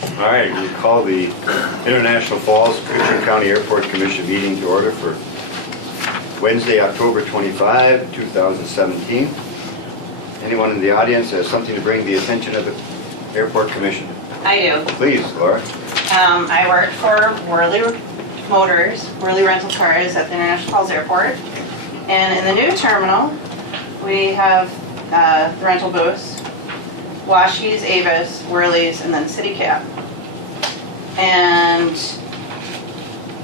All right, we call the International Falls Picture County Airport Commission meeting to order for Wednesday, October 25, 2017. Anyone in the audience has something to bring the attention of the Airport Commission? I do. Please, Laura. I work for Worley Motors, Worley Rental Cars at the International Falls Airport. And in the new terminal, we have the rental booths, Washies, Avis, Worleys, and then CityCab. And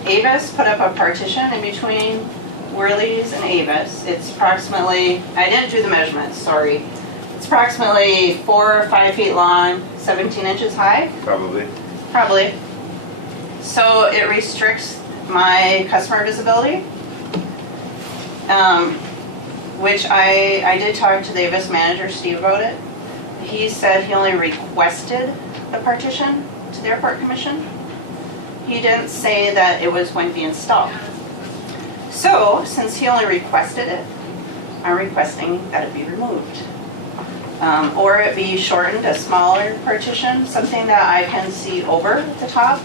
Avis put up a partition in between Worleys and Avis. It's approximately, I didn't do the measurements, sorry. It's approximately 4 or 5 feet long, 17 inches high. Probably. Probably. So it restricts my customer visibility, which I did talk to the Avis manager, Steve, about it. He said he only requested the partition to the Airport Commission. He didn't say that it was going to be installed. So, since he only requested it, I'm requesting that it be removed. Or it be shortened, a smaller partition, something that I can see over the top,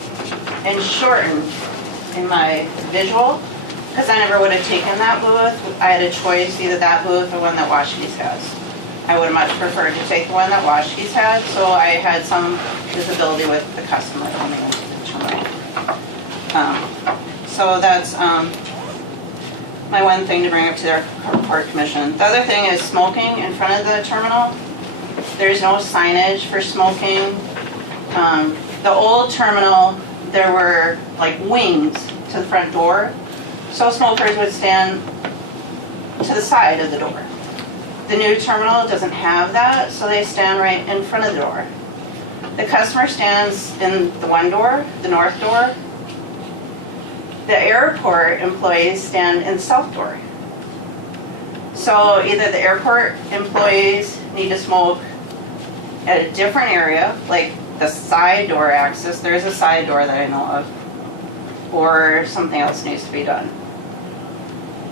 and shortened in my visual, because I never would have taken that booth. I had a choice, either that booth or one that Washies has. I would have much preferred to take the one that Washies had, so I had some visibility with the customer coming into the terminal. So that's my one thing to bring up to the Airport Commission. The other thing is smoking in front of the terminal. There's no signage for smoking. The old terminal, there were like wings to the front door, so smokers would stand to the side of the door. The new terminal doesn't have that, so they stand right in front of the door. The customer stands in the one door, the north door. The airport employees stand in the south door. So either the airport employees need to smoke at a different area, like the side door access, there is a side door that I know of, or something else needs to be done.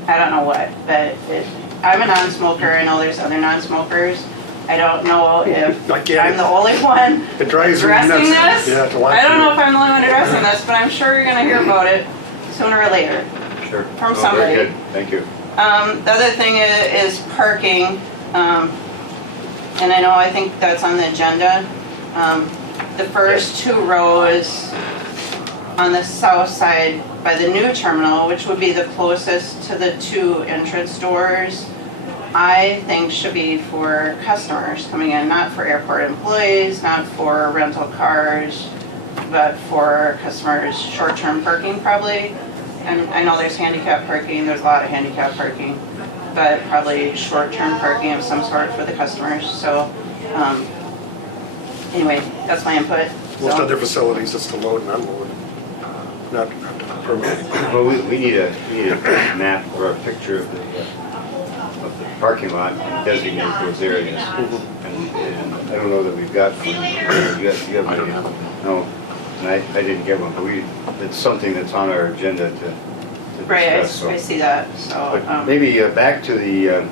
I don't know what, but I'm a non-smoker. I know there's other non-smokers. I don't know if I'm the only one addressing this. I don't know if I'm the only one addressing this, but I'm sure you're going to hear about it sooner or later. Sure. From somebody. Very good. Thank you. The other thing is parking, and I think that's on the agenda. The first 2 rows on the south side by the new terminal, which would be the closest to the 2 entrance doors, I think should be for customers coming in, not for airport employees, not for rental cars, but for customers, short-term parking probably. And I know there's handicap parking, there's a lot of handicap parking, but probably short-term parking of some sort for the customers. So anyway, that's my input. Most other facilities, it's to load and unload, not permitted. Well, we need a map or a picture of the parking lot and designate those areas. And I don't know that we've got one. You have I don't any? have it. No, and I didn't get one, but it's something that's on our agenda to discuss. Right, I So. see that. So But maybe back to the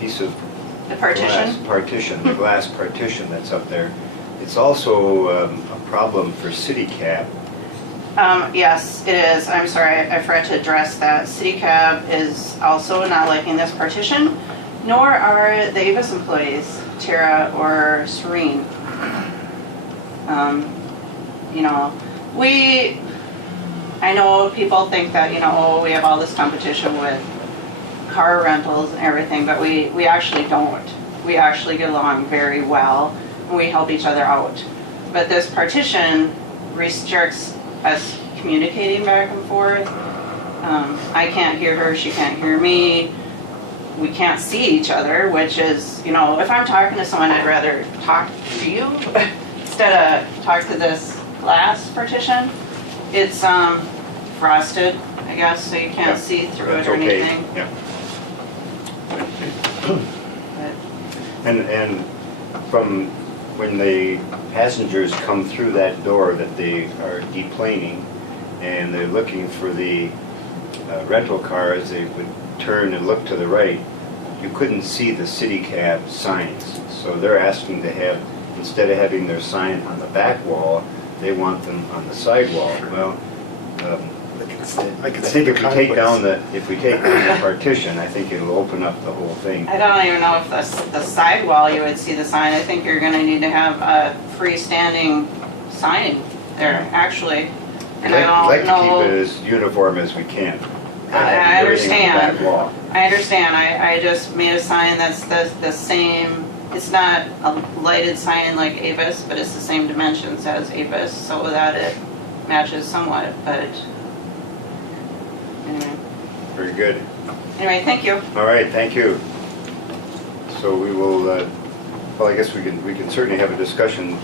piece of the partition. the glass partition that's up there. It's also a problem for CityCab. Yes, it is. I'm sorry, I forgot to address that. CityCab is also not liking this partition, nor are the Avis employees, Tara or Serene. I know people think that, we have all this competition with car rentals and everything, but we actually don't. We actually get along very well, and we help each other out. But this partition restricts us communicating back and forth. I can't hear her, she can't hear me. We can't see each other, which is, if I'm talking to someone, I'd rather talk to you instead of talk to this glass partition. It's frosted, I guess, so you can't see through it That's or okay. anything. Yeah. But And from when the passengers come through that door that they are deplaning and they're looking for the rental cars, they would turn and look to the right. you couldn't see the city cab signs. So they're asking to have, instead of having their sign on the back wall, they want them on the side wall. Well, I I can see think the if we take down conflicts. if we take down the partition, I think it'll open up the whole thing. I don't even know if the sidewall you would see the sign. I think you're gonna need to have a freestanding sign there, actually. We'd And I like don't to keep it know, as uniform as we can. Not I having everything on the understand. back wall. I understand, I just made a sign that's the same, it's not a lighted sign like Avis, but it's the same dimensions as Avis, so that it matches somewhat, but anyway. Very good. Anyway, thank you. All right, thank you. So we will, well, I guess we can certainly have a discussion.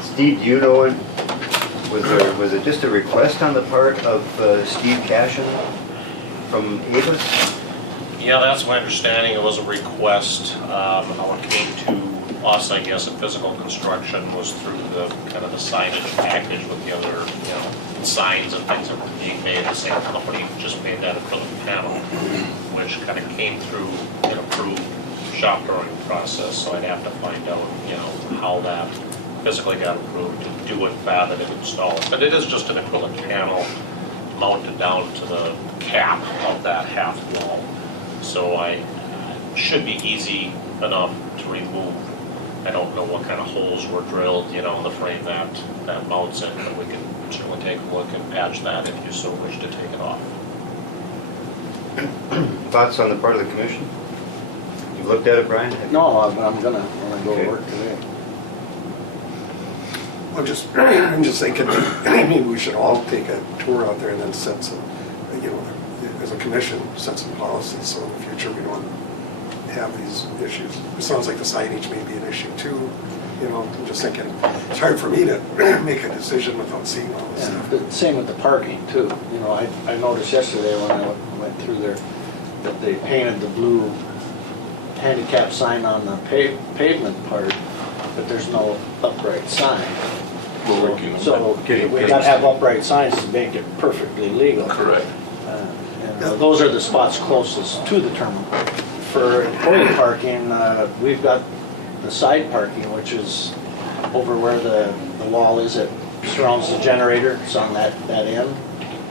Steve, do you know, was it just a request on the part of Steve Cashin from Avis? Yeah, that's my understanding. It was a request. How it came to us, I guess, at physical construction was through the kind of the signage package with the other, signs and things that were being made. The same company just made that acrylic panel, which kind of came through an approved shop drawing process. So I'd have to find out, how that physically got approved to do it, fathom it, install it. But it is just an acrylic panel mounted down to the cap of that half wall. So I should be easy enough to remove. I don't know what kind of holes were drilled, in the frame that mounts it, but we can certainly take a look and patch that if you so wish to take it off. Thoughts on the part of the commission? You've looked at it, Brian? No, I'm gonna, when I go to work today. I'm just thinking, we should all take a tour out there and then set some, as a commission, set some policies, so in the future we don't have these issues. It sounds like the signage may be an issue too, I'm just thinking, it's hard for me to make a decision without seeing all this stuff. And the same with the parking too. I noticed yesterday when I went through there that they painted the blue handicap sign on the pavement part, but there's no upright sign. We're working on So getting we gotta have upright signs to make it perfectly legal. Correct. And those are the spots closest to the terminal. For employee parking, we've got the side parking, which is over where the wall is that surrounds the generator. It's on that end.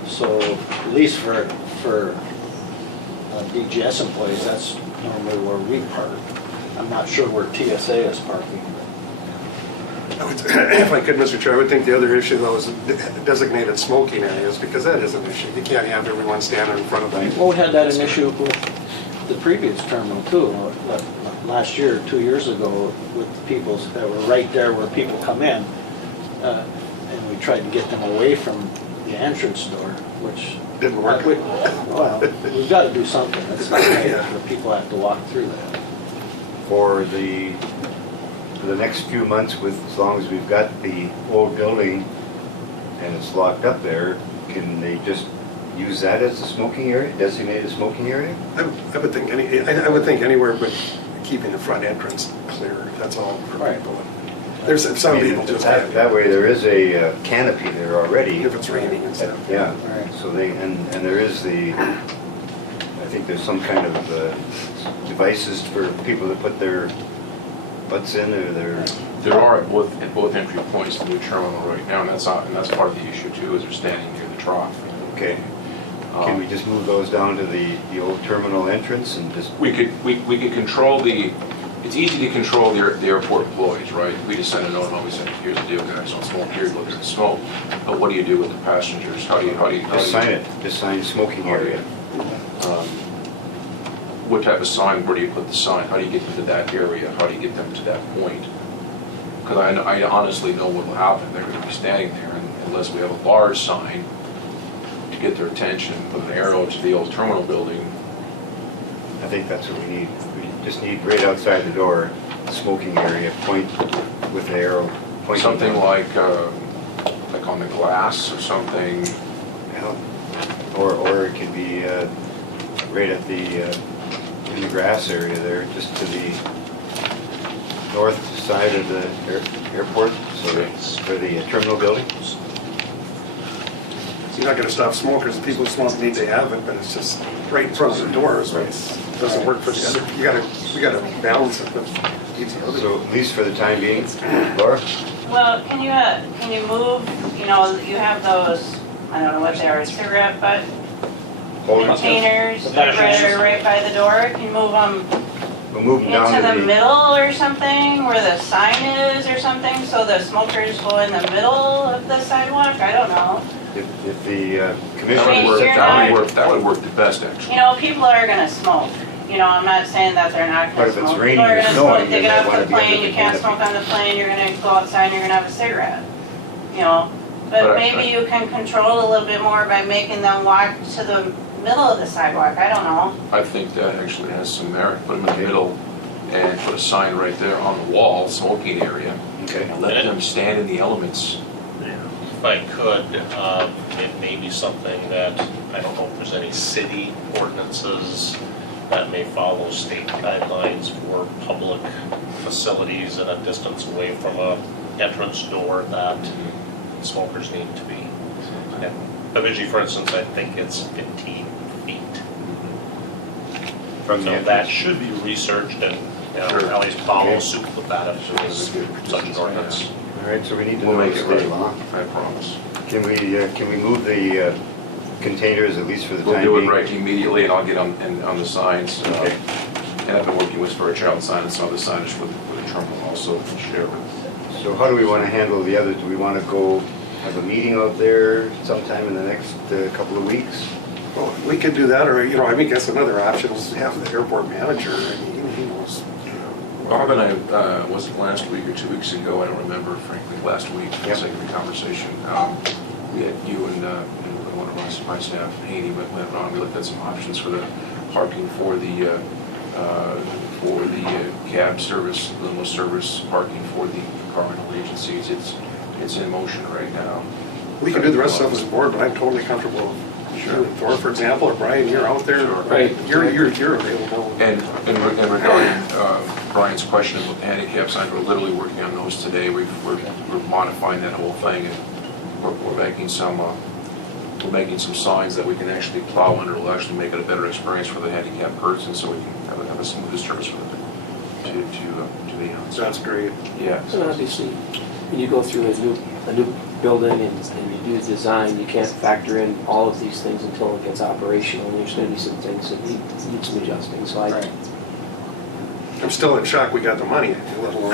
So at least for DGS employees, that's normally where we park. I'm not sure where TSA is parking. If I could, Mr. Chair, I would think the other issue though is designated smoking areas, because that is an issue. You can't have everyone standing in front of them. Well, we had that an issue with the previous terminal too, last year, 2 years ago, with the people that were right there where people come in. And we tried to get them away from the entrance door, which... Didn't work. Well, we've got to do something. It's not right where people have to walk through that. For the next few months, as long as we've got the old building and it's locked up there, can they just use that as a smoking area, designated smoking area? I would think anywhere but keeping the front entrance clear, that's all for Right. people. There's some I mean, people just that have, that way there is a canopy there already. if it's raining and stuff. Yeah, Right. so and there is I think there's some kind of devices for people to put their butts in or their, There are at both entry points to the new terminal right now, and that's part of the issue too, is they're standing near the trough. okay. Can we just move those down to the old terminal entrance and just, We could control it's easy to control the airport employees, right? We just send a note home, we say, here's the deal, guys, don't smoke here, look at the smoke. But what do you do with the passengers? How do you just sign it, just sign smoking area? What type of sign, where do you put the sign? How do you get them to that area? How do you get them to that point? Because I honestly know what will happen. They're going to be standing there, and unless we have a large sign to get their attention, put an arrow to the old terminal building. I think that's what we need. We just need right outside the door, smoking area, point with the arrow. Pointing Something down. like on the glass or something. Yeah. Or it could be right at in the grass area there, just to the north side of the airport, so for the terminal building. You're not gonna stop smokers, the people who smoke need to have it, but it's just right in front of the doors, but it doesn't work for the other, we gotta balance it with each other. So at least for the time being, Laura? Well, can you move, you know, you have those, I don't know what they are, cigarette butt Holding, containers The that measures. are right by the door? Can you move them we'll move them down into to the middle or something, where the sign is or something, so the smokers go in the middle of the sidewalk? I don't know. if the That commission Wait, would work, you're that would not- work, that would work the best, actually. You know, people are gonna smoke. You know, I'm not saying that they're not But gonna if it's smoke. raining People are or gonna snowing, smoke, they then get they off wanna the be under plane, the you can't canopy. smoke on the plane, you're gonna go outside and you're gonna have a cigarette. You know, But but I- maybe you can control a little bit more by making them walk to the middle of the sidewalk, I don't know. I think that actually has some merit. Put them in the middle and put a sign right there on the wall, smoking area, Okay, and let them stand in the elements. If I could, it may be something that, I don't know if there's any city ordinances that may follow state guidelines for public facilities and a distance away from a entrance door that smokers need to be. And Bemidji, for instance, I think it's 15 feet. from the So entrance. that should be researched and, you know, Sure. at least follow Okay. suit with that if there is such an ordinance. All right, so we need to We'll know make the it state right, law. I promise. Can we move the containers at least for the We'll time do being? it right immediately, and I'll get on the signs. Okay. And I've been working with Spirit Child Sign and some other signage with the terminal also to share with. So how do we want to handle the others? Do we want to go have a meeting out there sometime in the next couple of weeks? Well, we could do that, or, you know, I mean, that's another option, is to have the airport manager, I mean, he knows, you know. Bob and I, was it last week or 2 weeks ago, I don't remember, frankly, last week, for the Yep. sake of the conversation. We had you and one of my staff, Haney, went on, we looked at some options for the parking for the cab service, limo service, parking for the car rental agencies. It's in motion right now. We can do the rest of it as a board, but I'm totally comfortable with you and Thor, for example, or Brian, you're out there. Sure. Right. You're available. And regarding Brian's question about the handicap signs, we're literally working on those today. We're modifying that whole thing, and we're making some signs that we can actually plow under. It'll actually make it a better experience for the handicapped person, so we can have a smoother service for them to the So that's great. Yeah. And obviously, when you go through a new building and you do the design, you can't factor in all of these things until it gets operational. And there's going to be some things that need some adjusting. So I'm still in shock we got the money, let alone.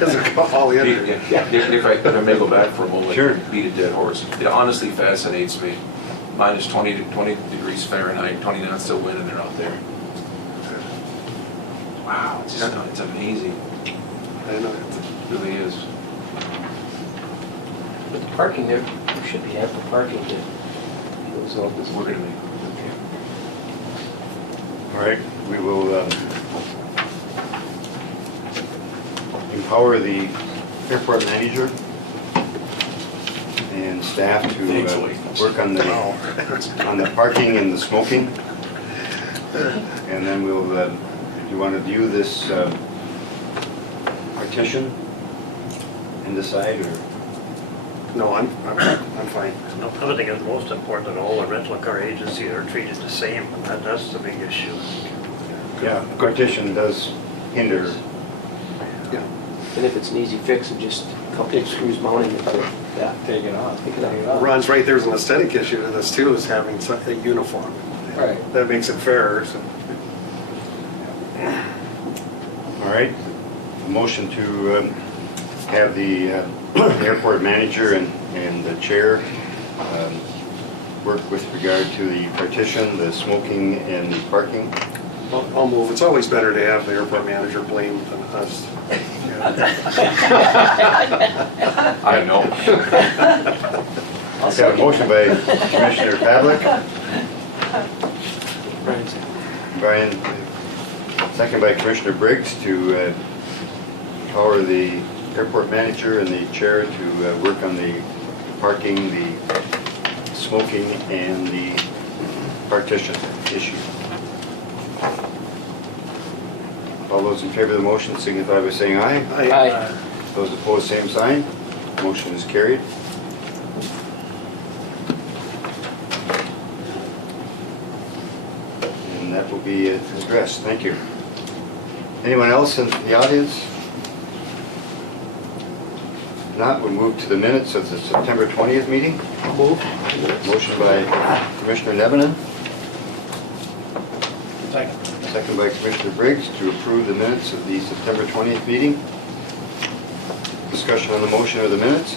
Doesn't all in. If I may go back for a moment, Sure. beat a dead horse. It honestly fascinates me. Minus 20 degrees Fahrenheit, 29 still wind, and they're out there. Wow, it's amazing. I know. It really is. But the parking there should be ample parking to resolve this. We're gonna make it. All right, we will empower the airport manager and staff to work on the parking and the smoking. And then we'll, do you want to view this partition and decide, or? No, I'm fine. No, I think it's most important that all the rental car agencies are treated the same, and that's the big issue. Yeah, partition does hinder. Yeah. And if it's an easy fix, and just a couple big screws mounting it to Take it off. pick it up. Ron's right, there's an aesthetic issue to this too, is having a uniform. Right. That makes it fairer, so. All right, a motion to have the airport manager and the chair work with regard to the partition, the smoking, and the parking. I'll move. It's always better to have the airport manager blamed than us. I know. I've got a motion by Commissioner Pavlik, Brian's Brian, second by Commissioner Briggs to empower the airport manager and the chair to work on the parking, the smoking, and the partition issue. All those in favor of the motion signify by saying aye. Aye. Those opposed, same sign. Motion is carried. addressed, thank you. Anyone else in the audience? If not, we'll move to the minutes of the September 20th meeting. Move. Motion by Commissioner Nevenin, Second. second by Commissioner Briggs to approve the minutes of the September 20th meeting. Discussion on the motion or the minutes?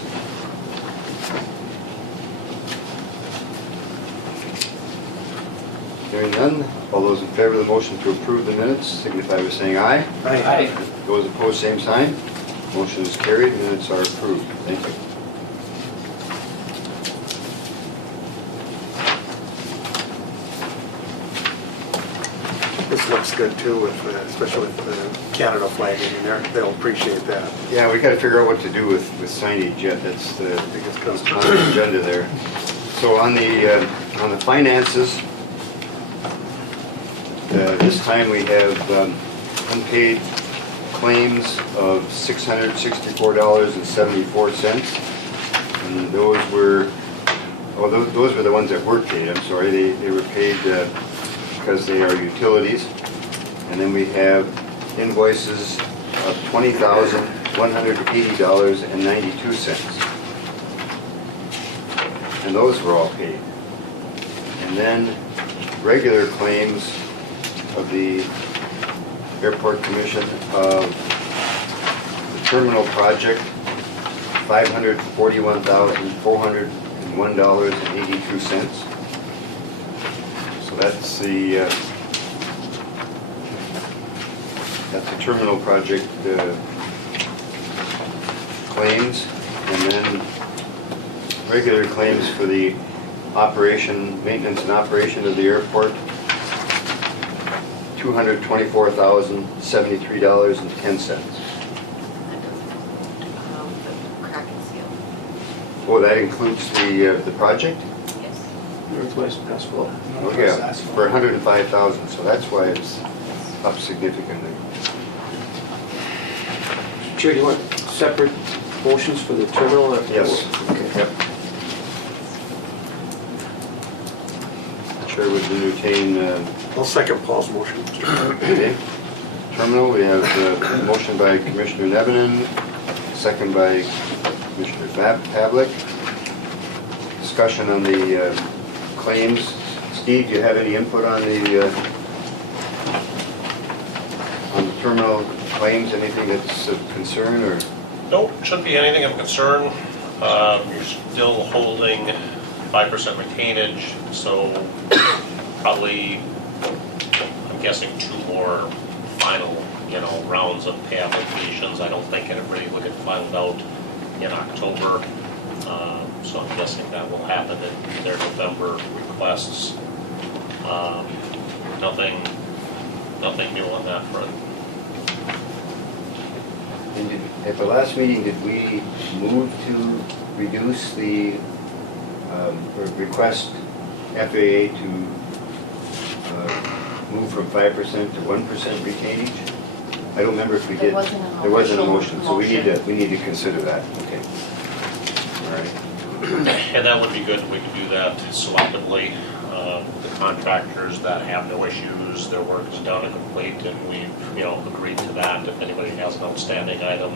Hearing none, all those in favor of the motion to approve the minutes signify by saying aye. Aye. Those opposed, same sign. Motion is carried, minutes are approved. Thank you. This looks good too, with, especially with the Canada flag in there. They'll appreciate that. Yeah, we gotta figure out what to do with signage yet. That's the, I think it's that's comes on the agenda there. So on the finances, this time we have unpaid claims of $664.74. And those were, those were the ones that were paid, I'm sorry. They were paid because they are utilities. And then we have invoices of $20,180.92. And those were all paid. And then regular claims of the Airport Commission of the terminal project, $541,401.82. So that's the terminal project claims, and then regular claims for the operation, maintenance and operation of the airport, $224,073.10. The crack and seal, Oh, that includes the project? yes. Northwest Asphalt. Oh, yeah, for $105,000, so that's why it's up significantly. Chair, do you want separate motions for the terminal? or- Yes. Okay. Yep. Chair would entertain, I'll second Paul's motion. okay. Terminal, we have a motion by Commissioner Nevenin, second by Commissioner Pavlik. Discussion on the claims. Steve, do you have any input on the terminal claims, anything that's of concern, or? Nope, shouldn't be anything of concern. You're still holding 5% retainage, so probably, I'm guessing 2 more final, rounds of pay applications. I don't think everybody will get filed out in October. So I'm guessing that will happen in their November requests. Nothing new on that front. And at the last meeting, did we move to reduce the, or request FAA to move from 5% to 1% retainage? I don't remember if we There did. wasn't an There wasn't a official motion, so we need to consider that, okay. All right. And that would be good if we could do that selectively. The contractors that have no issues, their work is done and complete, and we've, agreed to that. If anybody has an outstanding item,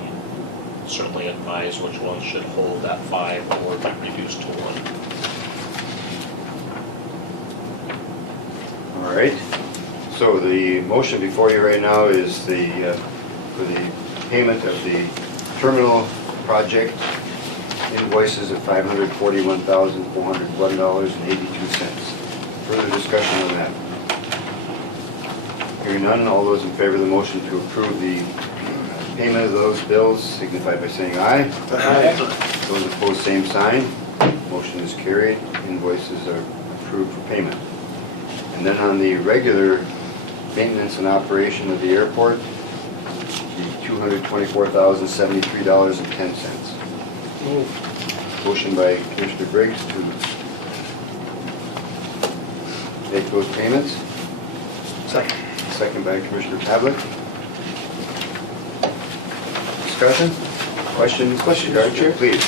certainly advise which ones should hold that 5 or be reduced to 1. All right. So the motion before you right now is for the payment of the terminal project invoices of $541,401.82. Further discussion on that? Hearing none, all those in favor of the motion to approve the payment of those bills signify by saying aye. Aye. Those opposed, same sign. Motion is carried. Invoices are approved for payment. And then on the regular maintenance and operation of the airport, the $224,073.10. Move. Motion by Commissioner Briggs to make those payments. Second. Second by Commissioner Pavlik. Discussion? Question? Question, Mr. Chair. Please.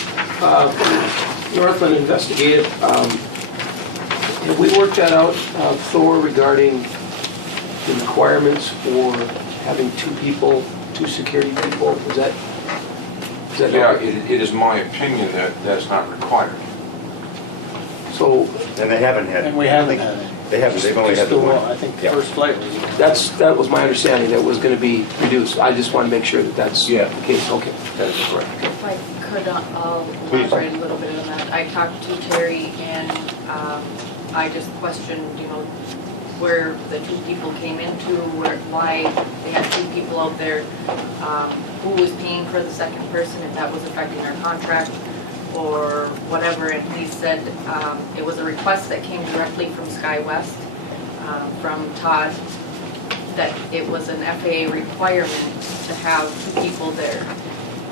Northland investigated, have we worked that out, Thor, regarding the requirements for having two people, two security people, is that? Yeah, it is my opinion that that's not required. So And they haven't had. And we haven't had any. They haven't, they've only had Just the one. I think the Yeah. first flight was. that was my understanding, that it was gonna be reduced. I just wanna make sure that that's the Yeah. case, okay. That is correct. If I could Please. elaborate a little bit on that. I talked to Terry and I just questioned, where the two people came into, why they had two people out there, who was paying for the second person, if that was affecting our contract or whatever. And he said it was a request that came directly from SkyWest, from Todd, that it was an FAA requirement to have two people there.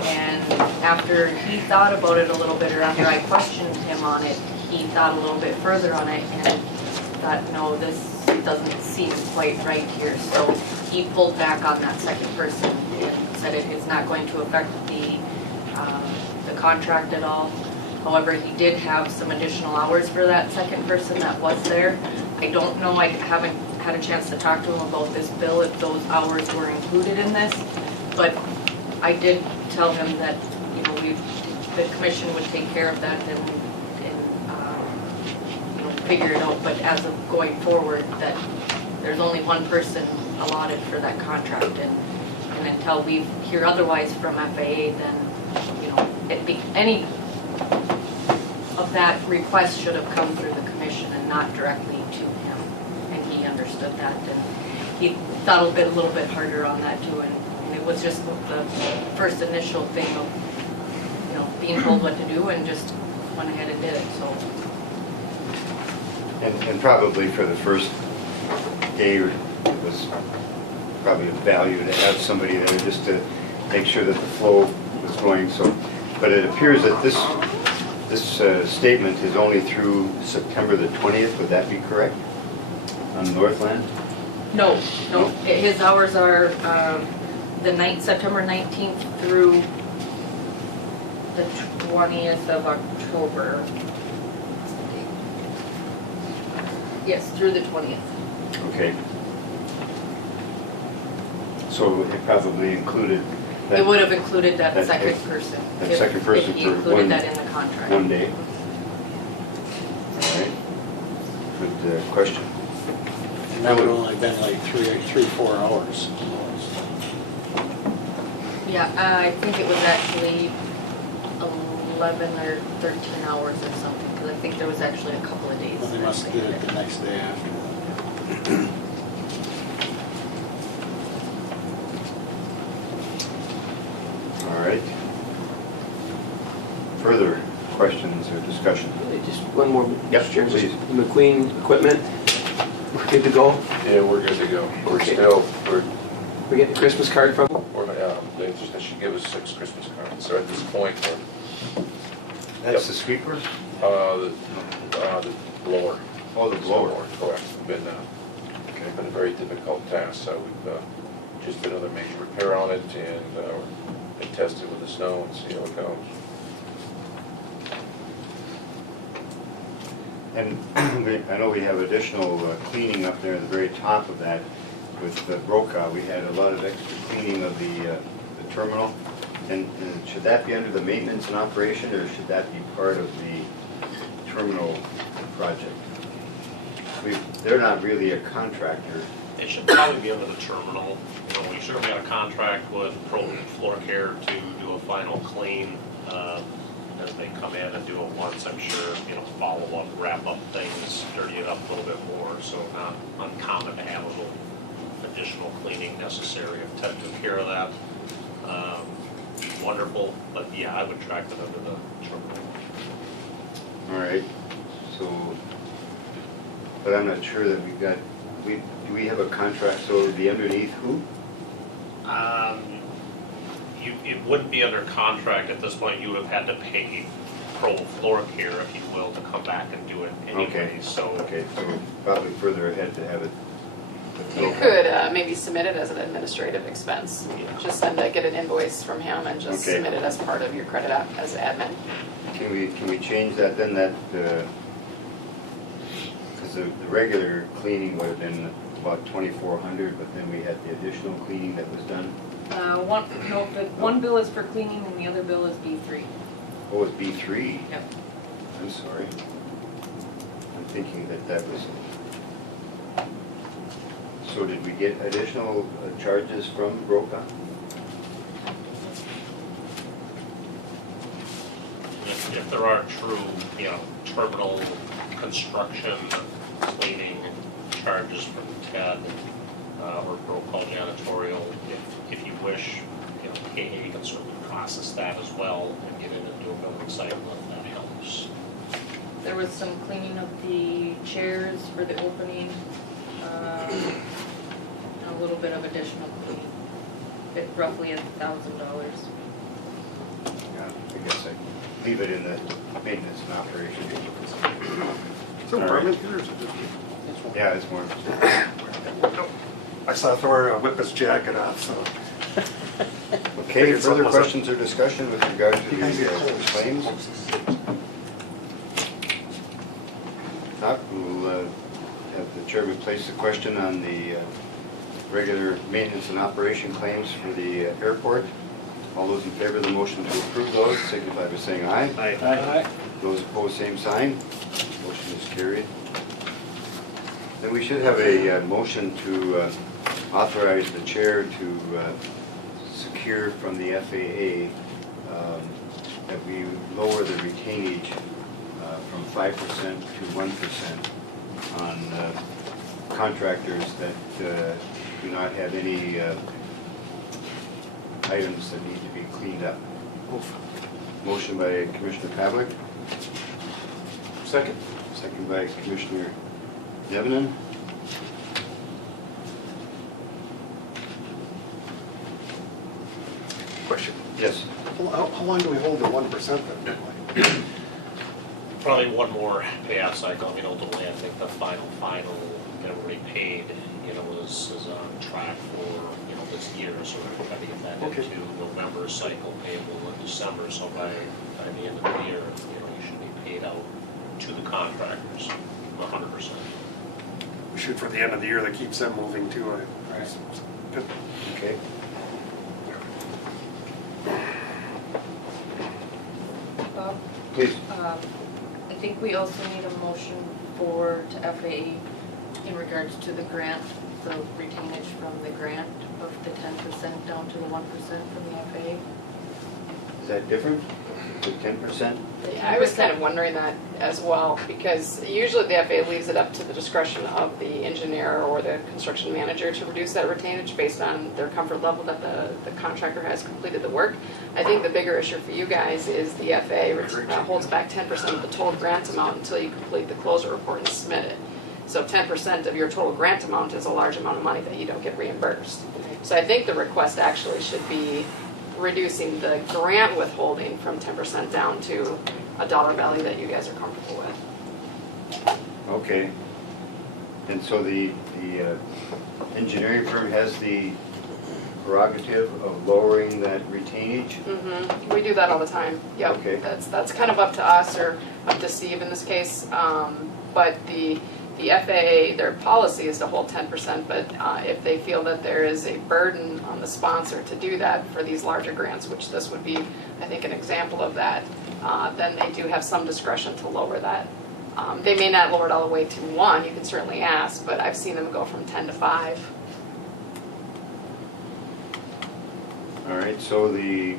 And after he thought about it a little bit, or after I questioned him on it, he thought a little bit further on it and thought, no, this doesn't seem quite right here. So he pulled back on that second person and said it is not going to affect the contract at all. However, he did have some additional hours for that second person that was there. I don't know, I haven't had a chance to talk to him about this bill, if those hours were included in this, but I did tell him that, the commission would take care of that and figure it out, but as of going forward, that there's only one person allotted for that contract, and until we hear otherwise from FAA, then, any of that request should have come through the commission and not directly to him, and he understood that, and he thought a little bit harder on that too, and it was just the first initial thing of, being told what to do, and just went ahead and did it, so. And probably for the first day, it was probably of value to have somebody there just to make sure that the flow was going. So, but it appears that this statement is only through September the 20th. Would that be correct? On Northland? No, his hours are September 19th through the 20th of October. Yes, through the 20th. Okay. So it probably included that. It would have included that that- second person. that if- second person if he for included that in the contract. one day. All right. Good question. And that would have only been like 4 hours. Yeah, I think it was actually 11 or 13 hours or something, because I think there was actually a couple of days. Well, they must have did it the next day after that. All right. Further questions or discussion? Just one more, Yep, Mr. Chairman. please. McQueen Equipment, we're good to go? Yeah, we're good to go. We're Okay. we're, We get the Christmas card from them? they should give us 6 Christmas cards. So at this point, That's the sweeper? the blower. Oh, the blower. Correct. Been Okay. a very difficult task, so we've just did another major repair on it and test it with the snow and see how it goes. And I know we have additional cleaning up there at the very top of that with Brokaw. We had a lot of extra cleaning of the terminal. And should that be under the maintenance and operation, or should that be part of the terminal project? They're not really a contractor. It should probably be under the terminal. We certainly got a contract with Pro Floor Care to do a final clean as they come in and do it once, I'm sure, follow up, wrap up things, dirty it up a little bit more, so not uncommon to have a little additional cleaning necessary. If Ted took care of that, wonderful, but yeah, I would track it under the terminal. All right, so, but I'm not sure that we've got, do we have a contract, so it would be underneath who? It wouldn't be under contract at this point. You would have had to pay Pro Floor Care, if you will, to come back and do it anyway, Okay. so. Okay, so probably further ahead to have it. You could maybe submit it as an administrative expense. Yeah. Just get an invoice from him and just Okay. submit it as part of your credit app as admin. Can we change that then, that, because the regular cleaning would have been about 2,400, but then we had the additional cleaning that was done. One bill is for cleaning and the other bill is B3. Oh, it's B3. Yep. I'm sorry. I'm thinking that was, so did we get additional charges from Brokaw? If there are true, terminal construction cleaning charges from Ted or Brokaw janitorial, if you wish, KA can certainly process that as well and get it into a building site if that helps. There was some cleaning of the chairs for the opening, and a little bit of additional cleaning. Roughly $1,000. Yeah, I guess I leave it in the maintenance and operation. So permanent here, or is it just? Yeah, it's more. I saw Thor whip his jacket off, so. Okay, Figured something further was up. questions or discussion with regard to You guys the get close. claims? Not, we'll have the chairman place the question on the regular maintenance and operation claims for the airport. All those in favor of the motion to approve those signify by saying aye. Aye. Those opposed, same sign. Motion is carried. Then we should have a motion to authorize the chair to secure from the FAA that we lower the retainage from 5% to 1% on contractors that do not have any items that need to be cleaned up. Motion by Commissioner Pavlik. Second. Second by Commissioner Devonen. Question. Yes. How long do we hold the 1% then? Probably one more payout cycle. Ultimately, I think the final, everybody paid, is on track for, this year. So we're trying to get that Okay. into November cycle payable in December. So by the end of the year, you should be paid out to the contractors, 100%. We shoot for the end of the year, that keeps them moving too. Good. Okay. Bob? Please. I think we also need a motion to FAA in regards to the grant, the retainage from the grant of the 10% down to the 1% from the FAA. Is that different? The 10%? Yeah, I was kind of wondering that as well, because usually the FAA leaves it up to the discretion of the engineer or the construction manager to reduce that retainage based on their comfort level that the contractor has completed the work. I think the bigger issue for you guys is the FAA holds back 10% of the total grant amount until you complete the closure report and submit it. So 10% of your total grant amount is a large amount of money that you don't get reimbursed. So I think the request actually should be reducing the grant withholding from 10% down to a dollar value that you guys are comfortable with. Okay. And so the engineering firm has the prerogative of lowering that retainage? Mm-hmm. We do that all the time. Yep. Okay. That's kind of up to us or up to Steve in this case. But the FAA, their policy is to hold 10%, but if they feel that there is a burden on the sponsor to do that for these larger grants, which this would be, I think, an example of that, then they do have some discretion to lower that. They may not lower it all the way to 1, you can certainly ask, but I've seen them go from 10 to 5. All right, so I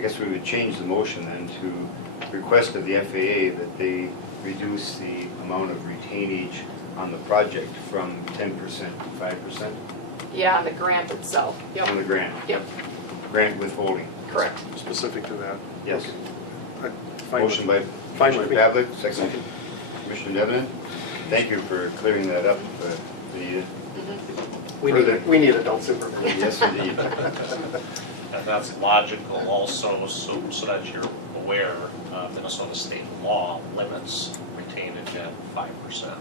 guess we would change the motion then to request of the FAA that they reduce the amount of retainage on the project from 10% to 5%? Yeah, the grant itself. Yep. On the grant? Yep, Grant withholding? correct. Specific to that? Yes. Okay. Fine with- Motion by Fine with Commissioner me. Pavlik, second Commissioner Devonen. Thank you for clearing that up, Anita. We need adult supervision. Yes, indeed. And that's logical also, so that you're aware, Minnesota state law limits retainage at 5%.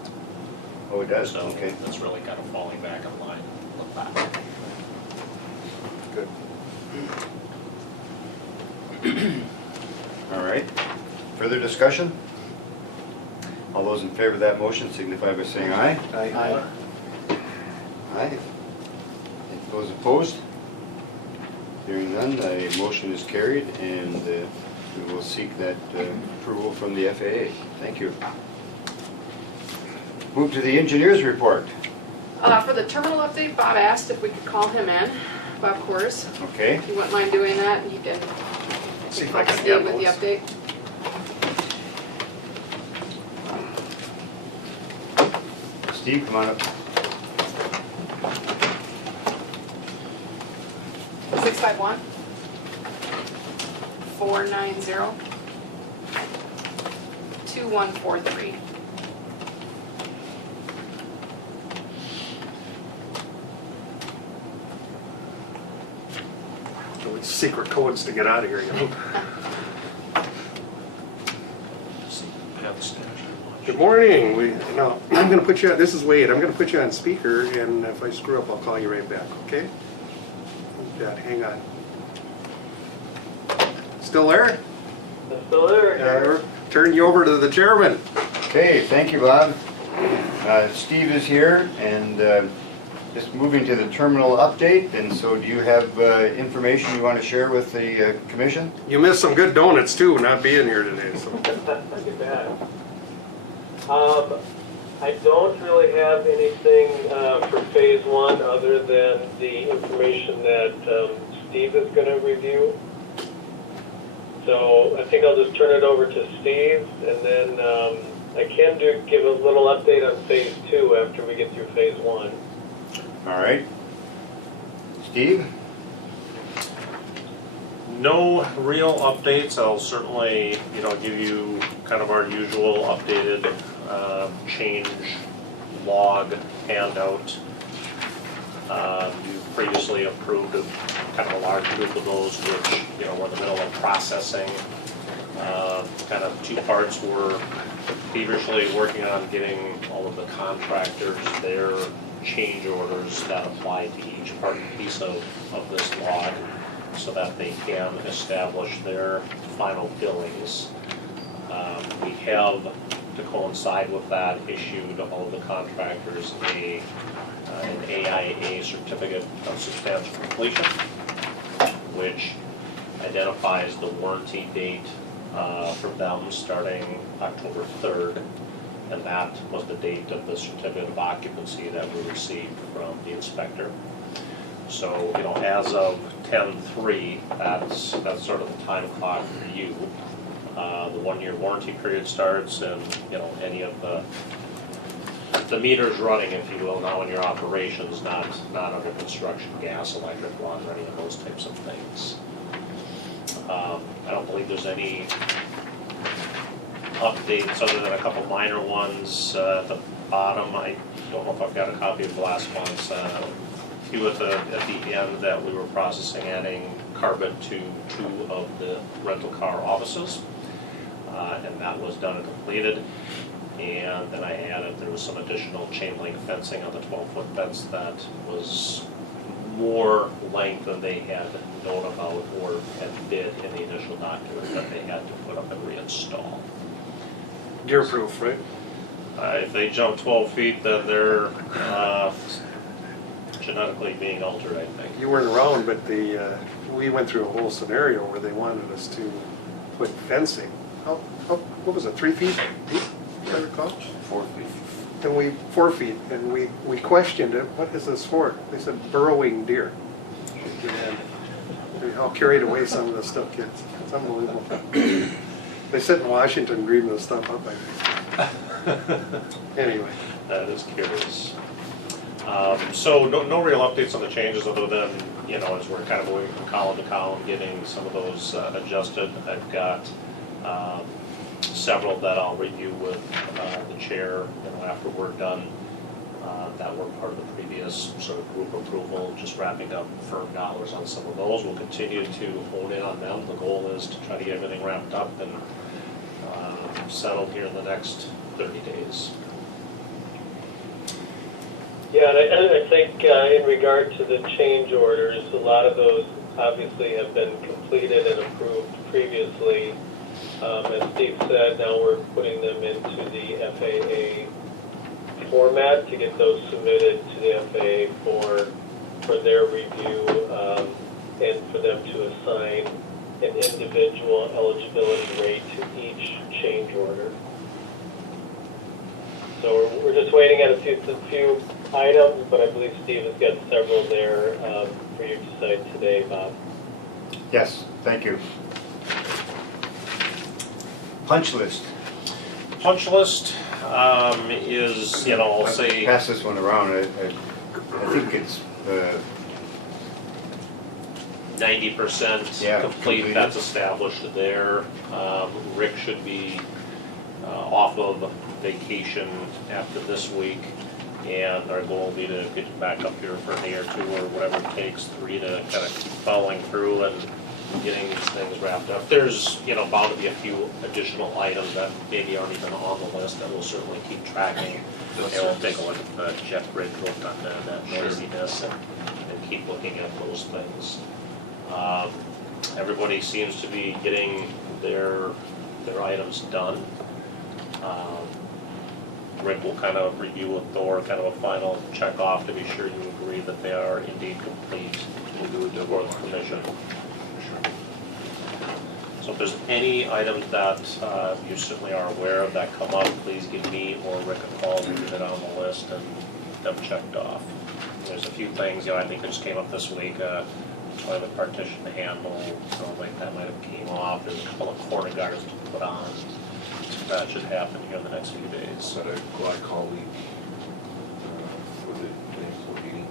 Oh, it does? So Okay. that's really kind of falling back in line with that. Good. All right. Further discussion? All those in favor of that motion signify by saying aye. Aye. Aye. Those opposed? Hearing none, the motion is carried, and we will seek that approval from the FAA. Thank you. Move to the engineer's report. For the terminal update, Bob asked if we could call him in, Bob Coors. Okay. If you wouldn't mind doing that, and he can See if I can Steve get with the those. update. Steve, come on up. 651 490 2143. So it's secret codes to get out of here, you know? Good morning. I'm gonna put you, this is Wade, I'm gonna put you on speaker, and if I screw up, I'll call you right back, okay? Yeah, hang on. Still there? Still there. Turn you over to the chairman. Okay, thank you, Bob. Steve is here, and just moving to the terminal update, and so do you have information you want to share with the commission? You missed some good donuts too, not being here today, so. Not too bad. I don't really have anything for phase one other than the information that Steve is going to review. So I think I'll just turn it over to Steve, and then I can give a little update on phase two after we get through phase one. All right. Steve? No real updates. I'll certainly, give you kind of our usual updated change log handout. You previously approved kind of a large group of those, which, we're in the middle of processing. Kind of two parts. We're feverishly working on getting all of the contractors their change orders that apply to each part and piece of this log, so that they can establish their final billings. We have, to coincide with that, issued all of the contractors an AIA certificate of substantial completion, which identifies the warranty date for them starting October 3rd, and that was the date of the certificate of occupancy that we received from the inspector. So, as of 10/3, that's sort of the time clock for you. The 1-year warranty period starts, and any of the meters running, if you will, now in your operations, not under construction, gas, electric, water, any of those types of things. I don't believe there's any updates other than a couple minor ones at the bottom. I don't know if I've got a copy of the last ones. A few at the end that we were processing, adding carbon to 2 of the rental car offices, and that was done and completed. And then I added, there was some additional chain link fencing on the 12-foot fence that was more length than they had known about or had bid in the initial document that they had to put up and reinstall. Deer proof, right? If they jump 12 feet, then they're genetically being altered, I think. You weren't around, but we went through a whole scenario where they wanted us to put fencing. What was it, 3 feet deep, if I recall? 4 feet. And 4 feet, and we questioned it, what is this for? They said burrowing deer. And how carried away some of the stuff gets. It's unbelievable. They sit in Washington reading this stuff up, I think. Anyway. That is curious. So no real updates on the changes other than, as we're kind of moving from column to column, getting some of those adjusted. I've got several that I'll review with the chair, after we're done, that were part of the previous sort of group approval, just wrapping up firm dollars on some of those. We'll continue to hone in on them. The goal is to try to get everything wrapped up and settled here in the next 30 days. Yeah, and I think in regard to the change orders, a lot of those obviously have been completed and approved previously. As Steve said, now we're putting them into the FAA format to get those submitted to the FAA for their review, and for them to assign an individual eligibility rate to each change order. So we're just waiting on a few items, but I believe Steve has got several there for you to cite today, Bob. Yes, thank you. Punch list. Punch list is, I'll say, Pass this one around. I think it's 90% Yeah, complete, completed. that's established there. Rick should be off of vacation after this week, and our goal will be to get you back up here for a day or two, or whatever it takes, 3 to kind of keep following through and getting these things wrapped up. There's, bound to be a few additional items that maybe aren't even on the list that we'll certainly keep tracking. And we'll take a look at the jet bridge work on that noisiness and keep looking at those things. Everybody seems to be getting their items done. Rick will kind of review with Thor, kind of a final check off to be sure you agree that they are indeed complete. We'll do it for the commission. So if there's any items that you certainly are aware of that come up, please give me or Rick a call. We'll get it on the list and them checked off. There's a few things, I think that just came up this week. Toilet partition handle, so like that might have came off. There's a couple of corner guards to put on. That should happen here in the next few days. Set a glycol leak for the municipal heating.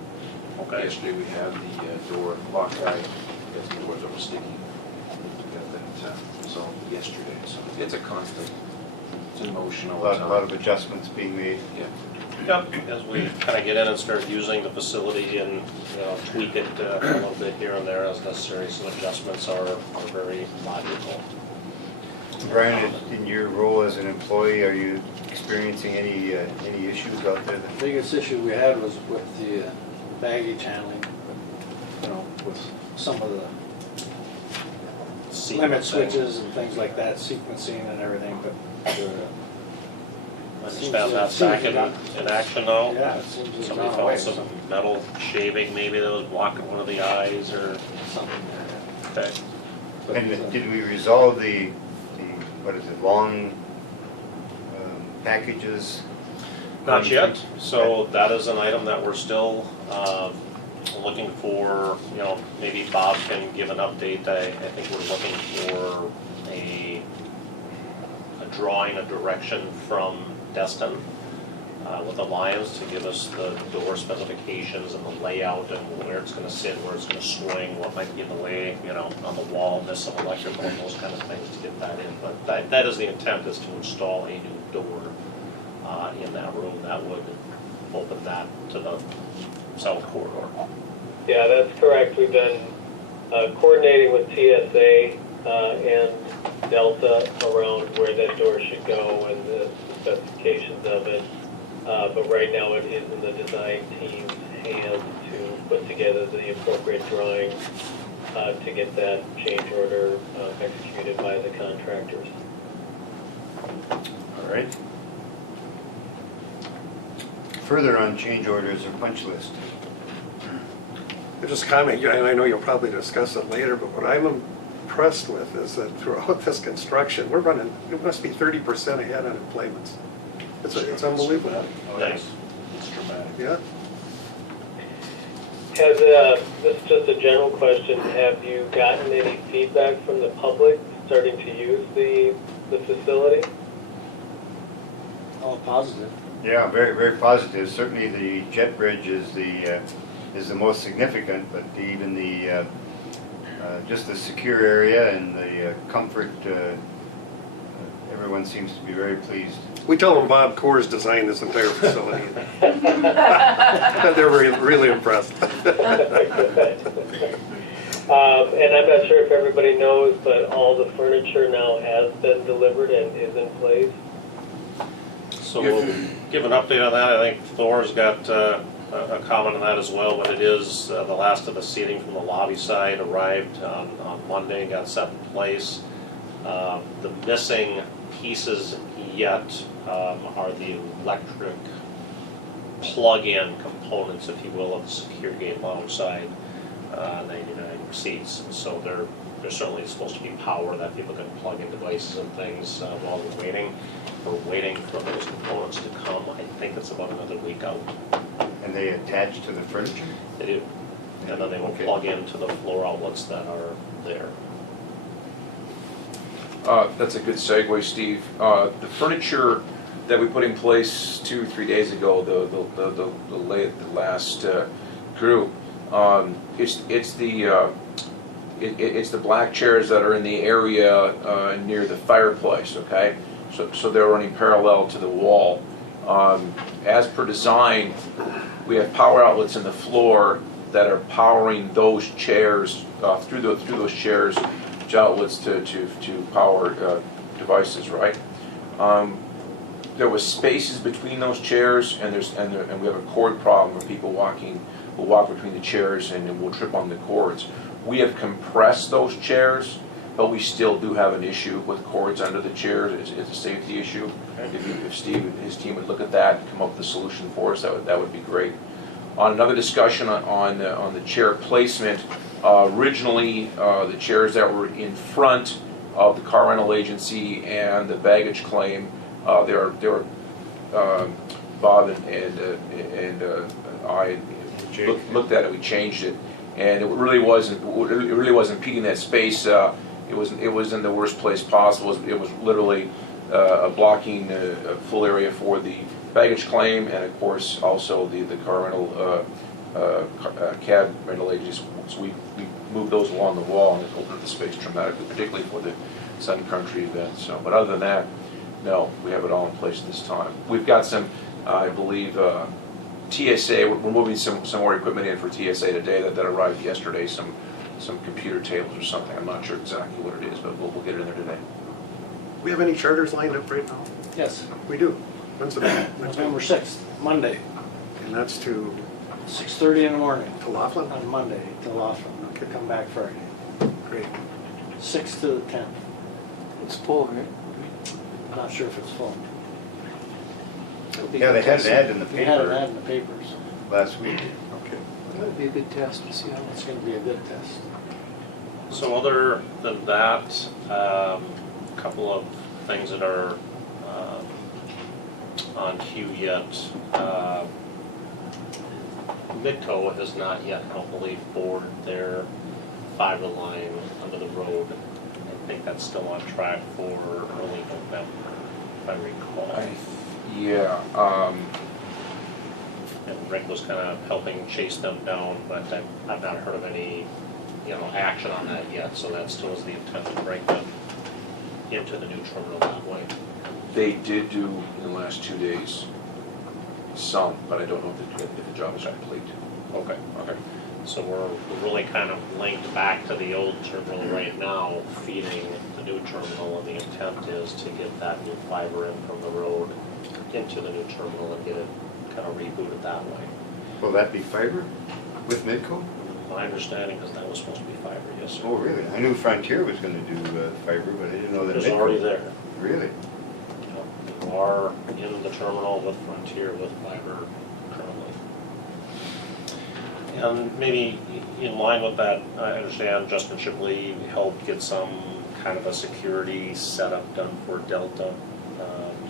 Okay. Yesterday we had the door lock guy, because the doors are sticky. We got that resolved yesterday, so it's a constant, it's in motion A all the lot, time. lot of adjustments being made. Yeah. Yep, as we kind of get in and start using the facility and, tweak it a little bit here and there as necessary, some adjustments are very logical. Brian, in your role as an employee, are you experiencing any issues out there? The biggest issue we had was with the baggage handling, with some of the limit Sequencing. switches and things like that, sequencing and everything, but Understand that back in action now? yeah, it seems to have Somebody gone away. found some metal shaving maybe that was blocking one of the eyes or, Something there. okay. But, And did we resolve the long packages? Not yet, so that is an item that we're still looking for, maybe Bob can give an update. I think we're looking for a drawing, a direction from Destin with Alliance to give us the door specifications and the layout and where it's gonna sit, where it's gonna swing, what might be in the way, on the wall, miss some electrical and those kind of things to get that in. But that is the intent, is to install a new door in that room that would open that to the south corridor. Yeah, that's correct. We've been coordinating with TSA and Delta around where that door should go and the specifications of it. But right now it is in the design team's hands to put together the appropriate drawings to get that change order executed by the contractors. All right. Further on change orders or punch list? Just comment, and I know you'll probably discuss it later, but what I'm impressed with is that throughout this construction, we're running, it must be 30% ahead on employments. It's unbelievable. Thanks. It's dramatic. Yeah. Has, this is just a general question, have you gotten any feedback from the public starting to use the facility? All positive. Yeah, very, very positive. Certainly the jet bridge is the most significant, but even the just the secure area and the comfort, everyone seems to be very pleased. We tell them Bob Coors designed this entire facility. They're really impressed. And I'm not sure if everybody knows, but all the furniture now has been delivered and is in place. So we'll give an update on that. I think Thor's got a comment on that as well, but it is the last of the seating from the lobby side arrived on Monday, got set in place. The missing pieces yet are the electric plug-in components, if you will, of the secure gate lounge side, 99 seats. So there's certainly supposed to be power that people can plug in devices and things while we're waiting. We're waiting for those components to come. I think it's about another week out. And they attach to the furniture? They do. And then they will Okay. plug into the floor outlets that are there. That's a good segue, Steve. The furniture that we put in place 2-3 days ago, the last crew, it's the black chairs that are in the area near the fireplace. Okay, so they're running parallel to the wall. As per design, we have power outlets in the floor that are powering those chairs through those chairs, outlets to power devices, right? There was spaces between those chairs, and we have a cord problem where people will walk between the chairs and will trip on the cords. We have compressed those chairs, but we still do have an issue with cords under the chairs. It's a safety issue. If Steve and his team would look at that and come up with a solution for us, that would be great. On another discussion on the chair placement, originally the chairs that were in front of the car rental agency and the baggage claim, they were Bob and I looked at it. We changed it, and it really wasn't impeding that space. It was in the worst place possible. It was literally blocking a full area for the baggage claim, and of course also the car rental cab rental agencies. So we moved those along the wall, and it opened up the space dramatically, particularly for the Sun Country event. So, but other than that, no, we have it all in place this time. We've got some, I believe, TSA. We're moving some more equipment in for TSA today that arrived yesterday. Some computer tables or something. I'm not sure exactly what it is, but we'll get it in there today. We have any charters lined up right now? Yes, We do. When's the November 6th, Monday, And that's to 6:30 in the morning, Laughlin? on Monday to Laughlin. Okay. Come back Friday, Great. 6th to the 10th. It's full, right? I'm not sure if it's full. That'll be Yeah, a they good had an test. ad in the We had an ad paper in the papers. last week. Okay. That would be a good test to see how It's gonna be a good test. So other than that, a couple of things that are on queue yet. Midco has not yet, I don't believe, bored their fiber line under the road. I think that's still on track for early November, if I recall. Yeah. And Rick was kind of helping chase them down, but I've not heard of any, action on that yet. So that still is the intent to bring them into the new terminal that way. They did do in the last 2 days some, but I don't know if the job is complete. Okay. So we're really kind of linked back to the old terminal right now, feeding the new terminal, and the intent is to get that new fiber in from the road into the new terminal and get it kind of rebooted that way. Will that be fiber with Midco? My understanding is that was supposed to be fiber, yes, sir. Oh, really? I knew Frontier was gonna do fiber, but I didn't know that It's Midco. already there. Really? You are in the terminal with Frontier with fiber currently. And maybe in line with that, I understand Justin Shipley helped get some kind of a security setup done for Delta.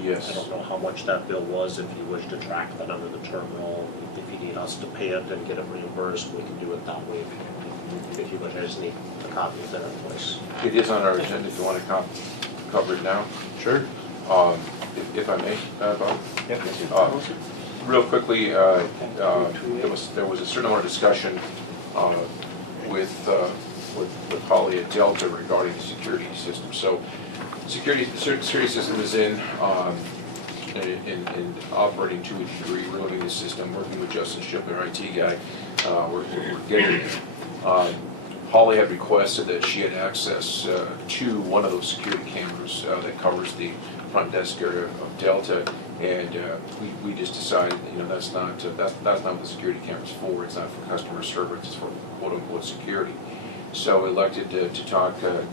Yes. I don't know how much that bill was, if you wish to track that under the terminal. If you need us to pay it and get it reimbursed, we can do it that way. If you wish, I just need the copy of that in place. It is on our agenda if you want to cover it now. Sure. If I may, Bob. Yep. Real quickly, there was a certain amount of discussion with Holly at Delta regarding the security system. So, security system is in operating to a degree. We're looking at the system, working with Justin Shipley, our IT guy. We're getting it. Holly had requested that she had access to one of those security cameras that covers the front desk area of Delta, and we just decided, that's not what the security camera's for. It's not for customer service. It's for quote unquote security. So we elected to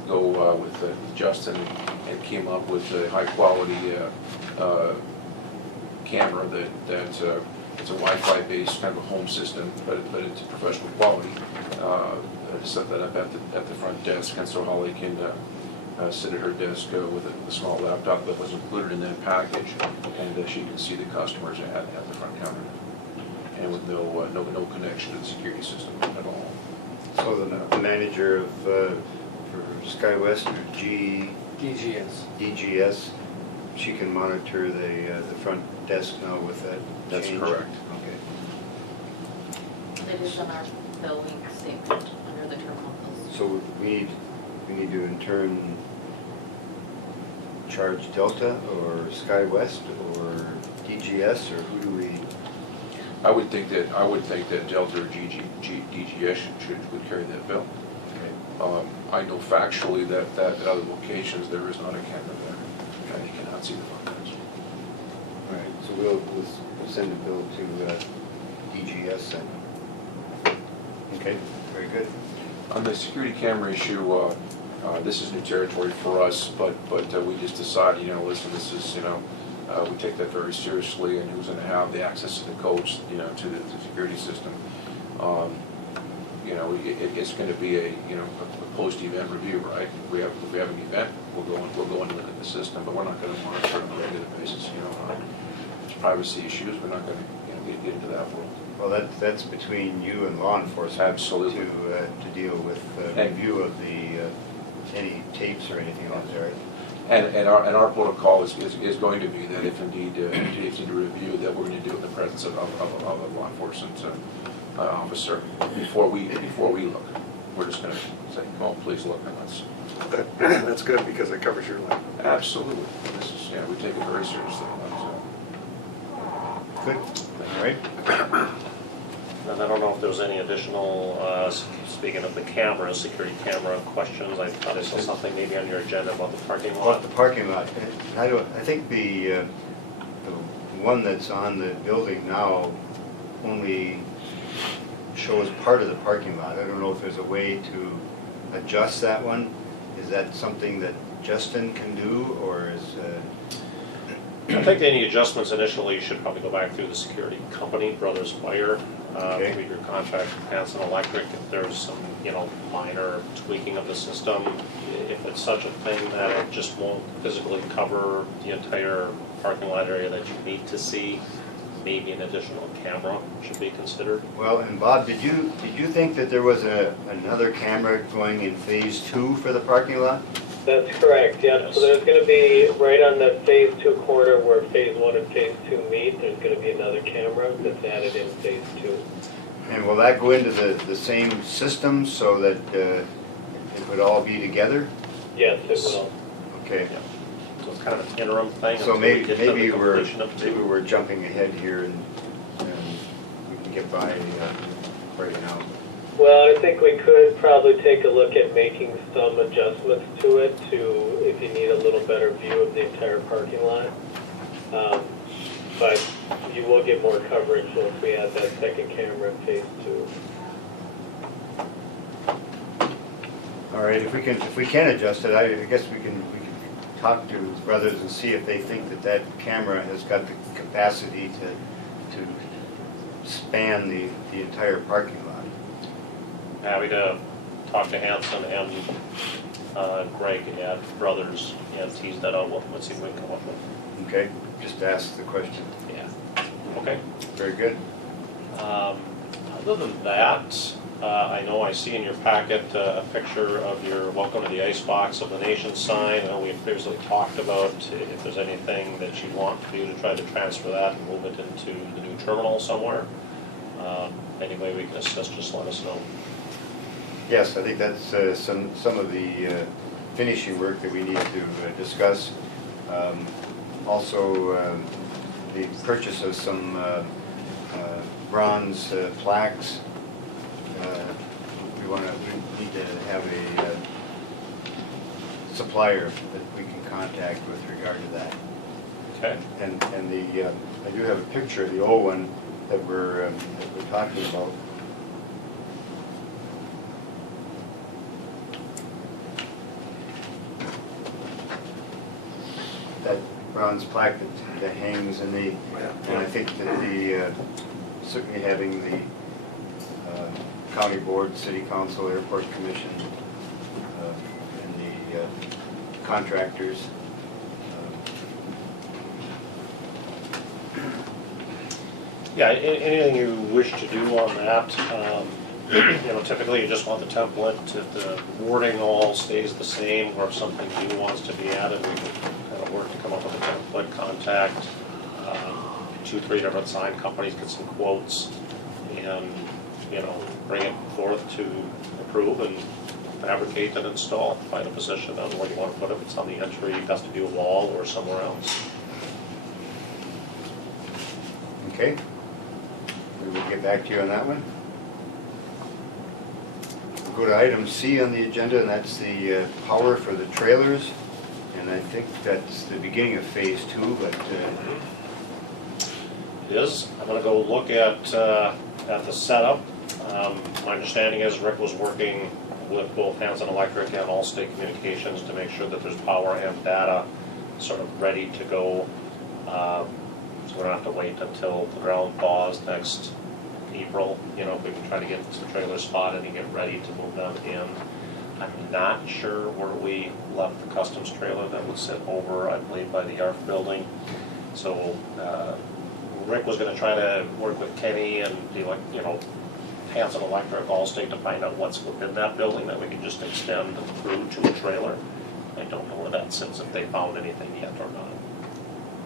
go with Justin, and came up with a high quality camera that It's a Wi-Fi based kind of a home system, but it's professional quality. Set that up at the front desk, and so Holly can sit at her desk with a small laptop that was included in that package, and she can see the customers at the front counter, and with no connection to the security system at all. So the manager of, for SkyWest or DGS. DGS, she can monitor the front desk now with that That's change? correct. Okay. It is on our billing statement under the terminal bills. So we need to in turn charge Delta or SkyWest or DGS, or who do we? I would think that Delta or DGS would carry that bill. Okay. I know factually that at other locations, there is not a camera there, and you cannot see the front desk. All right, so we'll send a bill to DGS then. Okay, very good. On the security camera issue, this is new territory for us, but we just decided, listen, this is, we take that very seriously, and who's gonna have the access to the codes, to the security system. It's gonna be a post-event review, right? If we have an event, we'll go in and look at the system, but we're not gonna monitor it on a regular basis, There's privacy issues, we're not gonna, get into that world. Well, that's between you and law enforcement. Absolutely. To deal with review of any tapes or anything out there. And our protocol is going to be that if indeed tapes need a review, that we're going to do it in the presence of a law enforcement officer before we look. We're just going to say, come on, please look, and let's. That's good because it covers your life. Absolutely. We take it very seriously. Good, all right. And I don't know if there was any additional, speaking of the camera, security camera questions. I thought I saw something maybe on your agenda about the parking About lot. the parking lot, I think the one that's on the building now only shows part of the parking lot. I don't know if there's a way to adjust that one. Is that something that Justin can do, or is? I think any adjustments initially should probably go back through the security company, Brothers Fire, Okay. through your contract with Hanson Electric. If there's some, minor tweaking of the system, if it's such a thing that it just won't physically cover the entire parking lot area that you need to see, maybe an additional camera should be considered. Well, and Bob, did you think that there was another camera going in phase 2 for the parking lot? That's correct, yeah. So there's gonna be, right on the phase 2 corner where phase 1 and phase 2 meet, there's gonna be another camera that's added in phase 2. And will that go into the same system so that it would all be together? Yes, it will. Okay. So it's kind of an interim thing So until we maybe get to the maybe completion of two. we're jumping ahead here and we can get by right now. Well, I think we could probably take a look at making some adjustments to it if you need a little better view of the entire parking lot. But you will get more coverage once we add that second camera in phase 2. All right, if we can adjust it, I guess we can talk to Brothers and see if they think that camera has got the capacity to span the entire parking lot. Happy to talk to Hanson and Greg at Brothers and tease that out. Let's see what we can come up with. Okay, just ask the question. Yeah. Okay. Very good. Other than that, I know I see in your packet a picture of your Welcome to the Icebox of the Nation sign. I know we had previously talked about if there's anything that you want to do to try to transfer that and move it into the new terminal somewhere. Any way we can assist, just let us know. Yes, I think that's some of the finishing work that we need to discuss. Also, the purchase of some bronze plaques. We need to have a supplier that we can contact with regard to that. Okay. And I do have a picture of the old one that we're talking about. That bronze plaque that hangs and I think that certainly having the county board, city council, airport commission, and the contractors. Yeah, anything you wish to do on that, typically you just want the template, if the wording all stays the same, or if something new wants to be added, we can kind of work to come up with a template, contact 2-3 different sign companies, get some quotes, and, bring it forth to approve and fabricate and install, find a position on where you want to put it, if it's on the entry, has to be a wall or somewhere else. Okay? We will get back to you on that one. We'll go to item C on the agenda, and that's the power for the trailers. And I think that's the beginning of phase 2, but It is. I'm gonna go look at the setup. My understanding is Rick was working with both Hanson Electric and Allstate Communications to make sure that there's power and data sort of ready to go. So we don't have to wait until the ground thaws next April, if we can try to get some trailers spotted and get ready to move them in. I'm not sure where we left the customs trailer that would sit over, I believe, by the YARF building. So Rick was gonna try to work with Kenny and Hanson Electric, Allstate to find out what's within that building that we can just extend through to a trailer. I don't know where that sits, if they found anything yet or not.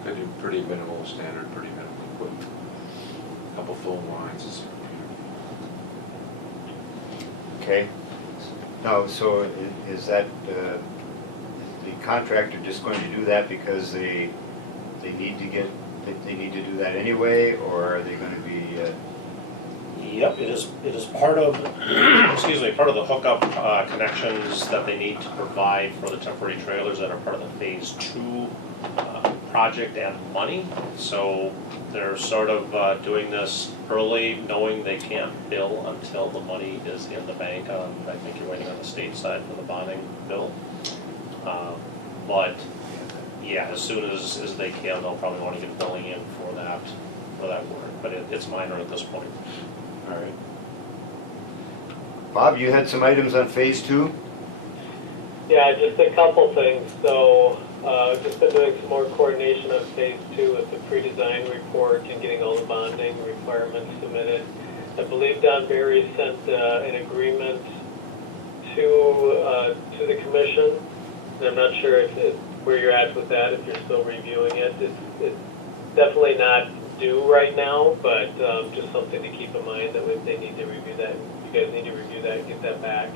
They do pretty minimal standard, pretty minimal equipment. Couple phone lines. okay. Now, so is that the contractor just going to do that because they need to do that anyway, or are they going to be? Yep, it is part of, part of the hookup connections that they need to provide for the temporary trailers that are part of the phase 2 project and money. So they're sort of doing this early, knowing they can't bill until the money is in the bank. I think you're waiting on the state side for the bonding bill. But yeah, as soon as they can, they'll probably want to get billing in for that work. But it's minor at this point. All right. Bob, you had some items on phase 2? Yeah, just a couple things. So, just been doing some more coordination on phase 2 with the pre-design report and getting all the bonding requirements submitted. I believe Don Barry sent an agreement to the commission. And I'm not sure where you're at with that, if you're still reviewing it. It's definitely not due right now, but just something to keep in mind that if they need to review that, you guys need to review that and get that back.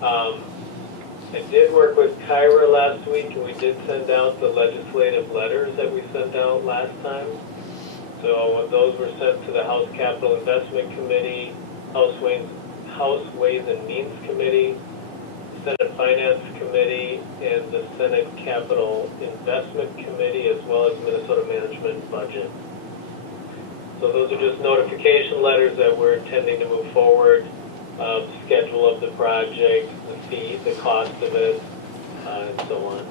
I did work with Kyra last week, and we did send out the legislative letters that we sent out last time. So those were sent to the House Capital Investment Committee, House Ways and Means Committee, Senate Finance Committee, and the Senate Capital Investment Committee, as well as Minnesota Management Budget. So those are just notification letters that we're intending to move forward, schedule of the project, the fee, the cost of it, and so on.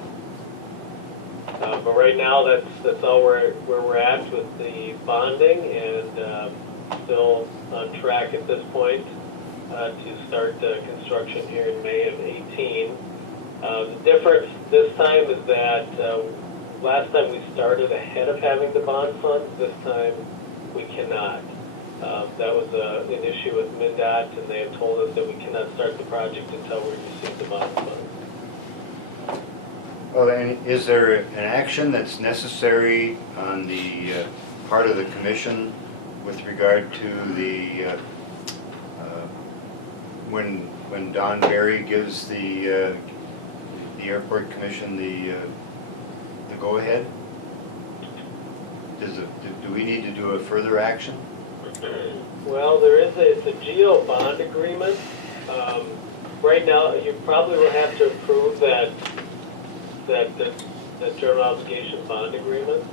But right now, that's all where we're at with the bonding, and still on track at this point to start construction here in May of 18. The difference this time is that last time we started ahead of having the bond funds. This time we cannot. That was an issue with MnDOT, and they have told us that we cannot start the project until we receive the bond funds. Well, and is there an action that's necessary on the part of the commission with regard to the, when Don Barry gives the airport commission the go-ahead? Do we need to do a further action? Well, it's a GO bond agreement. Right now, you probably will have to approve that general obligation bond agreement.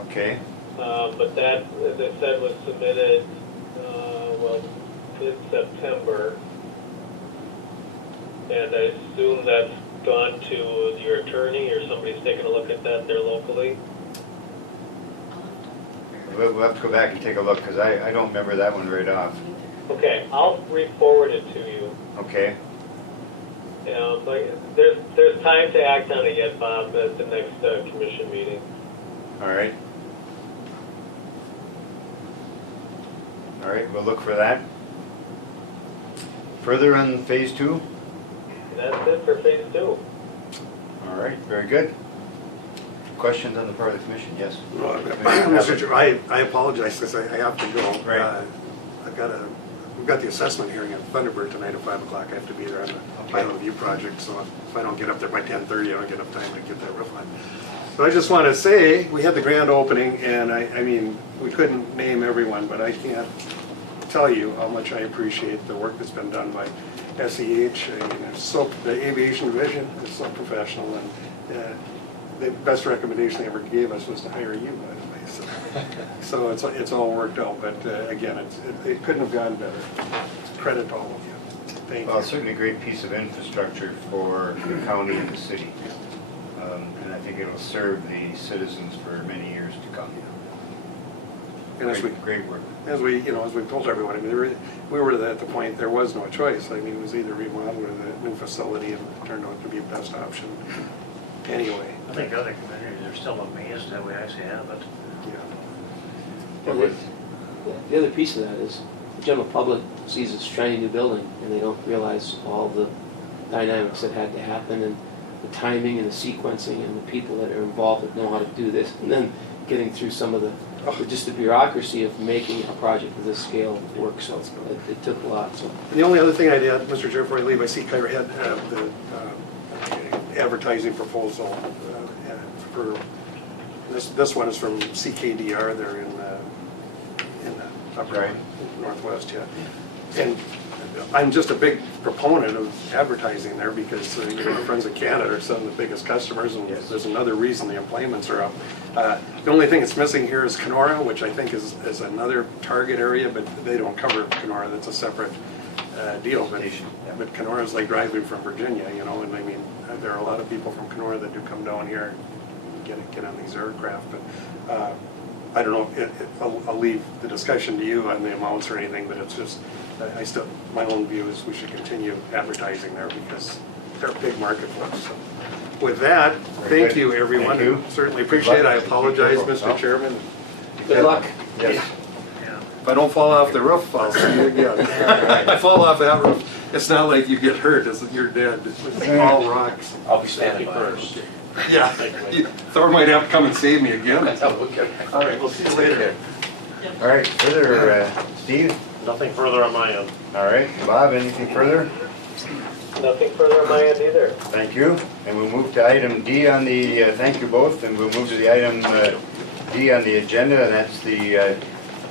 Okay. But that, as I said, was submitted, mid-September. And I assume that's gone to your attorney or somebody's taking a look at that there locally. We'll have to go back and take a look, because I don't remember that one right off. Okay, I'll re-forward it to you. Okay, But there's time to act on it yet, Bob, at the next commission meeting. all right. All right, we'll look for that. Further on phase 2? And that's it for phase 2. All right, very good. Questions on the part of the commission? Yes? Well, Mr. Chair, I apologize because I have to go. Right. We've got the assessment hearing at Thunderbird tonight at 5 o'clock. I have to be there on the Island View project, so if I don't get up there by 10:30, I don't get enough time to get that roof on. But I just want to say, we had the grand opening, and I mean, we couldn't name everyone, but I can't tell you how much I appreciate the work that's been done by SEH. I mean, the aviation division is so professional, and the best recommendation they ever gave us was to hire you, by the way. So it's all worked out, but again, it couldn't have gone better. Credit to all of you. Thank Well, you. it's certainly a great piece of infrastructure for the county and the city. And I think it'll serve the citizens for many years to come. And as we, Great work. as we told everyone, I mean, we were at the point, there was no choice. I mean, it was either remodel or the new facility, and it turned out to be the best option anyway. I think other communities are still amazed that we actually have it. Yeah. Well, the other piece of that is the general public sees this shiny new building and they don't realize all the dynamics that had to happen and the timing and the sequencing and the people that are involved that know how to do this, and then getting through some of the just the bureaucracy of making a project of this scale work. So it took a lot. So And the only other thing I'd add, Mr. Chair, before I leave, I see Kyra had the advertising proposal for, this one is from CKDR, they're in the upper Right. northwest, yeah. And I'm just a big proponent of advertising there because our friends in Canada are some of the biggest customers, and Yes. there's another reason the employments are up. The only thing that's missing here is Kenora, which I think is another target area, but they don't cover Kenora, that's a separate deal. But Kenora is like driving from Virginia, you know, and I mean, there are a lot of people from Kenora that do come down here and get on these aircraft, but I don't know, I'll leave the discussion to you on the amounts or anything, but it's just, I still, my own view is we should continue advertising there because they're a big market for us. So with that, Very thank good. you, everyone. Thank you. Certainly appreciate it. I apologize, Mr. Chairman. good luck. Yes. Yeah. If I don't fall off the roof, I'll see you again. If I fall off that roof, it's not like you get hurt, you're dead. It's all rocks. I'll be standing by. Yeah, Thor might have to come and save me again. Okay. All right, we'll see you later. All right, further, Steve? Nothing further on my end. All right, Bob, anything further? Nothing further on my end either. Thank you. And we'll move to item D on the, thank you both, and we'll move to the item D on the agenda, and that's the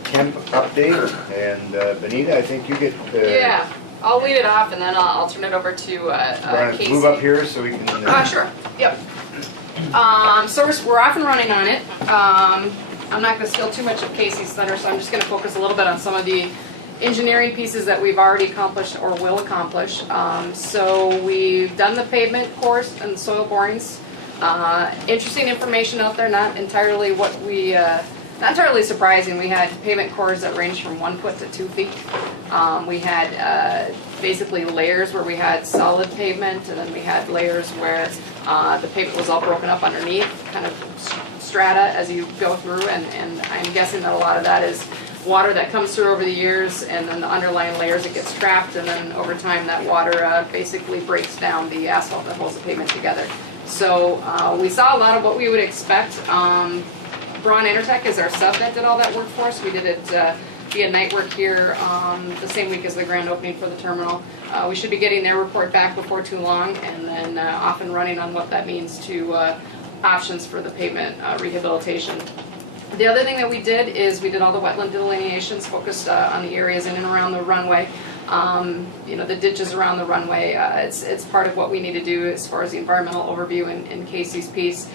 temp update. And Benita, I think you get... Yeah, I'll lead it off and then I'll turn it over to Want Casey. to move up here so we can... Sure, yep. So we're off and running on it. I'm not gonna steal too much of Casey's thunder, so I'm just gonna focus a little bit on some of the engineering pieces that we've already accomplished or will accomplish. So we've done the pavement course and soil borings. Interesting information out there, not entirely what we, not entirely surprising. We had pavement cores that ranged from 1 foot to 2 feet. We had basically layers where we had solid pavement, and then we had layers where the pavement was all broken up underneath, kind of strata as you go through, and I'm guessing that a lot of that is water that comes through over the years, and then the underlying layers, it gets trapped, and then over time that water basically breaks down the asphalt that holds the pavement together. So we saw a lot of what we would expect. Braun Intertech is our sub that did all that work for us. We did it via night work here the same week as the grand opening for the terminal. We should be getting their report back before too long, and then off and running on what that means to options for the pavement rehabilitation. The other thing that we did is we did all the wetland delineations, focused on the areas in and around the runway. You know, the ditches around the runway, it's part of what we need to do as far as the environmental overview in Casey's piece.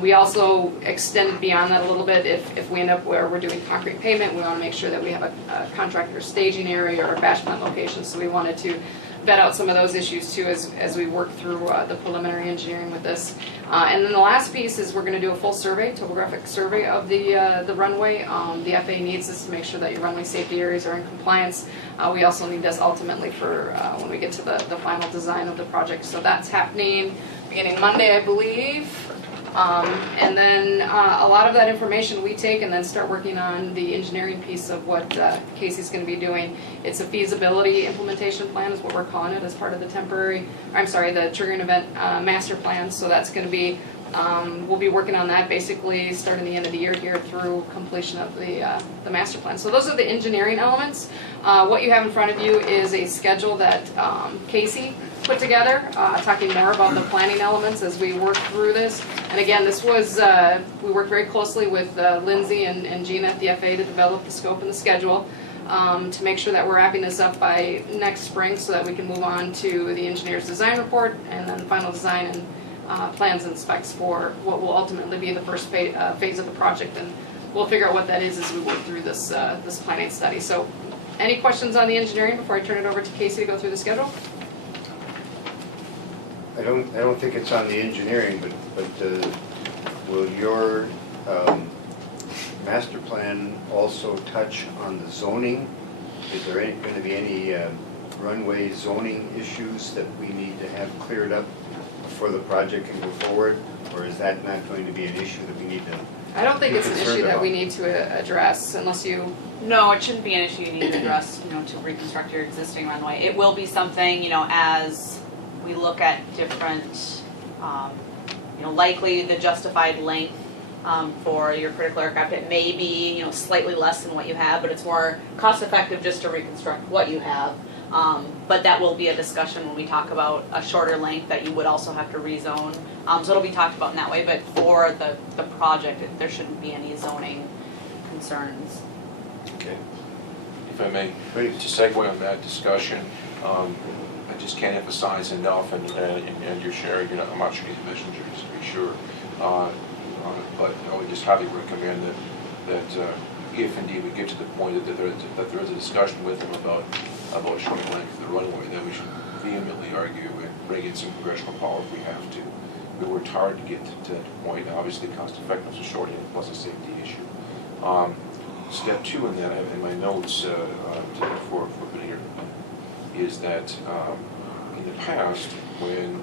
We also extended beyond that a little bit. If we end up where we're doing concrete pavement, we want to make sure that we have a contractor staging area or a batch plant location. So we wanted to vet out some of those issues too as we work through the preliminary engineering with this. And then the last piece is we're gonna do a full survey, topographic survey of the runway. The FAA needs this to make sure that your runway safety areas are in compliance. We also need this ultimately for when we get to the final design of the project. So that's happening beginning Monday, I believe. And then a lot of that information we take and then start working on the engineering piece of what Casey's going to be doing. It's a feasibility implementation plan is what we're calling it as part of the the triggering event master plan. So that's going to be, we'll be working on that basically starting the end of the year here through completion of the master plan. So those are the engineering elements. What you have in front of you is a schedule that Casey put together, talking more about the planning elements as we work through this. And again, this was, we worked very closely with Lindsay and Gina at the FAA to develop the scope and the schedule to make sure that we're wrapping this up by next spring so that we can move on to the engineer's design report and then final design and plans and specs for what will ultimately be the first phase of the project. And we'll figure out what that is as we work through this, this planning study. So any questions on the engineering before I turn it over to Casey to go through the schedule? I don't think it's on the engineering, but will your master plan also touch on the zoning? Is there going to be any runway zoning issues that we need to have cleared up before the project can go forward? Or is that not going to be an issue that we need to? I don't think it's an concerned issue that we about? need to address unless you, No, it shouldn't be an issue you need to address, to reconstruct your existing runway. It will be something, as we look at different, likely the justified length for your critical aircraft. It may be, slightly less than what you have, but it's more cost effective just to reconstruct what you have. But that will be a discussion when we talk about a shorter length that you would also have to rezone. So it'll be talked about in that way, but for the project, there shouldn't be any zoning concerns. Okay. If I may, Please. to segue on that discussion, I just can't emphasize enough, and you're sharing, I'm not sure the messenger, just to be sure, but I would just highly recommend that if indeed we get to the point that there is a discussion with them about shortening the length of the runway, then we should vehemently argue and bring in some congressional power if we have to. We worked hard to get to that point. Obviously, cost effectiveness of shortening it plus a safety issue. Step two in that, in my notes for putting here, is that in the past, when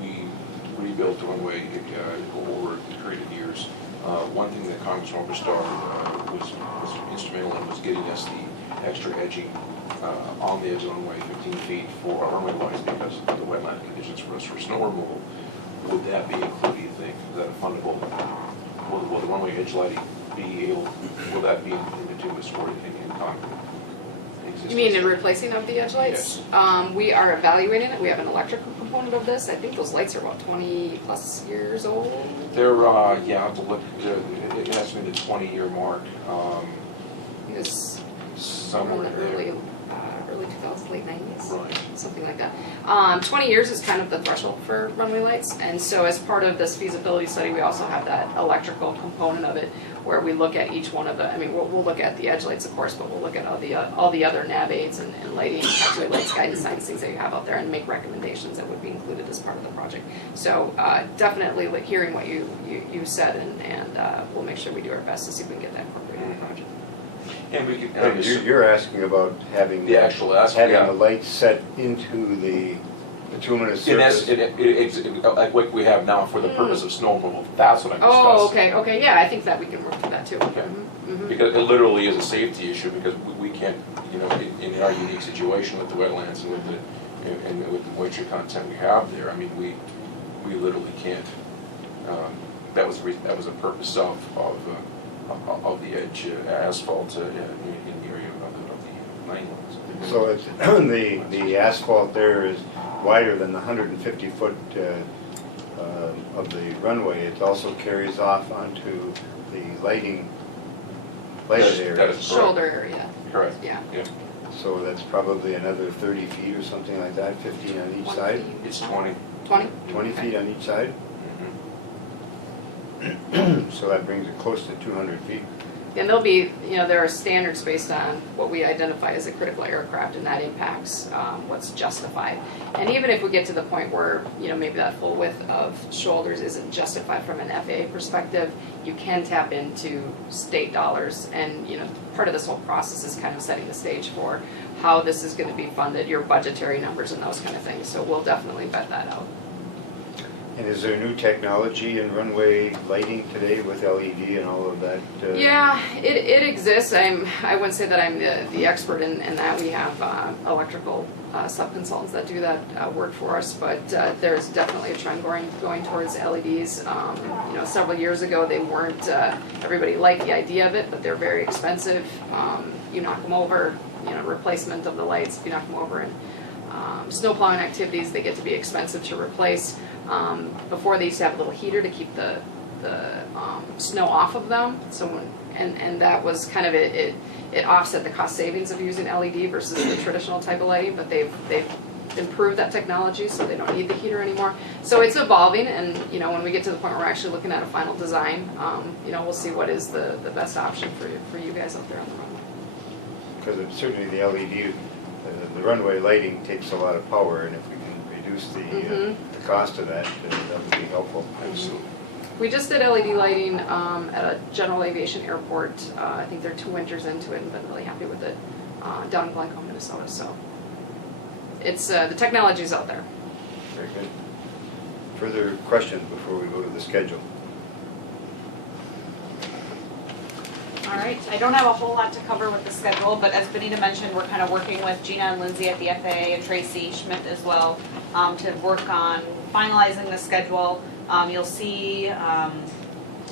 we rebuilt the runway over a period of years, one thing that Congressman Oberstar was instrumental in was getting us the extra edging on the edge of the runway, 15 feet for our runway lines because of the wetland conditions for us for snow removal. Would that be included, you think? Is that a fundable? Will the runway edge lighting be able, will that be included too as for in concrete? you mean in replacing of the edge lights? Yes. We are evaluating it. We have an electrical component of this. I think those lights are about 20 plus years old. They're, yeah, to look, it has to be the 20-year mark. It's Somewhere in the there. early 2000s, late 90s. Right. Something like that. 20 years is kind of the threshold for runway lights, and so as part of this feasibility study, we also have that electrical component of it, where we look at each one of the. I mean, we'll look at the edge lights, of course, but we'll look at all the other nav aids and lighting, actually lights, guidance signs, things that you have out there, and make recommendations that would be included as part of the project. So definitely, like, hearing what you said, and we'll make sure we do our best to see if we can get that incorporated in the project. And we could, But you're asking about having the actual aspect, having yeah. the lights set into the bituminous In essence, surface. it's like what we have now for the purpose of snow removal. That's what I'm Oh, discussing. okay, yeah, I think that we can work with that too. Okay. Mhm. Because it literally is a safety issue because we can't, in our unique situation with the wetlands and with the moisture content we have there, I mean, we literally can't. That was the reason, that was the purpose of the edge asphalt in the area of the line lines. So it's, the asphalt there is wider than the 150-foot of the runway. It also carries off onto the lighted That area. is correct. Shoulder area, Correct. yeah. Yeah. So that's probably another 30 feet or something like that, 15 on each 20 side? feet. It's 20. 20? 20 Okay. feet on each side? Mhm. So that brings it close to 200 feet. And there'll be, there are standards based on what we identify as a critical aircraft, and that impacts what's justified. And even if we get to the point where, maybe that full width of shoulders isn't justified from an FAA perspective, you can tap into state dollars. And, part of this whole process is kind of setting the stage for how this is going to be funded, your budgetary numbers and those kind of things. So we'll definitely vet that out. And is there new technology in runway lighting today with LED and all of that? Yeah, it exists. I wouldn't say that I'm the expert in that. We have electrical sub-consultants that do that work for us, but there's definitely a trend going towards LEDs. Several years ago they weren't, everybody liked the idea of it, but they're very expensive. You knock them over, replacement of the lights, if you knock them over in snow plowing activities, they get to be expensive to replace. Before they used to have a little heater to keep the snow off of them. So and that was kind of it offset the cost savings of using LED versus the traditional type of lighting. But they've improved that technology, so they don't need the heater anymore. So it's evolving, and when we get to the point where we're actually looking at a final design, we'll see what is the best option for you guys out there on the runway. Because certainly the LED, the runway lighting takes a lot of power, and if we can reduce the cost of that, that would be helpful. Absolutely. We just did LED lighting at a general aviation airport. I think they're 2 winters into it and been really happy with it down in Glencoe, Minnesota. So it's the technology's out there. Very good. Further questions before we go to the schedule? All right, I don't have a whole lot to cover with the schedule, but as Benita mentioned, we're kind of working with Gina and Lindsay at the FAA and Tracy Schmidt as well to work on finalizing the schedule. You'll see,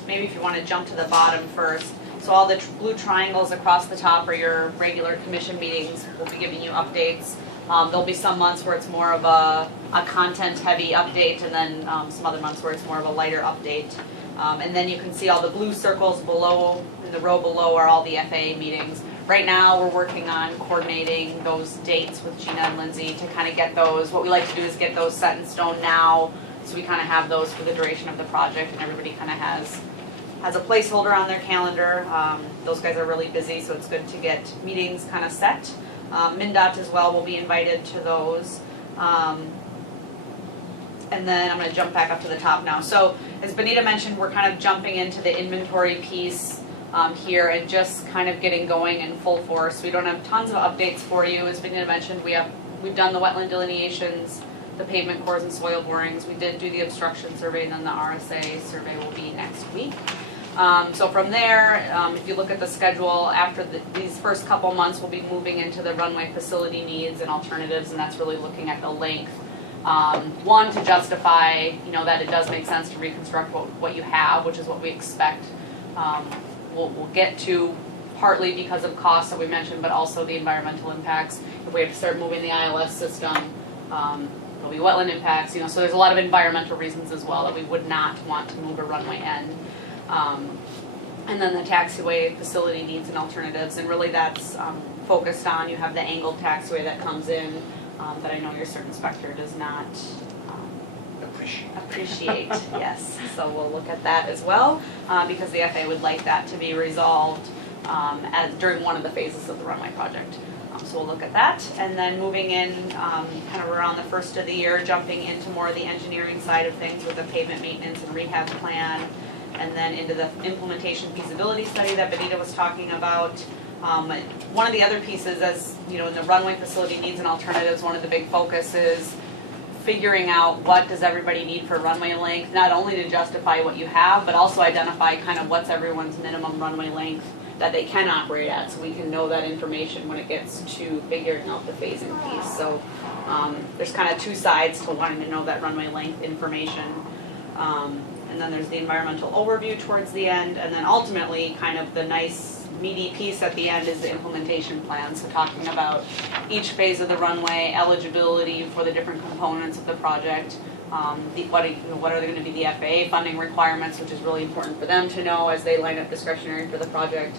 maybe if you want to jump to the bottom first, so all the blue triangles across the top are your regular commission meetings. We'll be giving you updates. There'll be some months where it's more of a content-heavy update, and then some other months where it's more of a lighter update. And then you can see all the blue circles below, in the row below are all the FAA meetings. Right now, we're working on coordinating those dates with Gina and Lindsay to kind of get those. What we like to do is get those set in stone now, so we kind of have those for the duration of the project, and everybody kind of has a placeholder on their calendar. Those guys are really busy, so it's good to get meetings kind of set. MnDOT as well will be invited to those. And then I'm going to jump back up to the top now. So as Benita mentioned, we're kind of jumping into the inventory piece here and just kind of getting going in full force. We don't have tons of updates for you. As Benita mentioned, we've done the wetland delineations, the pavement cores and soil borings. We did do the obstruction survey, and then the RSA survey will be next week. So from there, if you look at the schedule, after these first couple months, we'll be moving into the runway facility needs and alternatives, and that's really looking at the length. One, to justify, that it does make sense to reconstruct what you have, which is what we expect. We'll get to partly because of costs that we mentioned, but also the environmental impacts. If we have to start moving the ILS system, there'll be wetland impacts, so there's a lot of environmental reasons as well that we would not want to move a runway end. And then the taxiway facility needs and alternatives, and really that's focused on, you have the angled taxiway that comes in, that I know your cert inspector does not appreciate. Yes, so we'll look at that as well, because the FAA would like that to be resolved during one of the phases of the runway project. So we'll look at that, and then moving in kind of around the first of the year, jumping into more of the engineering side of things with the pavement maintenance and rehab plan, and then into the implementation feasibility study that Benita was talking about. One of the other pieces, as in the runway facility needs and alternatives, one of the big focuses figuring out what does everybody need for runway length, not only to justify what you have, but also identify kind of what's everyone's minimum runway length that they can operate at, so we can know that information when it gets to figuring out the phasing piece. So there's kind of two sides to wanting to know that runway length information. And then there's the environmental overview towards the end, and then ultimately kind of the nice meaty piece at the end is the implementation plan. So talking about each phase of the runway, eligibility for the different components of the project, what are going to be the FAA funding requirements, which is really important for them to know as they line up discretionary for the project,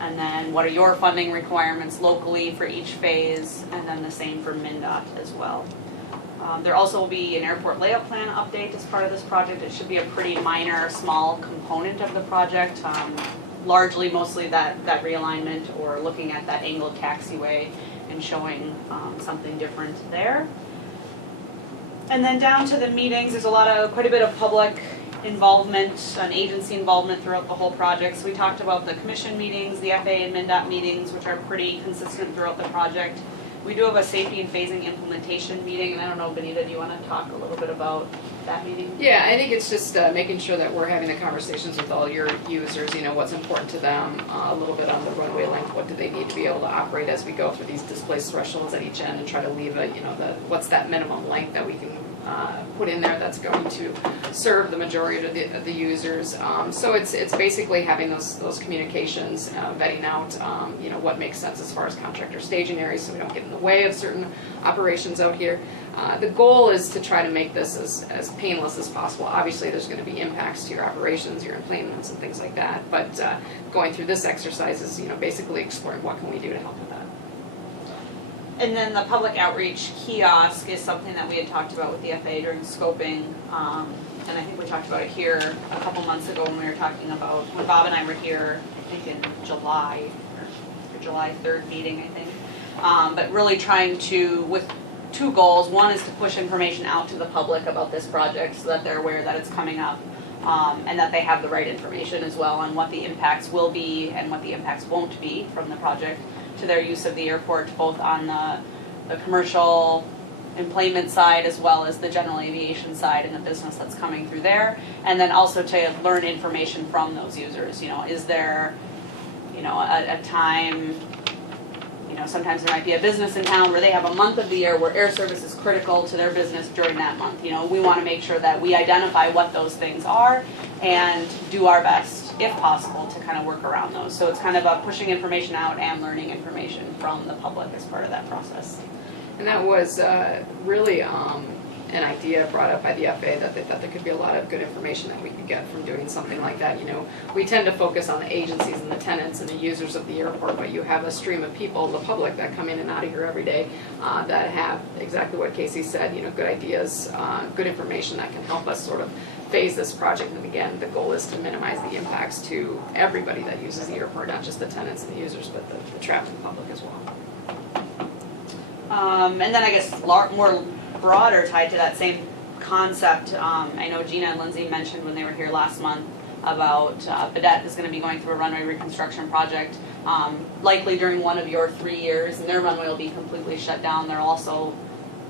and then what are your funding requirements locally for each phase, and then the same for MnDOT as well. There also will be an airport layout plan update as part of this project. It should be a pretty minor, small component of the project. largely, mostly that realignment or looking at that angled taxiway and showing something different there. And then down to the meetings, there's quite a bit of public involvement, and agency involvement throughout the whole project. So we talked about the commission meetings, the FAA and MnDOT meetings, which are pretty consistent throughout the project. We do have a safety and phasing implementation meeting, and I don't know, Benita, do you want to talk a little bit about that meeting? Yeah, I think it's just making sure that we're having the conversations with all your users, you know, what's important to them, a little bit on the runway length, what do they need to be able to operate as we go through these displaced thresholds at each end, and try to leave a, you know, what's that minimum length that we can put in there that's going to serve the majority of the users. So it's basically having those communications, vetting out, you know, what makes sense as far as contractor staging areas, so we don't get in the way of certain operations out here. The goal is to try to make this as painless as possible. Obviously, there's going to be impacts to your operations, your employments, and things like that. But going through this exercise is, you know, basically exploring what can we do to help with that. And then the public outreach kiosk is something that we had talked about with the FAA during scoping. And I think we talked about it here a couple months ago when we were talking about, when Bob and I were here, I think in July, or July 3rd meeting, I think. But really trying to, with two goals. One is to push information out to the public about this project so that they're aware that it's coming up, and that they have the right information as well on what the impacts will be and what the impacts won't be from the project to their use of the airport, both on the commercial employment side as well as the general aviation side and the business that's coming through there. And then also to learn information from those users. You know, is there, you know, a time, you know, sometimes there might be a business in town where they have a month of the year where air service is critical to their business during that month. You know, we want to make sure that we identify what those things are and do our best, if possible, to kind of work around those. So it's kind of a pushing information out and learning information from the public as part of that process. And that was really an idea brought up by the FAA that they thought there could be a lot of good information that we could get from doing something like that. You know, we tend to focus on the agencies and the tenants and the users of the airport, but you have a stream of people, the public, that come in and out of here every day that have exactly what Casey said, you know, good ideas, good information that can help us sort of phase this project. And again, the goal is to minimize the impacts to everybody that uses the airport, not just the tenants and the users, but the traveling public as well. And then I guess more broader tied to that same concept, I know Gina and Lindsay mentioned when they were here last month about Baudette is going to be going through a runway reconstruction project, likely during one of your 3 years, and their runway will be completely shut down. They're also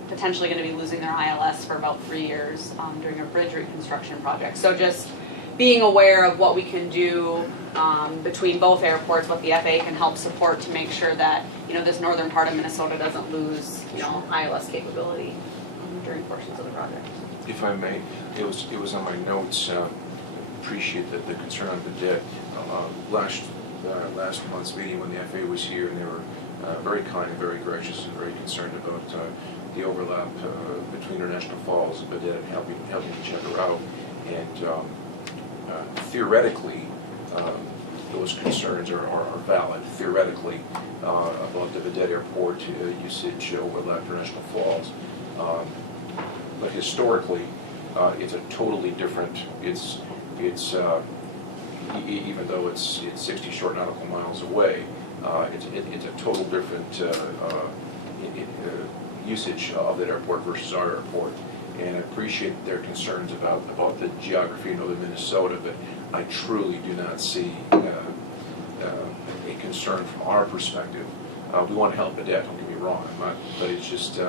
potentially going to be losing their ILS for about 3 years during a bridge reconstruction project. So just being aware of what we can do between both airports, what the FAA can help support to make sure that, you know, this northern part of Minnesota doesn't lose, you know, ILS capability during portions of the project. If I may, it was on my notes. Appreciate the concern on Baudette. Last month's meeting when the FAA was here, and they were very kind and very gracious and very concerned about the overlap between International Falls and Baudette and helping each other out. And theoretically, those concerns are valid. Theoretically, about the Baudette Airport usage overlap International Falls. But historically, it's a totally different. It's even though it's 60 short nautical miles away, it's a total different usage of that airport versus our airport. And I appreciate their concerns about the geography of northern Minnesota, but I truly do not see a concern from our perspective. We want to help Baudette, don't get me wrong, but it's just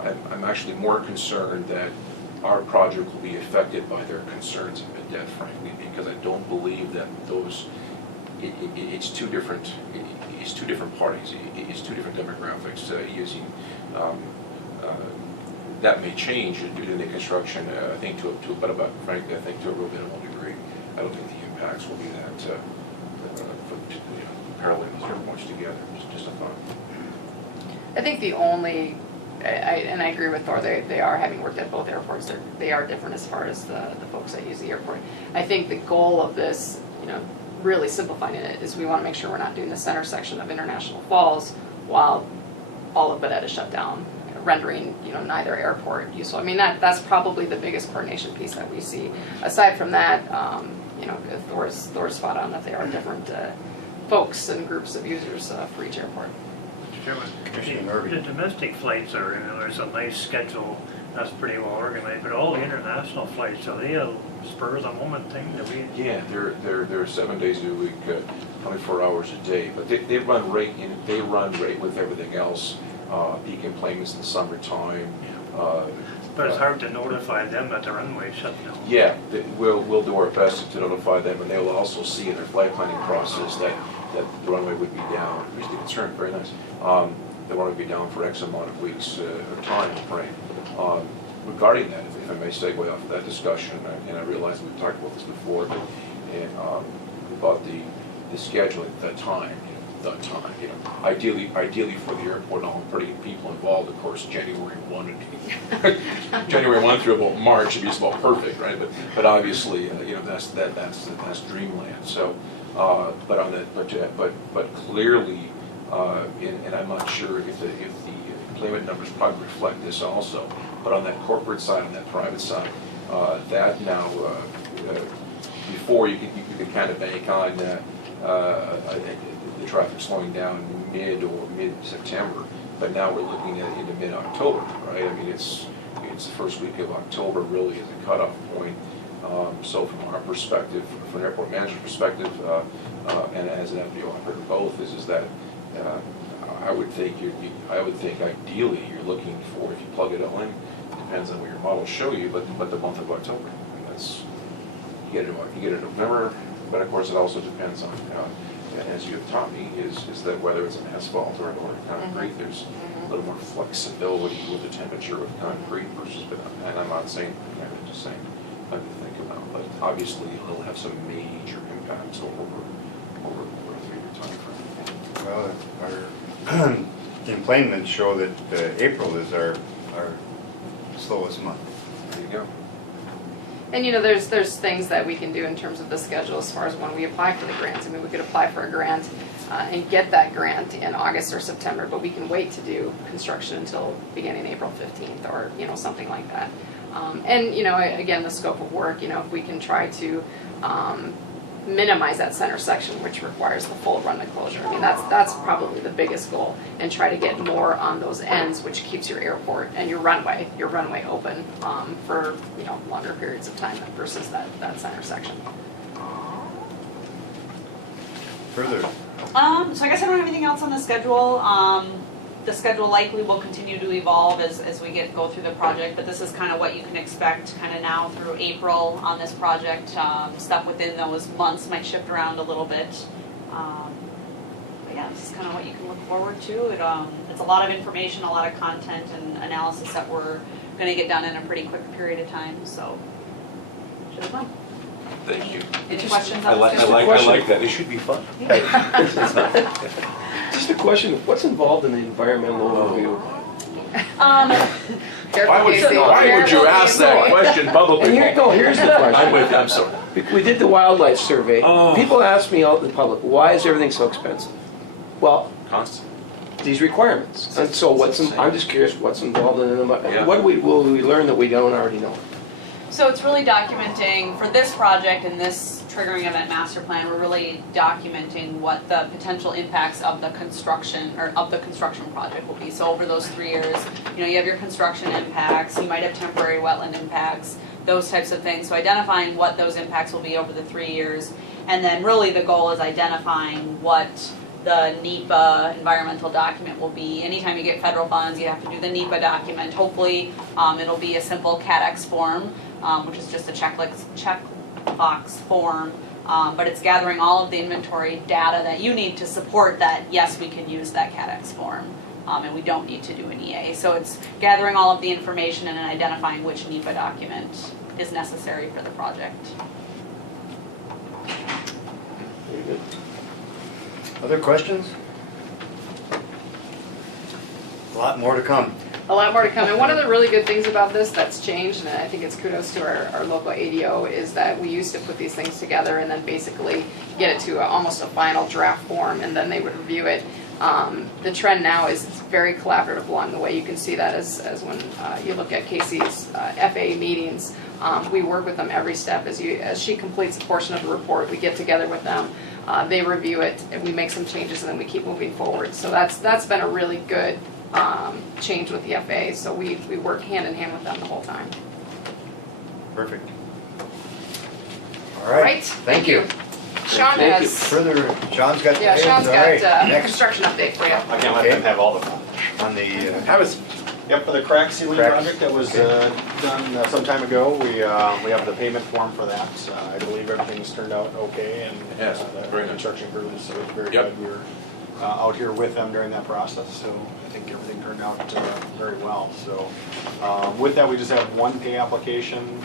I'm actually more concerned that our project will be affected by their concerns in Baudette, frankly, because I don't believe that it's two different parties, it's two different demographics using. That may change due to the construction. I think frankly, I think to a real minimal degree. I don't think the impacts will be that paralleling these airports together. Just a thought. I think the only, and I agree with Thor, they are, having worked at both airports, they are different as far as the folks that use the airport. I think the goal of this, you know, really simplifying it, is we want to make sure we're not doing the center section of International Falls while all of Baudette is shut down, rendering, you know, neither airport useful. I mean, that's probably the biggest coordination piece that we see. Aside from that, you Thor's spot on that they are different folks and groups of users for each airport. Mr. Chairman, Commissioner Murphy. the domestic flights are, there's a nice schedule, that's pretty well organized, but all the international flights, are they a spur of the moment thing that we? Yeah, they're 7 days a week, 24 hours a day, but they run right with everything else. Peak employments in the summertime. But it's hard to notify them that the runway shut down. Yeah, we'll do our best to notify them, and they'll also see in their flight planning process that the runway would be down. Here's the concern, very nice. The runway would be down for X amount of weeks of time frame. Regarding that, if I may segue off of that discussion, and I realize we've talked about this before, but about the scheduling at that time. Ideally for the airport, all pretty people involved, of course, January 1 would be January 1 through about March would be about perfect, right? But obviously, that's dreamland. So, but clearly, and I'm not sure if the employment numbers probably reflect this also. But on that corporate side, on that private side, that now before you could kind of bank on the traffic slowing down mid-September, but now we're looking at into mid-October, right? I mean, it's the first week of October really is a cutoff point. So from our perspective, from an airport manager's perspective, and as an FBO operator both, is that I would think ideally you're looking for, if you plug it all in, depends on what your models show you, but the month of October. And that's you get it in November, but of course it also depends on. As you have taught me, is that whether it's an asphalt or concrete, there's a little more flexibility with the temperature of concrete versus, and I'm not saying, I'm just saying, I'm to think about, but obviously it'll have some major impacts over a 3-year time frame. Well, our employments show that April is our slowest month. There you go. And there's things that we can do in terms of the schedule as far as when we apply for the grants. I mean, we could apply for a grant and get that grant in August or September, but we can wait to do construction until beginning April 15th or, something like that. And, again, the scope of work, if we can try to minimize that center section, which requires the full runway closure. I mean, that's probably the biggest goal, and try to get more on those ends, which keeps your airport and your runway open for longer periods of time versus that center section. Further, So I guess I don't have anything else on the schedule. The schedule likely will continue to evolve as we go through the project, but this is kind of what you can expect kind of now through April on this project. Stuff within those months might shift around a little bit. But yeah, this is kind of what you can look forward to. It's a lot of information, a lot of content and analysis that we're going to get done in a pretty quick period of time, so should be fun. Thank you. Any questions I on the like schedule? that. It should be fun. Just a question, what's involved in the environmental overview? Why would you ask that question publicly? And here's the question. I'm sorry. We did the wildlife survey. Oh. People ask me out in the public, why is everything so expensive? Well, Constant. these requirements. And so I'm just curious what's involved in them. Yeah. What will we learn that we don't already know? So it's really documenting, for this project and this triggering event master plan, we're really documenting what the potential impacts of the construction project will be. So over those 3 years, you have your construction impacts, you might have temporary wetland impacts, those types of things. So identifying what those impacts will be over the 3 years. And then really the goal is identifying what the NEPA environmental document will be. Anytime you get federal funds, you have to do the NEPA document. Hopefully it'll be a simple CADX form, which is just a checkbox form, but it's gathering all of the inventory data that you need to support that, yes, we can use that CADX form, and we don't need to do an EA. So it's gathering all of the information and then identifying which NEPA document is necessary for the project. Very good. other questions? A lot more to come. A lot more to come. And one of the really good things about this that's changed, and I think it's kudos to our local ADO, is that we used to put these things together and then basically get it to almost a final draft form, and then they would review it. The trend now is it's very collaborative along the way. You can see that as when you look at Casey's FA meetings. We work with them every step as she completes a portion of the report. We get together with them, they review it, and we make some changes, and then we keep moving forward. So that's been a really good change with the FA. So we work hand in hand with them the whole time. Perfect. All Right, right, thank you. Sean Thank you. has, Further, Sean's got the yeah, heads, Sean's all got right. Next construction update for you. I can't let Okay. them have all the fun. on the, Yep, for the crack sealing Crack. project that was done some time ago, we have the payment form for that. I believe everything's turned out okay, and Yes, the very good. construction crew is very Yep. good. We were out here with them during that process, so I think everything turned out very well. So with that, we just have one pay application,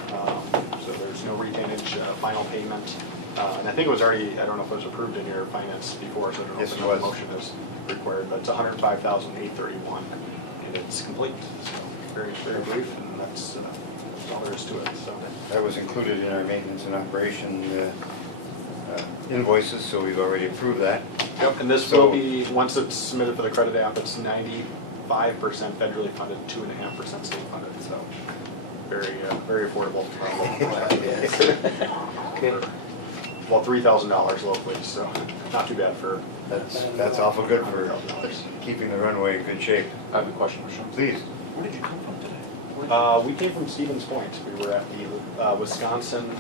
so there's no retainage, final payment. And I think it was already, I don't know if it was approved in your finance before, so I don't know Yes, if it another was. motion is required, but it's $105,831, and it's complete. So very brief, and that's all there is to it, so. that was included in our maintenance and operation invoices, so we've already approved that. Yep, and this So- will be, once it's submitted for the credit app, it's 95% federally funded, 2.5% state funded, so very affordable. Well, $3,000 locally, so not too bad for That's awful good for $3,000. keeping the runway in good shape. I have a question for Sean. Please. Where did you come from today? We came from Stevens Point. We were at the Wisconsin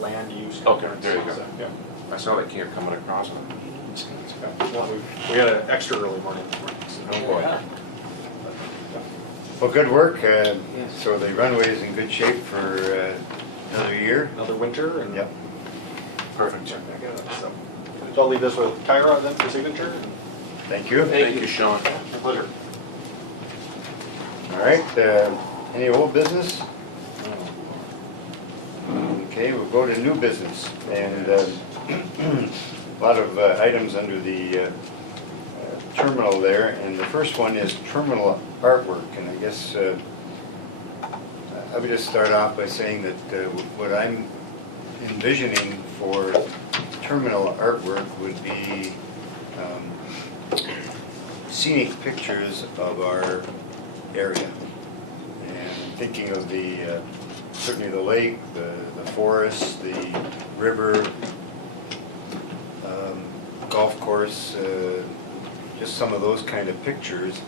Land Use Okay, Conference. there you go. So, yeah. I saw that camp coming across. Well, we had an extra early morning this morning. So. Oh, boy. Well, good work. So the runway is in good shape for another year. Another winter and. Yep. Perfect. So I'll leave this with Tyra then for signature. Thank you. Thank you, Sean. My pleasure. All right, any old business? Okay, we'll go to new business, and a lot of items under the terminal there, and the first one is terminal artwork, and I guess I would just start off by saying that what I'm envisioning for terminal artwork would be scenic pictures of our area. And thinking of the, certainly the lake, the forest, the river, golf course, just some of those kind of pictures,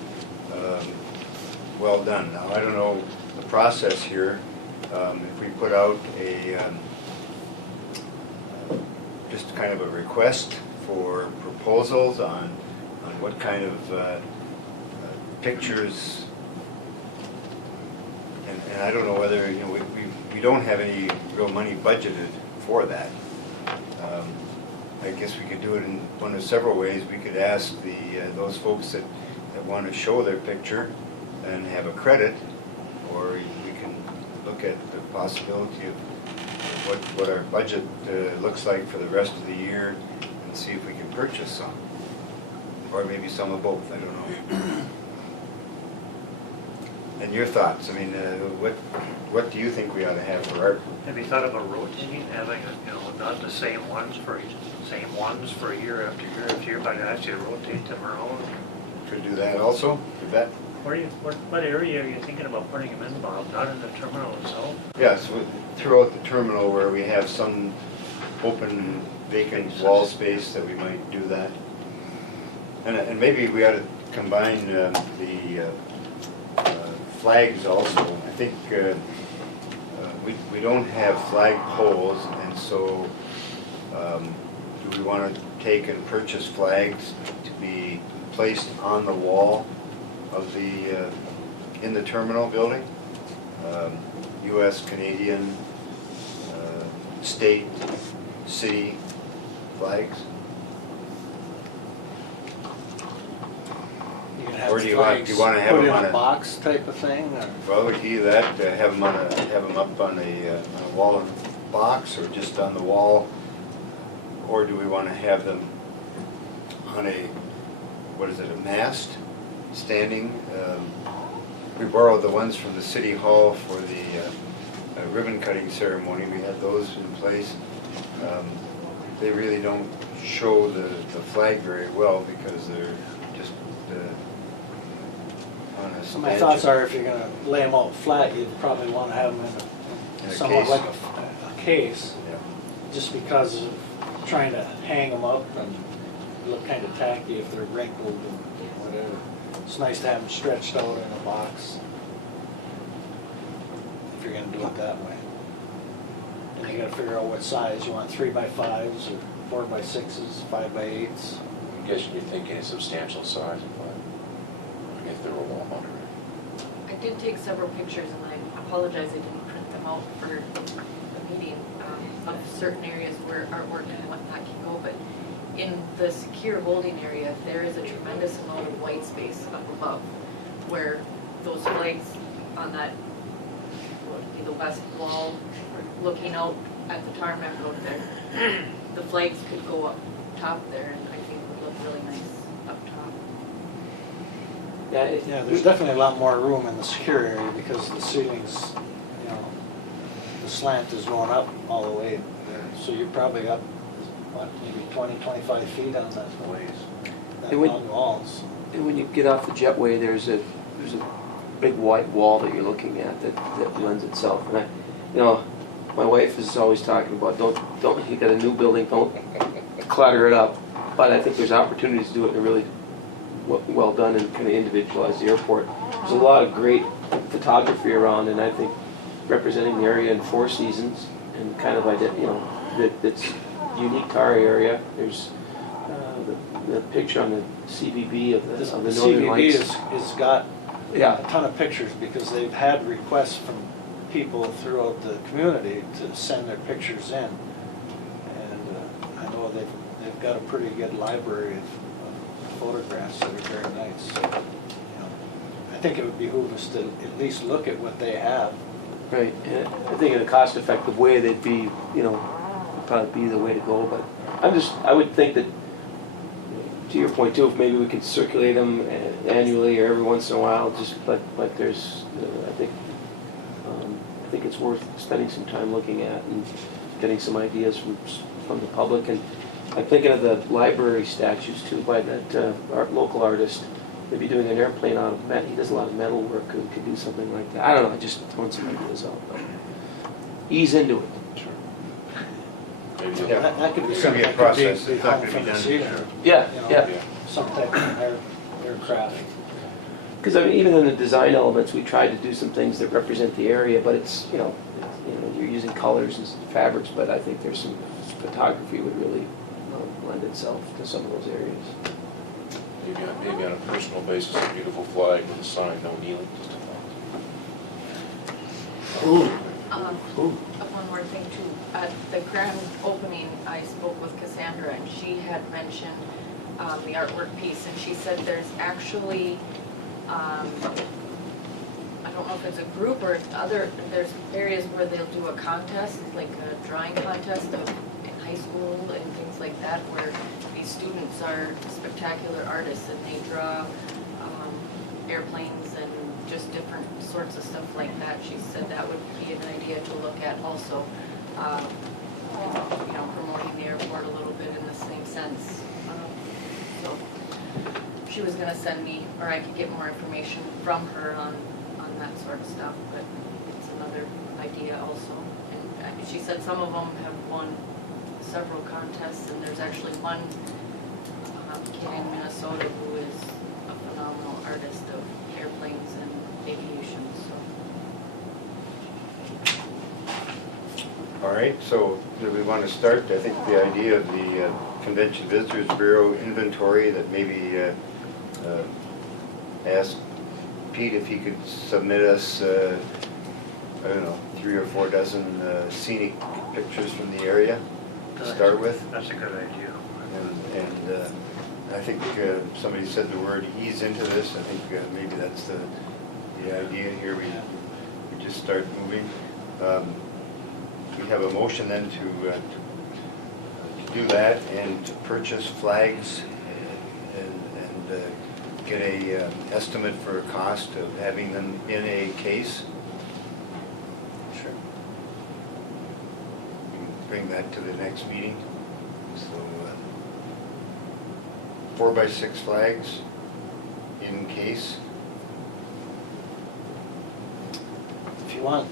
well done. Now, I don't know the process here, if we put out a, just kind of a request for proposals on what kind of pictures, and I don't know whether, you know, we don't have any real money budgeted for that. I guess we could do it in one of several ways. We could ask those folks that want to show their picture and have a credit, or we can look at the possibility of what our budget looks like for the rest of the year and see if we can purchase some. Or maybe some of both, I don't know. And your thoughts, I mean, what do you think we ought to have for art? Have you thought about rotating, having, not the same ones for year after year after year, but actually rotate them around? Could do that also, is that? What area are you thinking about putting them in, Bob? Not in the terminal itself? Yes, throughout the terminal where we have some open vacant wall space that we might do that. And maybe we ought to combine the flags also. I think we don't have flag poles, and so do we want to take and purchase flags to be placed on the wall of the in the terminal building? U.S., Canadian, state, city flags? You can have Or do you flags want to have put them in on a a box type of thing, or? Well, we could either that, have them up on a wall box, or just on the wall, or do we want to have them on a, what is it, a mast, standing? We borrowed the ones from the city hall for the ribbon cutting ceremony. We had those in place. they really don't show the flag very well because they're just on a So my stanchion. thoughts are if you're gonna lay them out flat, you'd probably wanna have them In in a somewhat case. like a case, Yeah. just because of trying to hang them up and look kind of tacky if they're wrinkled and whatever. It's nice to have them stretched out in a box, if you're gonna do it that way. And you gotta figure out what size, you want 3x5s or 4x6s, 5x8s. I guess you're thinking a substantial size, but I guess they're a wall mounted. I did take several pictures, and I apologize I didn't print them out for the meeting, of certain areas where artwork and whatnot can go, but in the secure holding area, there is a tremendous amount of white space up above, where those flags on that, what would be the west wall, looking out at the tarmac out there, the flags could go up top there, and I think would look really nice up top. Yeah, there's definitely a lot more room in the secure area because the ceilings, you know, the slant is going up all the way there. So you're probably up, what, maybe 20, 25 feet on that And when- long walls. And when you get off the jetway, there's a big white wall that you're looking at that lends itself. And my wife is always talking about don't you got a new building, don't clutter it up. But I think there's opportunities to do it in a really well done and kind of individualize the airport. There's a lot of great photography around, and I think representing the area in 4 seasons and kind of that's unique to our area. There's the picture on the CVB of the Northern CVB Lights. has got Yeah. a ton of pictures because they've had requests from people throughout the community to send their pictures in. And I know they've got a pretty good library of photographs that are very nice. So, I think it would behoove us to at least look at what they have. Right, and I think in a cost-effective way, they'd be, probably be the way to go, but I would think that, to your point too, if maybe we could circulate them annually or every once in a while, but there's, I think it's worth spending some time looking at and getting some ideas from the public, and I'm thinking of the library statues too by that local artist. Maybe doing an airplane out of metal. He does a lot of metal work. We could do something like that. I don't know. Just throwing some ideas out. But ease into it. Maybe Yeah. That could be It's gonna something be a that process. could be It's not hung gonna from be the done. ceiling. Yeah, Yeah. Yeah. Some type of aircraft. Because even in the design elements, we tried to do some things that represent the area, but it's you're using colors and fabrics. But I think there's some photography would really lend itself to some of those areas. Maybe on a personal basis, a beautiful flag with a sign, no kneeling, just a One more thing too, at the grand opening, I spoke with Cassandra and she had mentioned the artwork piece, and she said there's actually, I don't know if it's a group or there's areas where they'll do a contest, like a drawing contest in high school and things like that, where these students are spectacular artists and they draw airplanes and just different sorts of stuff like that. She said that would be an idea to look at also, promoting the airport a little bit in the same sense. So she was gonna send me, or I could get more information from her on that sort of stuff, but it's another idea also. And she said some of them have won several contests, and there's actually one kid in Minnesota who is a phenomenal artist of airplanes and aviation, so. All right, so do we want to start? I think the idea of the Convention Visitors Bureau inventory, that maybe ask Pete if he could submit us, 3 or 4 dozen scenic pictures from the area to start with. That's a good idea. And I think somebody said the word ease into this. I think maybe that's the idea here. We just start moving. We have a motion then to do that and to purchase flags and get a estimate for a cost of having them in a case. Sure. Bring that to the next meeting. So, 4x6 flags in case. If you want,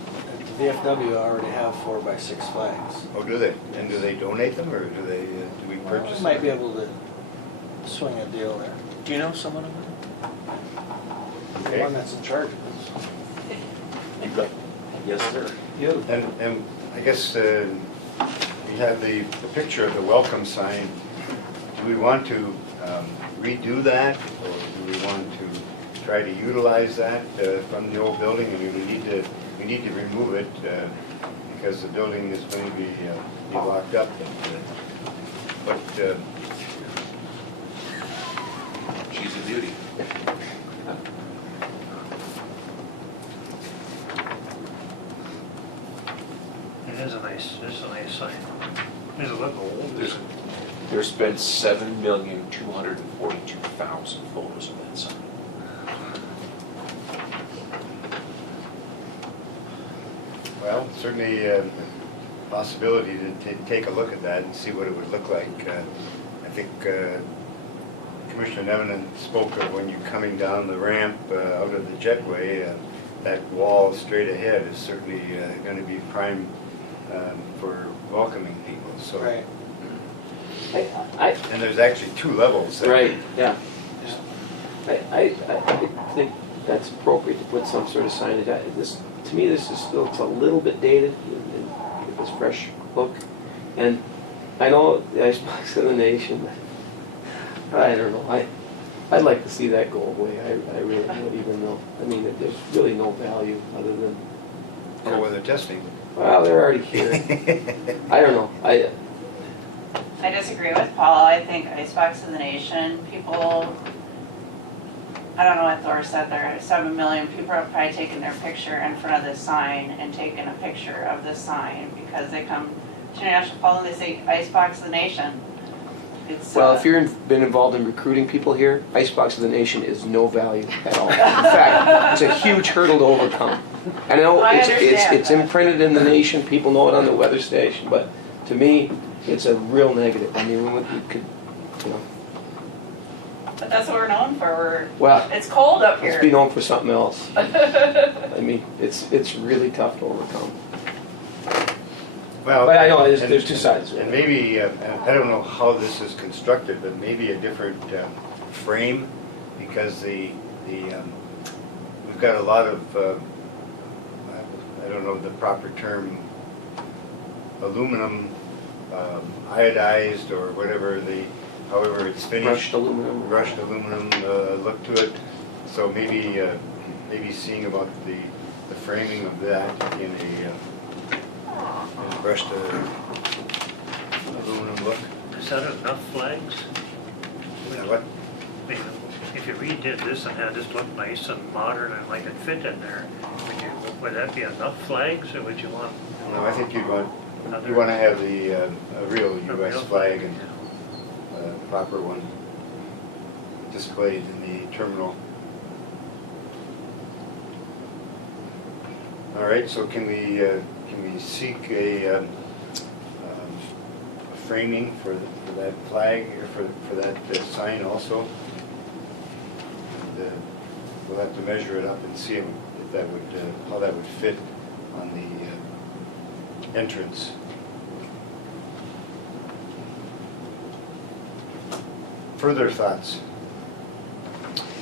the VFW already have 4x6 flags. Oh, do they? And do they donate them, or do they, do we purchase them? Might be able to swing a deal there. Do you know someone over The Okay. one that's in charge of this. Yes, sir. And I guess we have the picture of the welcome sign. Do we want to redo that, or do we want to try to utilize that from the old building? I mean, we need to remove it because the building is going to be locked up. But She's a beauty. It is a nice sign. Does it look old? There's been 7,242,000 photos of that sign. well, certainly a possibility to take a look at that and see what it would look like. I think Commissioner Nevenin spoke of when you're coming down the ramp out of the jetway, that wall straight ahead is certainly going to be prime for welcoming people. So, Right. and there's actually 2 levels there. Right, yeah. I think that's appropriate to put some sort of signage. To me, this is still, it's a little bit dated, and with this fresh look. And I know the Icebox of the Nation, I don't know, I'd like to see that go away. I really would, even though, I mean, there's really no value other than, For weather testing. well, they're already here. I don't know, I disagree with Paul. I think Icebox of the Nation, people, I don't know what Thor said there, 7 million people have probably taken their picture in front of this sign and taken a picture of this sign because they come to National Falls and they say Icebox of the Nation. It's, well, if you've been involved in recruiting people here, Icebox of the Nation is no value at all. In fact, it's a huge hurdle to overcome. And I know I it's understand that. imprinted in the nation, people know it on the weather station, but to me, it's a real negative. I mean, we could, you know, But that's what we're known for. well, It's cold up let's here. be known for something else. I mean, it's really tough to overcome. Well, But I know there's 2 sides. And maybe, I don't know how this is constructed, but maybe a different frame, because we've got a lot of, I don't know the proper term, aluminum iodized or whatever however it's finished. Brushed aluminum. Brushed aluminum look to it. So maybe seeing about the framing of that in a brushed aluminum look. Is that enough flags? Yeah, what? I mean, if you redid this and had this look nice and modern and like it fit in there, would that be enough flags, or would you want No, I think you want another? to have the a real a U.S. real flag and proper one displayed in the terminal. All right, so can we seek a framing for that flag, or for that sign also? And, we'll have to measure it up and see if that would, how that would fit on the entrance. Further thoughts?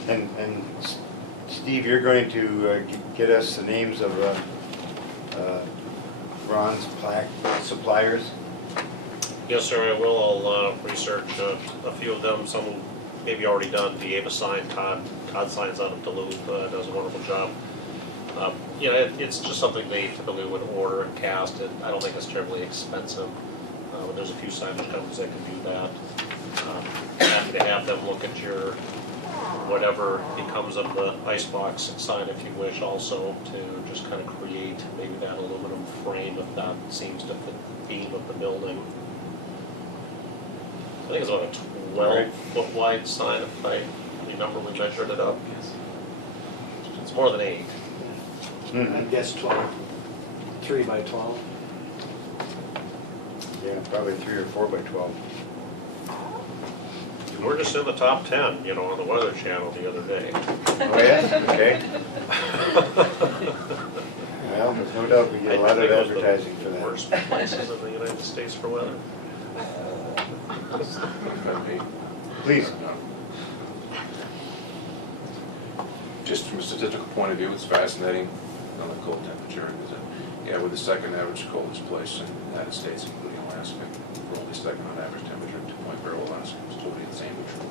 And Steve, you're going to get us the names of bronze plaque suppliers? Yes, sir, I will. I'll research a few of them, some maybe already done. Vieva Sign, Todd Signs out of Duluth does a wonderful job. You know, it's just something they typically would order and cast, and I don't think it's terribly expensive. But there's a few signage companies that can do that. Happy to have them look at your whatever becomes of the icebox sign if you wish, also to just kind of create maybe that aluminum frame if that seems to fit the theme of the building. I think it's about a 12-foot wide sign if I remember we measured it up. It's more than 8. I guess 12, 3 by 12. Yeah, probably 3 or 4 by 12. We're just in the top 10, you know, on the Weather Channel the other day. Oh, yeah, okay. Well, there's no doubt we get a lot of advertising for that. Worst places in the United States for weather. Please. Just from a statistical point of view, it's fascinating on the cold temperature. Yeah, we're the second average coldest place in the United States, including Alaska. We're only second on average temperature to Point Barrow, Alaska. It's totally insane, but true.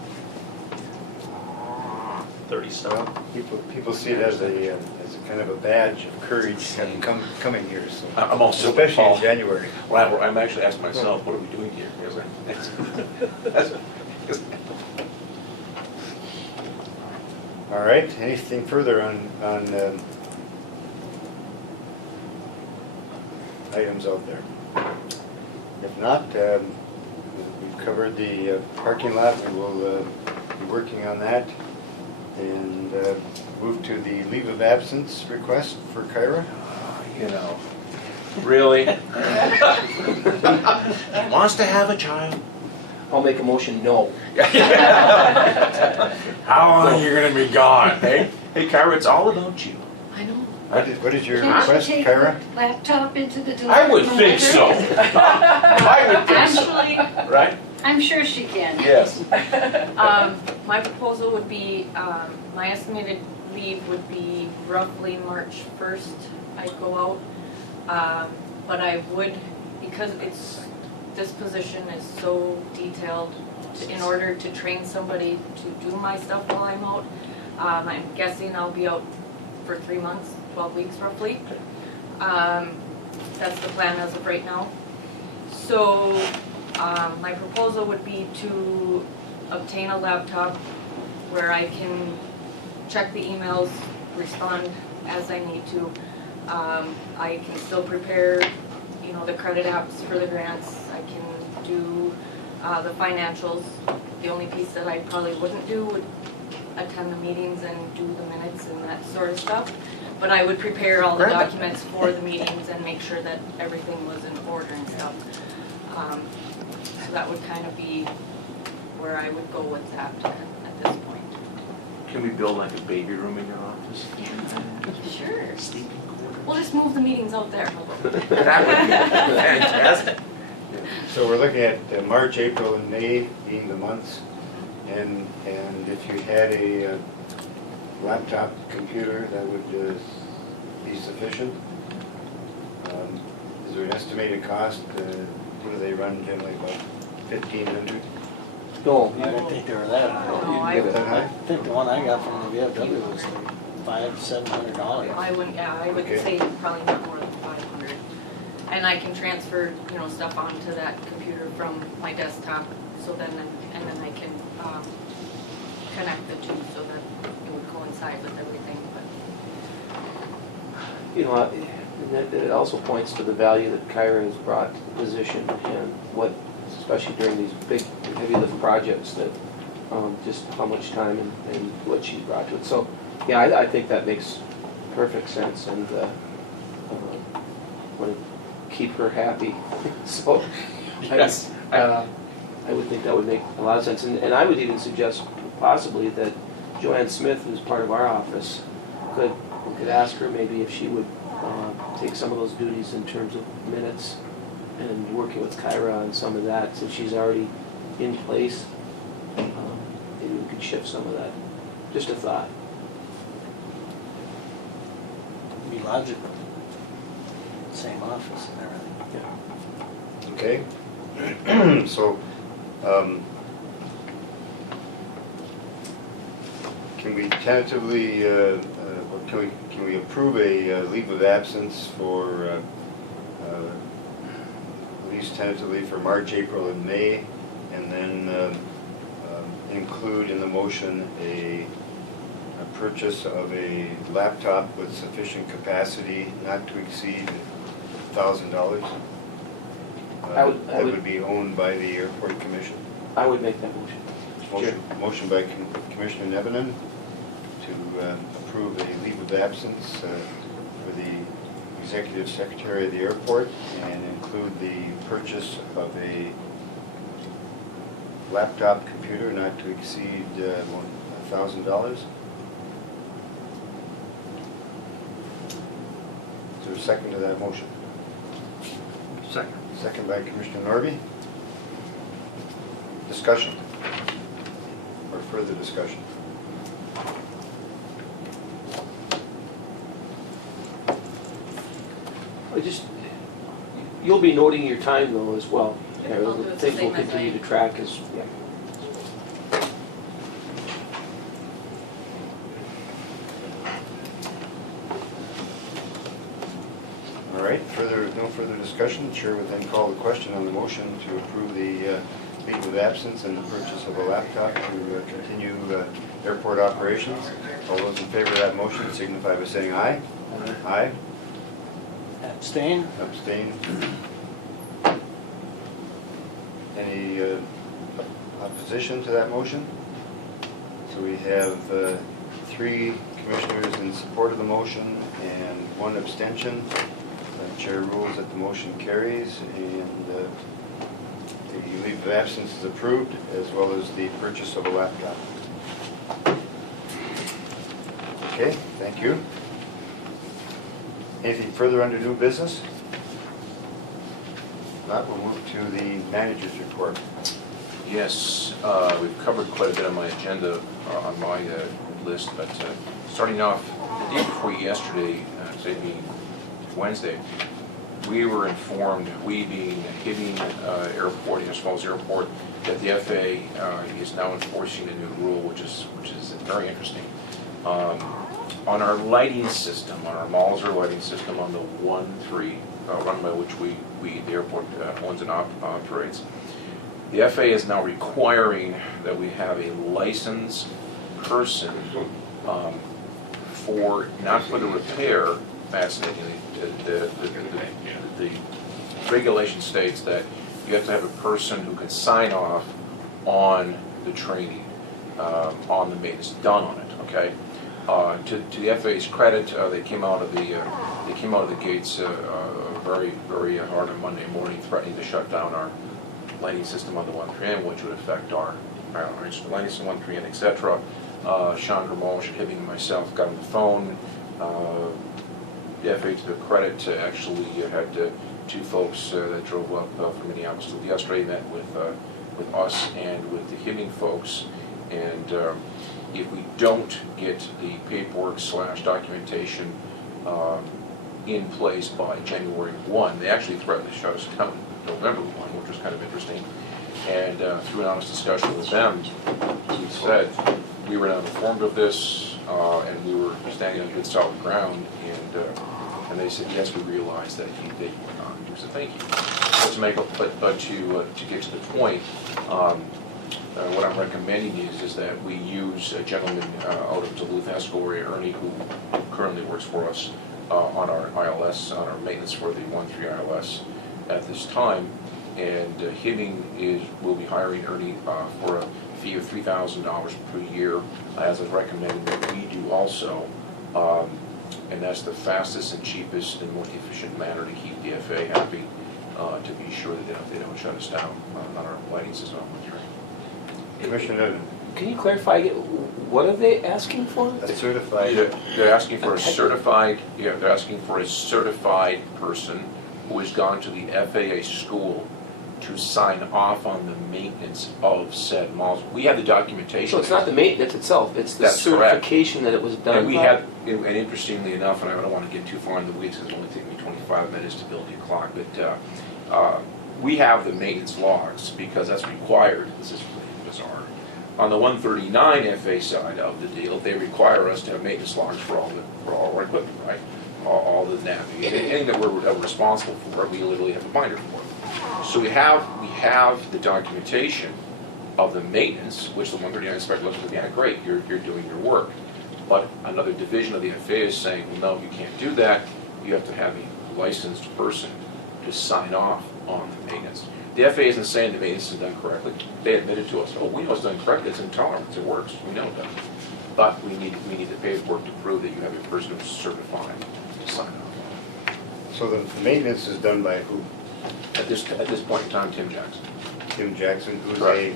37. Well, people see it as a kind of a badge of courage having coming here, so. I'm also Especially in Paul. January. Well, I'm actually asking myself, what are we doing here? All right, anything further on items out there? If not, we've covered the parking lot, and we'll be working on that. And move to the leave of absence request for Kyra. You know, really? Wants to have a child? I'll make a motion, no. How long are you gonna be gone, hey? Hey, Kyra, it's all about you. I know. What is your Can't request, you take Kyra? the laptop into the delivery I would think manager? so. I would think so. Actually, Right? I'm sure she can. Yes. My proposal would be, my estimated leave would be roughly March 1st, I'd go out. But I would, because this position is so detailed, in order to train somebody to do my stuff while I'm out, I'm guessing I'll be out for 3 months, 12 weeks roughly. That's the plan as of right now. So, my proposal would be to obtain a laptop where I can check the emails, respond as I need to. I can still prepare, you know, the credit apps for the grants. I can do the financials. The only piece that I probably wouldn't do would attend the meetings and do the minutes and that sort of stuff. But I would prepare all the documents for the meetings and make sure that everything was in order and stuff. So that would kind of be where I would go with that at this point. Can we build like a baby room in your office? Sure. We'll just move the meetings out there. That would be fantastic. So we're looking at March, April, and May being the months. And if you had a laptop computer, that would be sufficient. Is there an estimated cost? What do they run generally, about 1,500? No, I don't think they were that high. No, Is that I high? think the one I got from the VFW was like $500-700. I wouldn't, yeah, I would Okay. say probably not more than 500. And I can transfer, you know, stuff onto that computer from my desktop, so then, and then I can connect the two so that it would coincide with everything, but. you know, it also points to the value that Kyra has brought to the position and what, especially during these big heavy lift projects, that just how much time and what she's brought to it. So, yeah, I think that makes perfect sense, and want to keep her happy. So, Yes. I would think that would make a lot of sense. And I would even suggest possibly that Joanne Smith, who's part of our office, could ask her maybe if she would take some of those duties in terms of minutes and working with Kyra on some of that, since she's already in place. Maybe we could shift some of that. Just a thought. Be logical. Same office and everything. Okay. So, can we tentatively, or can we approve a leave of absence for, at least tentatively for March, April, and May, and then include in the motion a purchase of a laptop with sufficient capacity not to exceed $1,000? That would be owned by the Airport Commission. I would make that motion. Motion by Commissioner Nevenin to approve a leave of absence for the Executive Secretary of the Airport and include the purchase of a laptop computer not to exceed $1,000. Is there a second to that motion? Second. Second by Commissioner Norby. Discussion? Or further discussion? You'll be noting your time though as well. Yeah, I'll do it the Things will same as continue I- to track as, yeah. All right, no further discussion. Chair would then call the question on the motion to approve the leave of absence and the purchase of a laptop to continue airport operations. All those in favor of that motion signify by saying aye. Aye. Abstain? Abstain. Any opposition to that motion? So we have 3 commissioners in support of the motion and 1 abstention. The chair rules that the motion carries and the leave of absence is approved, as well as the purchase of a laptop. Okay, thank you. Anything further under new business? Not, we'll move to the manager's report. Yes, we've covered quite a bit on my agenda, on my list, but starting off the day before yesterday, today being Wednesday, we were informed, we being Hibbing Airport, East Falls Airport, that the FAA is now enforcing a new rule, which is very interesting. On our lighting system, on our Mauser lighting system on the 1-3 runway, which the airport owns and operates, the FAA is now requiring that we have a licensed person not for the repair. Fascinatingly, the regulation states that you have to have a person who can sign off on the training, on the maintenance done on it. Okay. To the FAA's credit, they came out of the gates very hard on Monday morning, threatening to shut down our lighting system on the 1-3N, which would affect our lighting system 1-3N, etc. Sean Gramosh, Hibbing, and myself got on the phone. The FAA, to their credit, actually had 2 folks that drove up from Minneapolis yesterday, met with us and with the Hibbing folks, and if we don't get the paperwork / documentation in place by January 1, they actually threatened to shut us down November 1, which was kind of interesting. And through an honest discussion with them, we said we were not informed of this, and we were standing on good solid ground, and they said, yes, we realized that they were not. We said, thank you. But to get to the point, what I'm recommending is that we use a gentleman out of Duluth, Escalade, Ernie, who currently works for us on our ILS, on our maintenance for the 1-3 ILS at this time. And Hibbing will be hiring Ernie for a fee of $3,000 per year, as is recommended that we do also. And that's the fastest and cheapest and most efficient manner to keep the FAA happy, to be sure that they don't shut us down on our lighting system on 1-3. Commissioner, Can you clarify, what are they asking for? a certified, They're asking for a certified, they're asking for a certified person who has gone to the FAA school to sign off on the maintenance of said module. We have the documentation. So it's not the maintenance itself, it's the That's correct. certification that it was done And we by? had, and interestingly enough, and I don't want to get too far in the weeds because it'll only take me 25 minutes to build the clock, but we have the maintenance logs because that's required. This is really bizarre. On the 139 FA side of the deal, they require us to have maintenance logs for all our equipment, right? All the navigation, anything that we're responsible for, we literally have a binder for. So we have the documentation of the maintenance, which the 139 inspector looks at, yeah, great, you're doing your work. But another division of the FAA is saying, well, no, you can't do that. You have to have a licensed person to sign off on the maintenance. The FAA isn't saying the maintenance is done correctly. They admitted to us, oh, we know it's done correctly, it's in tolerance, it works, we know that. But we need the paperwork to prove that you have a person who's certified to sign off. so the maintenance is done by who? At this point in time, Tim Jackson. Tim Jackson, who's a Correct.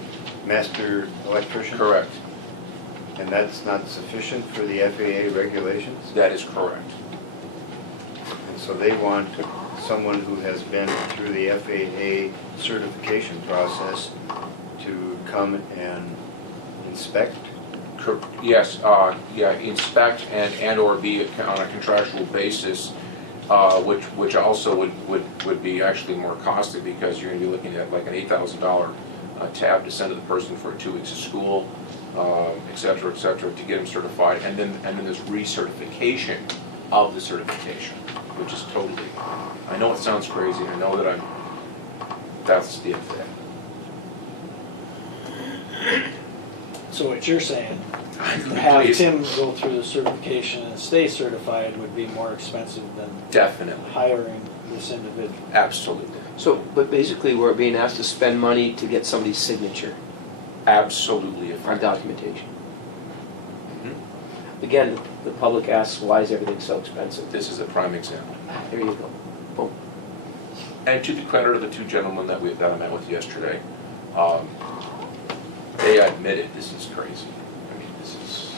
master electrician? Correct. And that's not sufficient for the FAA regulations? That is correct. And so they want someone who has been through the FAA certification process to come and inspect? Yes, yeah, inspect and/or be on a contractual basis, which also would be actually more costly because you're gonna be looking at like an $8,000 tab to send to the person for 2 weeks of school, et cetera, to get them certified. And then there's recertification of the certification, which is totally, I know it sounds crazy, I know that that's the FAA. So what you're saying, to have Tim go through the certification and stay certified would be more expensive than Definitely, hiring this individual. absolutely, So, but basically, we're being asked to spend money to get somebody's signature absolutely on effective. documentation. Mhm. Again, the public asks, why is everything so expensive? This is a prime example. There you go. Boom. And to the credit of the 2 gentlemen that I met with yesterday, they admitted this is crazy. I mean, this is,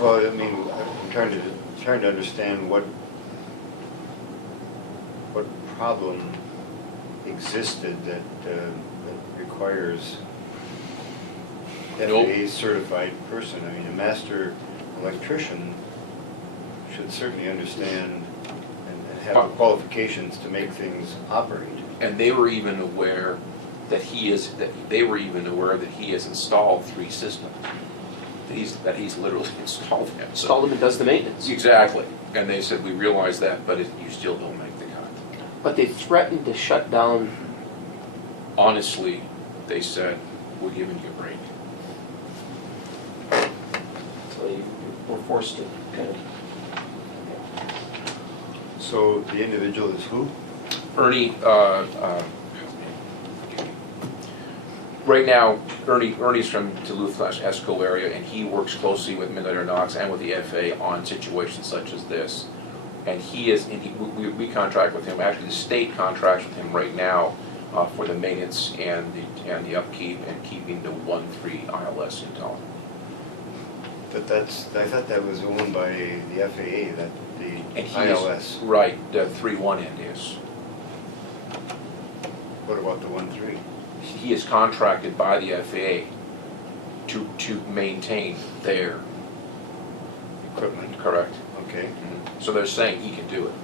Well, I mean, I'm trying to understand what problem existed that requires Nope. FAA certified person. I mean, a master electrician should certainly understand and have the qualifications to make things operate. and they were even aware that he has installed 3 systems. That he's literally installed them. So- Install them and does the maintenance. Exactly. And they said, we realize that, but you still don't make the cut. But they threatened to shut down. Honestly, they said, we're giving you a break. So you were forced to kind of. So the individual is who? Ernie, right now, Ernie's from Duluth/Esco area, and he works closely with Midnight Aeronautics and with the FAA on situations such as this. And we contract with him, actually the state contracts with him right now for the maintenance and the upkeep and keeping the 1-3 ILS in tow. But I thought that was owned by the FAA, that the And he ILS. is, right, the 3-1 end is. What about the 1-3? He is contracted by the FAA to maintain their Equipment, correct. okay. So they're saying he can do it.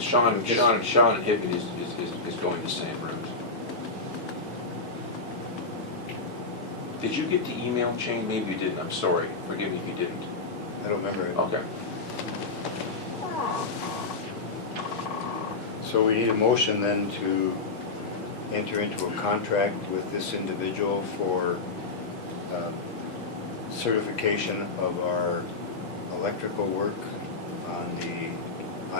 Sean and Hibbett is going the same route. Did you get the email chain? Maybe you didn't. I'm sorry. Forgive me if you didn't. I don't remember it. Okay. So we need a motion then to enter into a contract with this individual for certification of our electrical work on the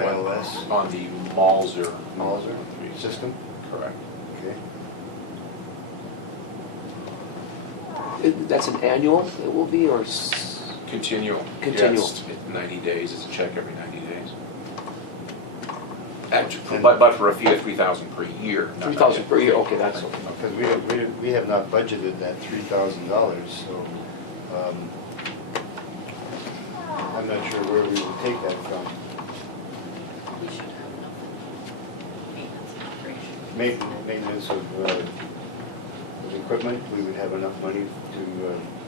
ILS On the Malzer. Mauser system? Correct. Okay. That's an annual, it will be, or Continual. Continual. Yes, it's 90 days. It's a check every 90 days. But for a fee of $3,000 per year. not 3,000 per year? Okay, that's okay. Because we have not budgeted that $3,000, so I'm not sure where we would take that from. We should have enough maintenance and operation. Maintenance of equipment, we would have enough money to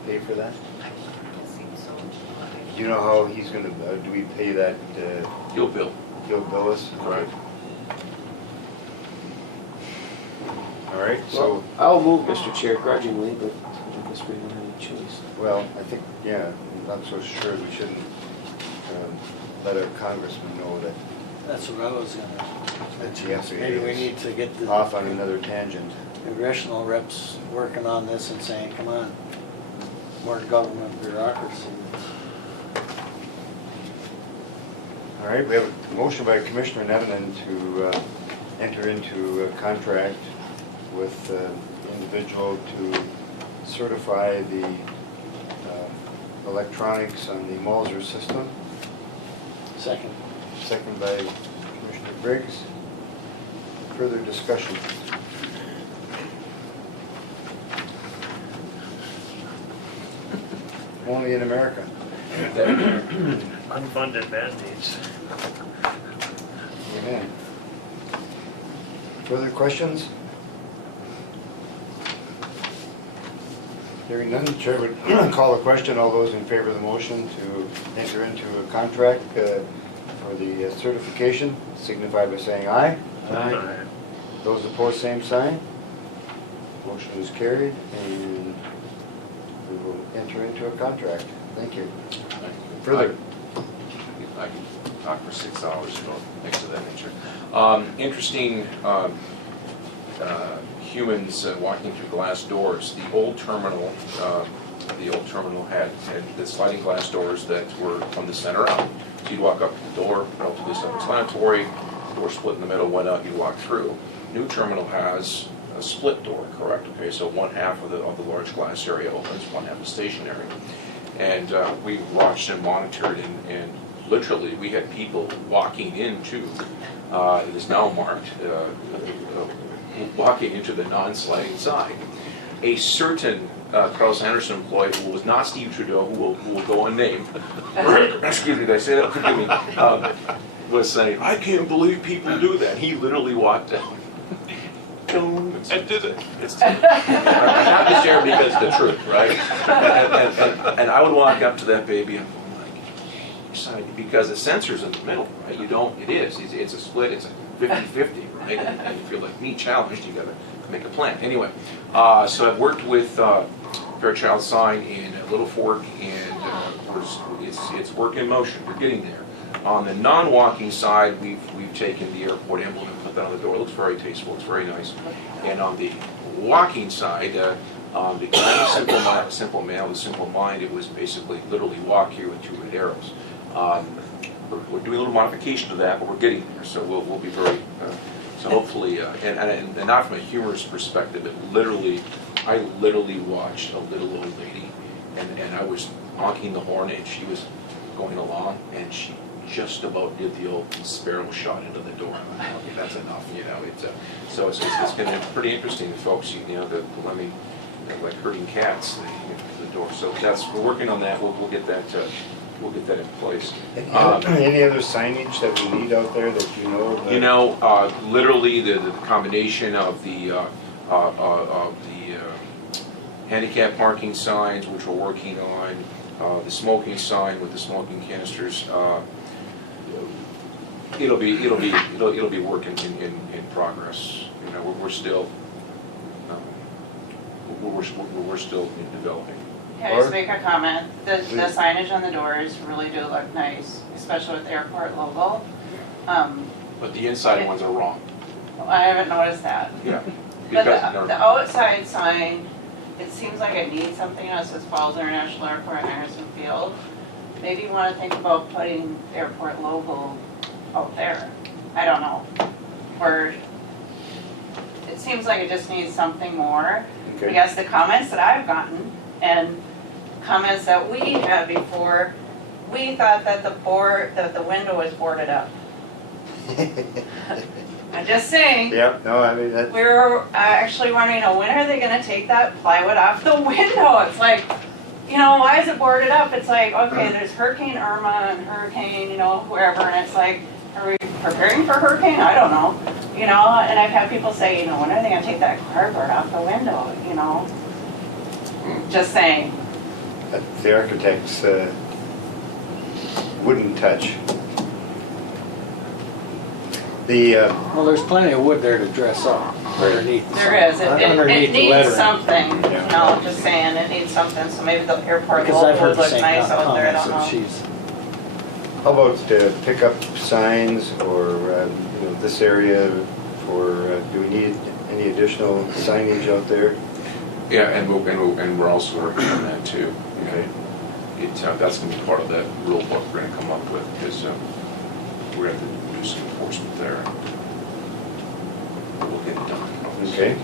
pay for that? I think so. Do you know how he's gonna, do we pay that, You'll bill. he'll bill us? Correct. All right, Well, so, I'll move, Mr. Chair, grudgingly, but I guess we don't have any choice. well, I think, yeah, I'm not so sure we shouldn't let our congressman know that That's what I was gonna mention. Yes, it Maybe we is. need to get the off on another tangent. congressional reps working on this and saying, come on, more government bureaucracy. All right, we have a motion by Commissioner Nevinen to enter into a contract with the individual to certify the electronics on the Mauser system. Second. Second by Commissioner Briggs. further discussion? Only in America. Unfunded mandates. Amen. Further questions? Hearing none, the chair would call a question. All those in favor of the motion to enter into a contract for the certification signify by saying aye. Aye. Those opposed, same sign. Motion is carried, and we will enter into a contract. Thank you. Further? I could talk for 6 hours about things of that nature. Interesting humans walking through glass doors. The old terminal had the sliding glass doors that were from the center out. So you'd walk up to the door, relatively self-explanatory, door split in the middle, went out, you'd walk through. New terminal has a split door, correct? Okay, so one half of the large glass area opens, one half is stationary. And we watched and monitored, and literally we had people walking into, it is now marked, walking into the non-sliding side. A certain Carlos Anderson employee, who was not Steve Trudeau, who will go unnamed, excuse me, did I say that? Forgive me, was saying, I can't believe people do that. He literally walked out. And did it. I'm not just there because it's the truth, right? And I would walk up to that baby and I'm like, excited, because the sensor's in the middle, right? You don't, it's a split, it's a 50-50, right? And if you're like me, challenged, you gotta make a plan. Anyway, so I've worked with Fairchild Sign in Little Fork, and it's work in motion. We're getting there. On the non-walking side, we've taken the airport emblem and put that on the door. It looks very tasteful. It's very nice. And on the walking side, because I'm a simple man with a simple mind, it was basically literally walk here with 2 red arrows. We're doing a little modification to that, but we're getting there. So we'll be very. So hopefully, and not from a humorous perspective, but literally, I literally watched a little old lady, and I was honking the horn, and she was going along, and she just about did the old sparrow shot into the door. I'm like, okay, that's enough, you know. So it's going to be pretty interesting, folks. The lemming, like herding cats, to the door. So we're working on that. We'll get that. We'll get that in place. Any other signage that we need out there that you know of? You know, literally the combination of the handicap parking signs, which we're working on, the smoking sign with the smoking canisters. It'll be work in progress. You know, we're still developing. Can I just make a comment? The signage on the doors really do look nice, especially with the airport logo. But the inside ones are wrong. I haven't noticed that. Yeah. But the outside sign, it seems like it needs something else. It says Falls International Airport, Anderson Field. Maybe you want to think about putting the airport logo out there. I don't know. Or it seems like it just needs something more. Okay. I guess the comments that I've gotten and comments that we had before, we thought that the window was boarded up. I'm just saying. Yeah, no, I mean, that's... We were actually wondering, when are they gonna take that plywood off the window? It's like, why is it boarded up? It's like, okay, there's Hurricane Irma and Hurricane, whoever, and it's like, are we preparing for hurricane? I don't know. And I've had people say, when are they gonna take that cardboard off the window, Just saying. The architects wouldn't touch. Well, there's plenty of wood there to dress up underneath. There is. It Underneath the needs lettering. something. Yeah. Just saying, it needs something. So maybe the airport Because I've logo heard would the look same nice out there. I comments don't that know. she's. How about pickup signs or, this area for, do we need any additional signage out there? Yeah, and we're also working on that too. Okay. That's going to be part of that rule book we're going to come up with, because we're going to do some enforcement there. We'll get it done. Okay.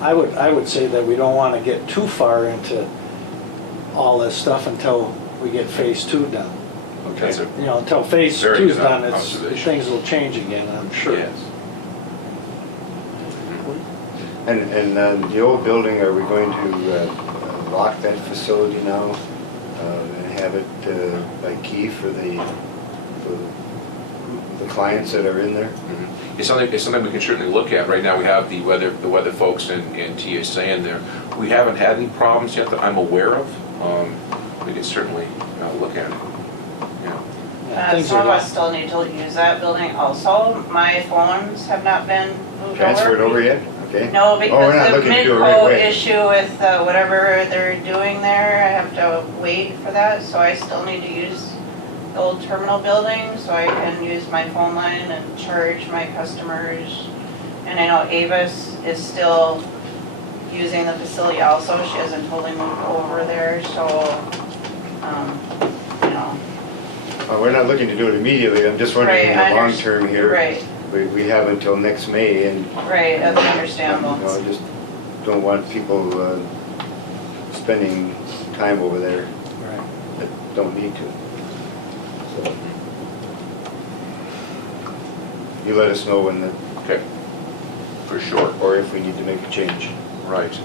I would say that we don't want to get too far into all this stuff until we get phase 2 done. That's a Until phase very 2 is good done, observation. things will change again, I'm sure. Yes. And the old building, are we going to lock that facility now and have it by key for the clients that are in there? It's something we can certainly look at. Right now, we have the weather folks and TSA in there. We haven't had any problems yet that I'm aware of. We can certainly look at it. Yeah. Things Some are of us still need to use that building also. My phones have not been moved over. Transferred over yet? Okay. No, Oh, we're because not the looking to do it right Midco away. issue with whatever they're doing there, I have to wait for that, so I still need to use the old terminal building, so I can use my phone line and charge my customers. And I know Avis is still using the facility also, she hasn't totally moved over there, so, you know. We're not looking to do it immediately, I'm just wondering in Right, the I long term here. Right, We have until next May, and right, that's you know, understandable. I just don't want people spending time over there Right. that don't need to. So, you let us know when Okay, for sure. or if we need to make a change. Right.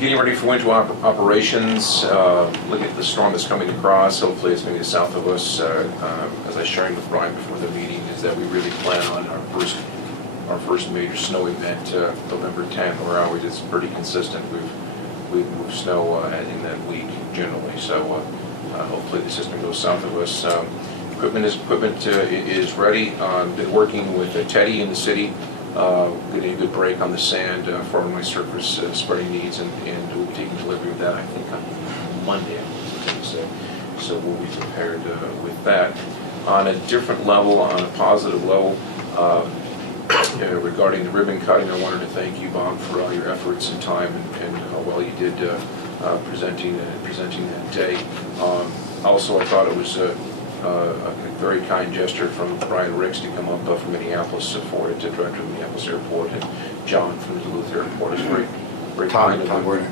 Getting ready for winter operations, looking at the storm that's coming across, hopefully it's going to be south of us. As I was sharing with Brian before the meeting, is that we really plan on our first major snow event, November 10th, where always it's pretty consistent. We've moved snow in that week generally, so hopefully the system goes south of us. Equipment is ready. Been working with Teddy in the city, getting a good break on the sand for my surface spreading needs, and we'll be taking delivery of that, I think, on Monday. So we'll be prepared with that. On a different level, on a positive level, regarding the ribbon cutting, I wanted to thank you, Bob, for all your efforts and time and how well you did presenting that day. Also, I thought it was a very kind gesture from Brian Ricks to come up from Minneapolis for it, to Director of the Minneapolis Airport, and John from the Duluth Airport. It's very kind of Tom him. Werner.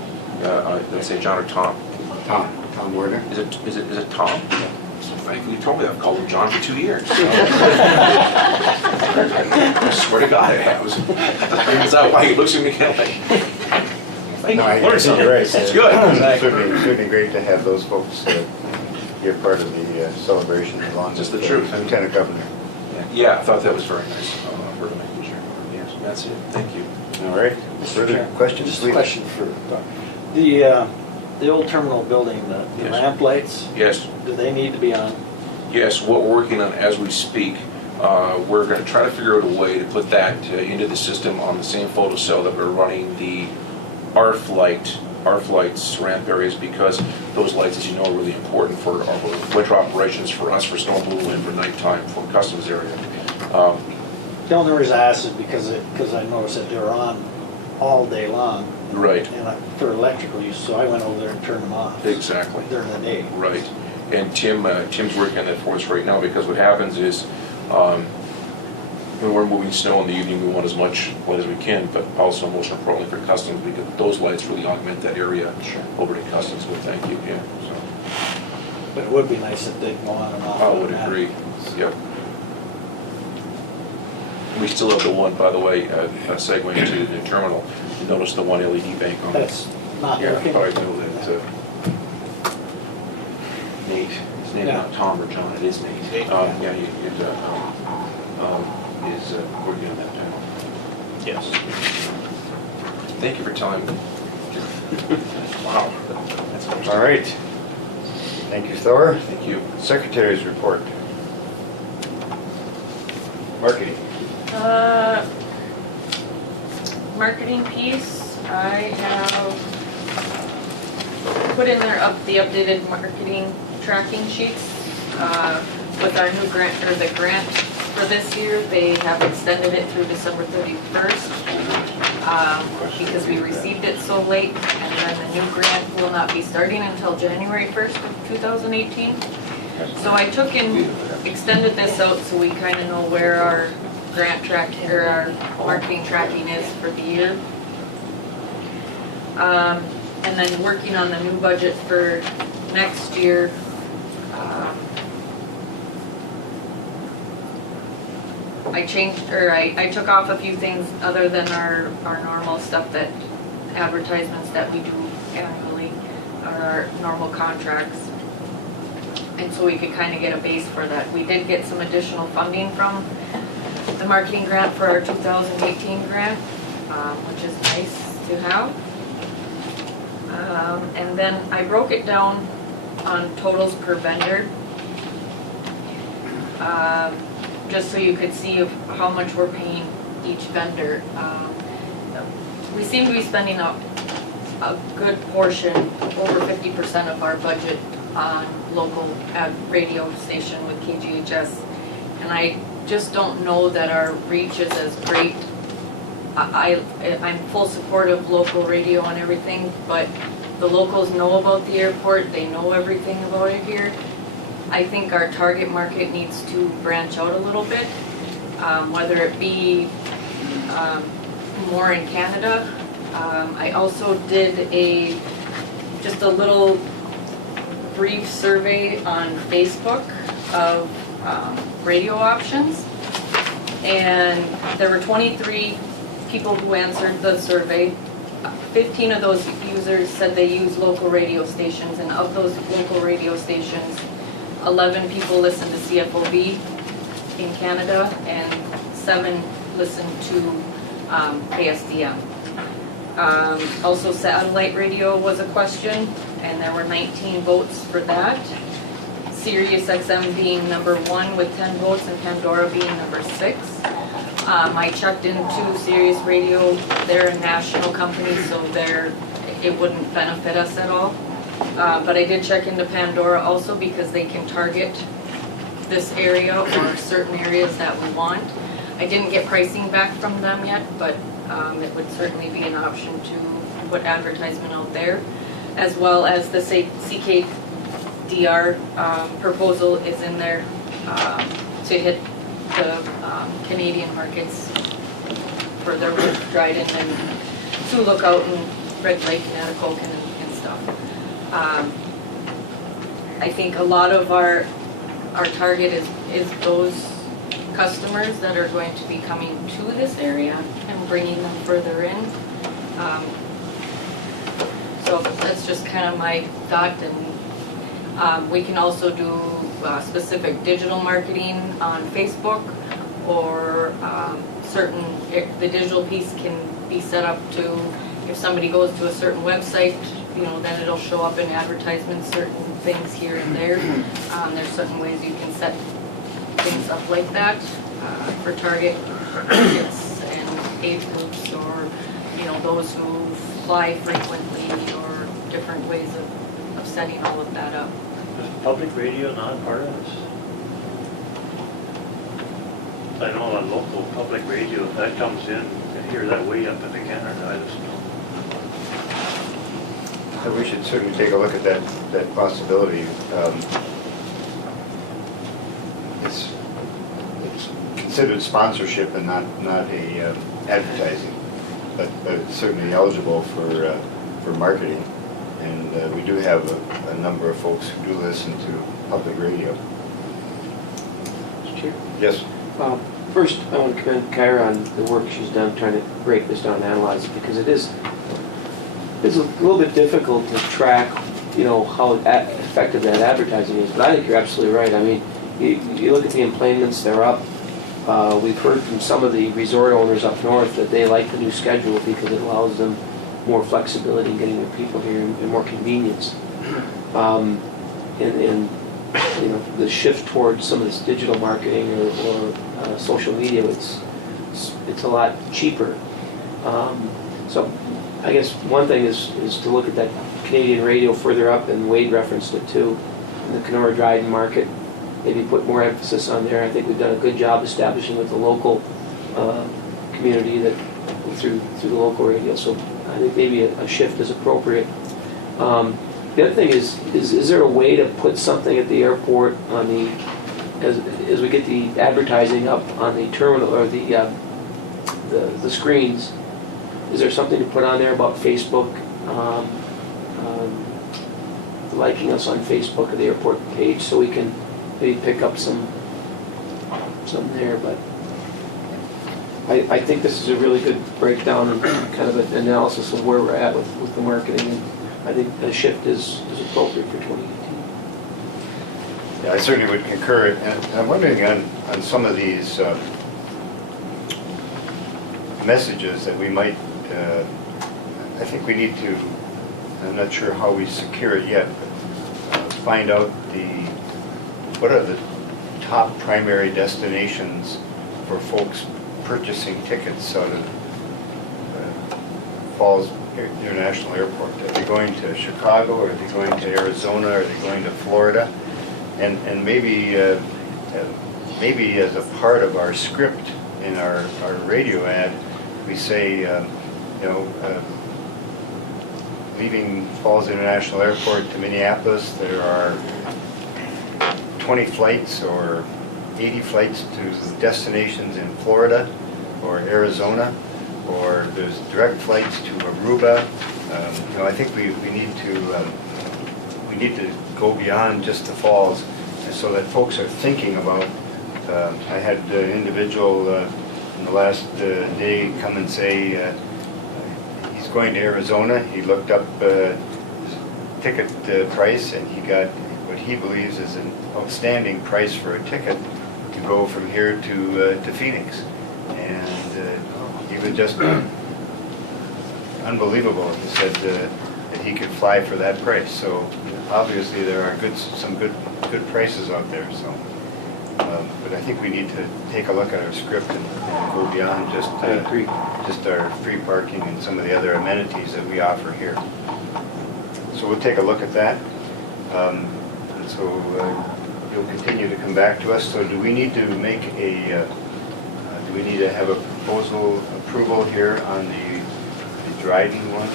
Did I say John or Tom? Tom Werner. Is it Tom? You told me I've called him John for 2 years. I swear to God, it has. Is that why he looks at me kind of like? No, I learned something. Right. That's good. Certainly great to have those folks be a part of the celebration along Just with the truth. Lieutenant Governor. Yeah, I thought that was very nice. Yes, that's it. Thank you. All right. Further Chairman, questions? Just a please? question for Doc. The old terminal building, the Yes. lamp lights, Yes. do they need to be on? Yes, what we're working on as we speak, we're going to try to figure out a way to put that into the system on the same photocell that we're running the ARF lights ramp areas, because those lights, as you know, are really important for our winter operations, for us, for snow removal, and for nighttime for customs area. The only reason I asked is because I noticed that they were on all day long Right, and for electrical use, so I went over there and turned them off exactly. during the day. Right, and Tim's working on that for us right now, because what happens is, when we're moving snow in the evening, we want as much light as we can, but also most importantly for customs, because those lights really augment that area over to customs, well, thank you, yeah, so. But it would be nice if they'd go on and off. I would automatically. agree, yep. We still have the one, by the way, segueing to the terminal, you notice the one LED bank on it. That's not Yeah, working. but I know that Nate, his name is not Tom or John, it is Nate. Yeah, is working on that panel. Yes. Thank you for telling me. Wow. That's All right. Thank you, Thor. Thank you. Secretary's report. Marketing. Marketing piece, I have put in there the updated marketing tracking sheets with our new grant, or the grant for this year. They have extended it through December 31st because we received it so late, and then the new grant will not be starting until January 1st of 2018. So I took and extended this out so we kind of know where our grant track, or our marketing tracking is for the year. And then working on the new budget for next year. I changed, or I took off a few things other than our normal stuff that, advertisements that we do annually, or our normal contracts. And so we could kind of get a base for that. We did get some additional funding from the marketing grant for our 2018 grant, which is nice to have. And then I broke it down on totals per vendor, just so you could see of how much we're paying each vendor. We seem to be spending a good portion, over 50% of our budget on local radio station with KGHS. And I just don't know that our reach is as great. I'm full support of local radio and everything, but the locals know about the airport, they know everything about it here. I think our target market needs to branch out a little bit, whether it be more in Canada. I also did just a little brief survey on Facebook of radio options. And there were 23 people who answered the survey. 15 of those users said they use local radio stations, and of those local radio stations, 11 people listen to CFOB in Canada, and 7 listen to KSDM. Also, satellite radio was a question, and there were 19 votes for that. Sirius XM being number 1 with 10 votes, and Pandora being number 6. I checked into Sirius Radio. They're a national company, so it wouldn't benefit us at all. But I did check into Pandora also because they can target this area or certain areas that we want. I didn't get pricing back from them yet, but it would certainly be an option to put advertisement out there, as well as the CKDR proposal is in there to hit the Canadian markets for their Dryden and Sioux Lookout and Red Lake and Atikokan and stuff. I think a lot of our target is those customers that are going to be coming to this area and bringing them further in. So that's just kind of my thought, and we can also do specific digital marketing on Facebook, or the digital piece can be set up to, if somebody goes to a certain website, then it'll show up in advertisements, certain things here and there. There's certain ways you can set things up like that for target markets and age groups, or those who fly frequently, or different ways of setting all of that up. Is public radio not part of this? I know on local public radio, if that comes in, I hear that way up in the Canada, I just don't. We should certainly take a look at that possibility. It's considered sponsorship and not a advertising, but it's certainly eligible for marketing. And we do have a number of folks who do listen to public radio. Mr. Chair? Yes. First, I want to commend Kyra on the work she's done trying to break this down and analyze it, because it's a little bit difficult to track, how effective that advertising is. But I think you're absolutely right. I mean, you look at the emplanements, they're up. We've heard from some of the resort owners up north that they like the new schedule because it allows them more flexibility in getting their people here and more convenience. And the shift towards some of this digital marketing or social media, it's a lot cheaper. So I guess one thing is to look at that Canadian radio further up, and Wade referenced it too, in the Kenora Dryden market. Maybe put more emphasis on there. I think we've done a good job establishing with the local community that through the local radio. So I think maybe a shift is appropriate. The other thing is there a way to put something at the airport on as we get the advertising up on the terminal or the screens? Is there something to put on there about Facebook, liking us on Facebook or the airport page, so we can maybe pick up some there? But I think this is a really good breakdown and kind of an analysis of where we're at with the marketing. And I think a shift is appropriate for 2018. Yeah, I certainly would concur, and I'm wondering on some of these messages that we might, I think we need to, I'm not sure how we secure it yet, but find out what are the top primary destinations for folks purchasing tickets out of Falls International Airport. Are they going to Chicago? Are they going to Arizona? Are they going to Florida? And maybe as a part of our script in our radio ad, we say, leaving Falls International Airport to Minneapolis, there are 20 flights or 80 flights to destinations in Florida or Arizona, or there's direct flights to Aruba. I think we need to go beyond just the falls, so that folks are thinking about. I had an individual in the last day come and say he's going to Arizona. He looked up his ticket price, and he got what he believes is an outstanding price for a ticket to go from here to Phoenix. And he was just unbelievable. He said that he could fly for that price. So obviously there are some good prices out there. So, but I think we need to take a look at our script and go beyond just our free parking and some of the other amenities that we offer here. So we'll take a look at that. And so you'll continue to come back to us. So do we need to make do we need to have a proposal approval here on the Dryden one?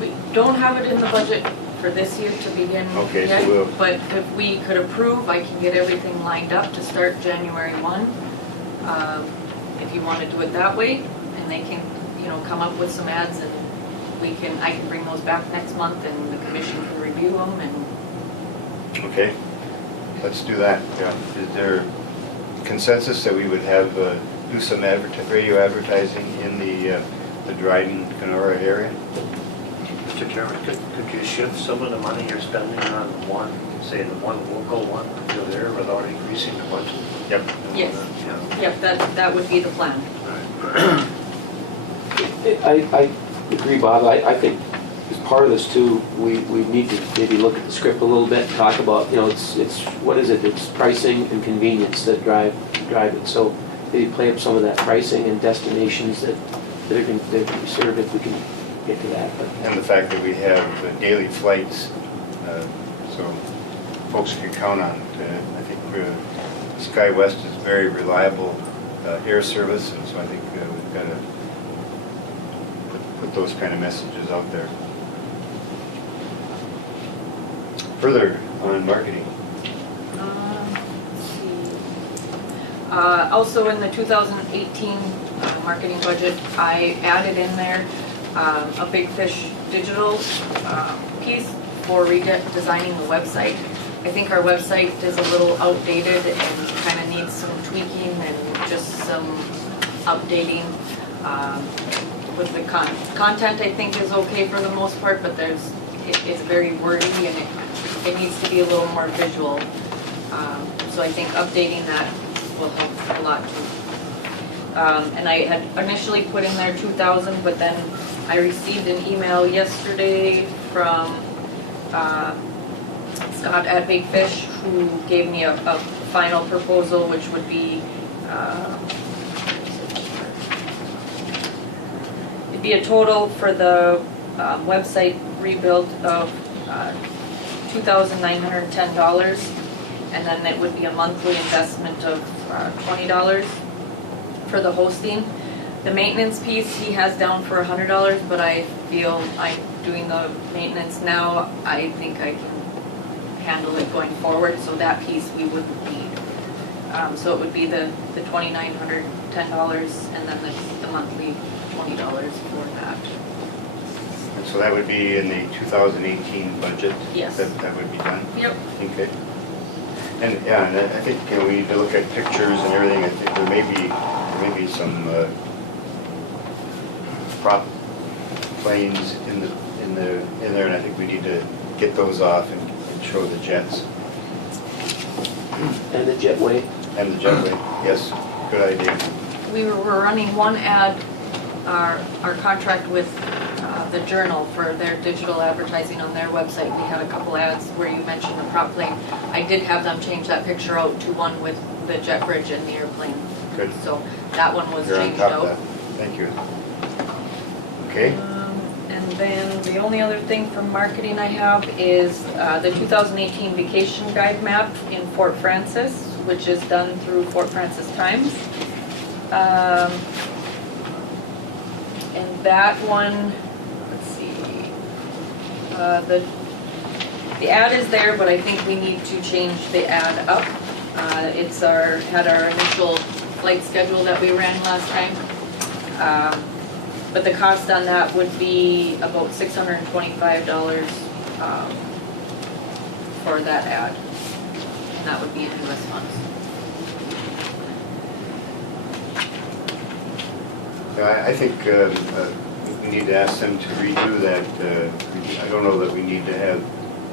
We don't have it in the budget for this year to begin Okay, yet, so we'll, but if we could approve, I can get everything lined up to start January 1. If you want to do it that way, and they can, come up with some ads, and I can bring those back next month, and the commission can review them, and okay, let's do that. Yeah. Is there consensus that we would have do some radio advertising in the Dryden, Kenora area? Mr. Chairman, could you shift some of the money you're spending on one, say the one local one, to there without increasing the budget? Yep. yes, Yeah. yep, that would be the plan. I agree, Bob. I think as part of this too, we need to maybe look at the script a little bit, and talk about, it's what is it? It's pricing and convenience that drive it. So maybe play up some of that pricing and destinations that are going to be served if we can get to that. But, And the fact that we have daily flights, so folks can count on it. I think SkyWest is very reliable air service, and so I think we've got to put those kind of messages out there. Further on marketing. Let's see. Also in the 2018 marketing budget, I added in there a Big Fish digital piece for redesigning the website. I think our website is a little outdated and kind of needs some tweaking and just some updating. With the content, I think is okay for the most part, but it's very wordy and it needs to be a little more visual. So I think updating that will help a lot too. And I had initially put in there 2,000, but then I received an email yesterday from Scott at Big Fish, who gave me a final proposal, which would be it'd be a total for the website rebuild of $2,910, and then it would be a monthly investment of $20 for the hosting. The maintenance piece he has down for $100, but I feel I'm doing the maintenance now. I think I can handle it going forward, so that piece we wouldn't need. So it would be the $2,910 and then the monthly $20 for that. And so that would be in the 2018 budget? Yes. That would be done? Yep. Okay. And yeah, and I think we need to look at pictures and everything. I think there may be maybe some prop planes in there, and I think we need to get those off and show the jets. And the jetway. And the jetway, yes, good idea. We're running one ad, our contract with the Journal for their digital advertising on their website. We had a couple ads where you mentioned the prop plane. I did have them change that picture out to one with the jet bridge and the airplane. Good. So that one was You're on changed top of out. that. Thank you. Okay, And then the only other thing from marketing I have is the 2018 vacation guide map in Fort Francis, which is done through Fort Francis Times. And that one, let's see, the ad is there, but I think we need to change the ad up. Had our initial flight schedule that we ran last time. But the cost on that would be about $625 for that ad. And that would be in US funds. I think we need to ask them to redo that. I don't know that we need to have,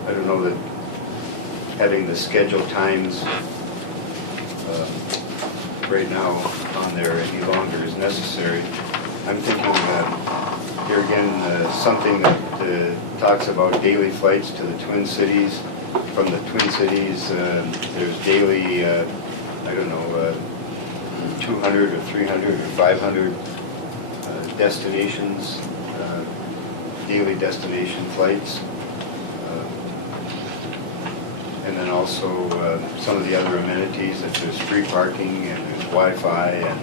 I don't know that having the schedule times right now on there any longer is necessary. I'm thinking here again, something that talks about daily flights to the Twin Cities. From the Twin Cities, there's daily, I don't know, 200 or 300 or 500 destinations, daily destination flights. And then also some of the other amenities, that there's free parking and there's Wi-Fi and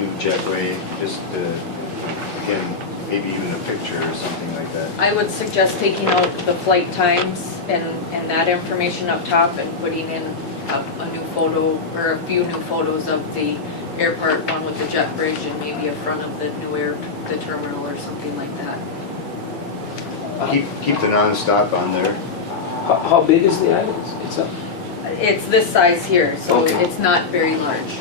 new jetway, just again, maybe even a picture or something like that. I would suggest taking out the flight times and that information up top and putting in a new photo or a few new photos of the airport, one with the jet bridge and maybe a front of the new the terminal or something like that. Keep the non-stop on there. How big is the ad? It's this size here, so Okay. it's not very large.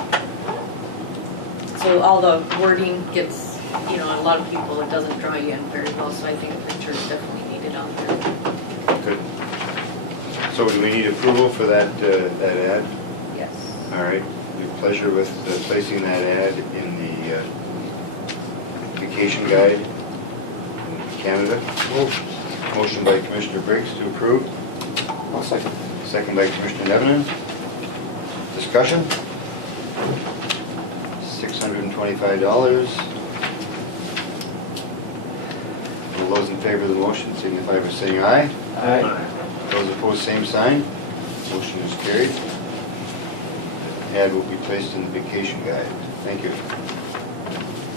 So all the wording gets, a lot of people, it doesn't draw you in very well, so I think a picture is definitely needed on there. Good. So do we need approval for that ad? Yes. All right. We have pleasure with placing that ad in the vacation guide in Canada. Motion by Commissioner Briggs to approve. I'll second. Second by Commissioner Nevenen. Discussion? $625. All those in favor of the motion signify by saying aye. Aye. Those opposed, same sign. Motion is carried. Ad will be placed in the vacation guide. Thank you.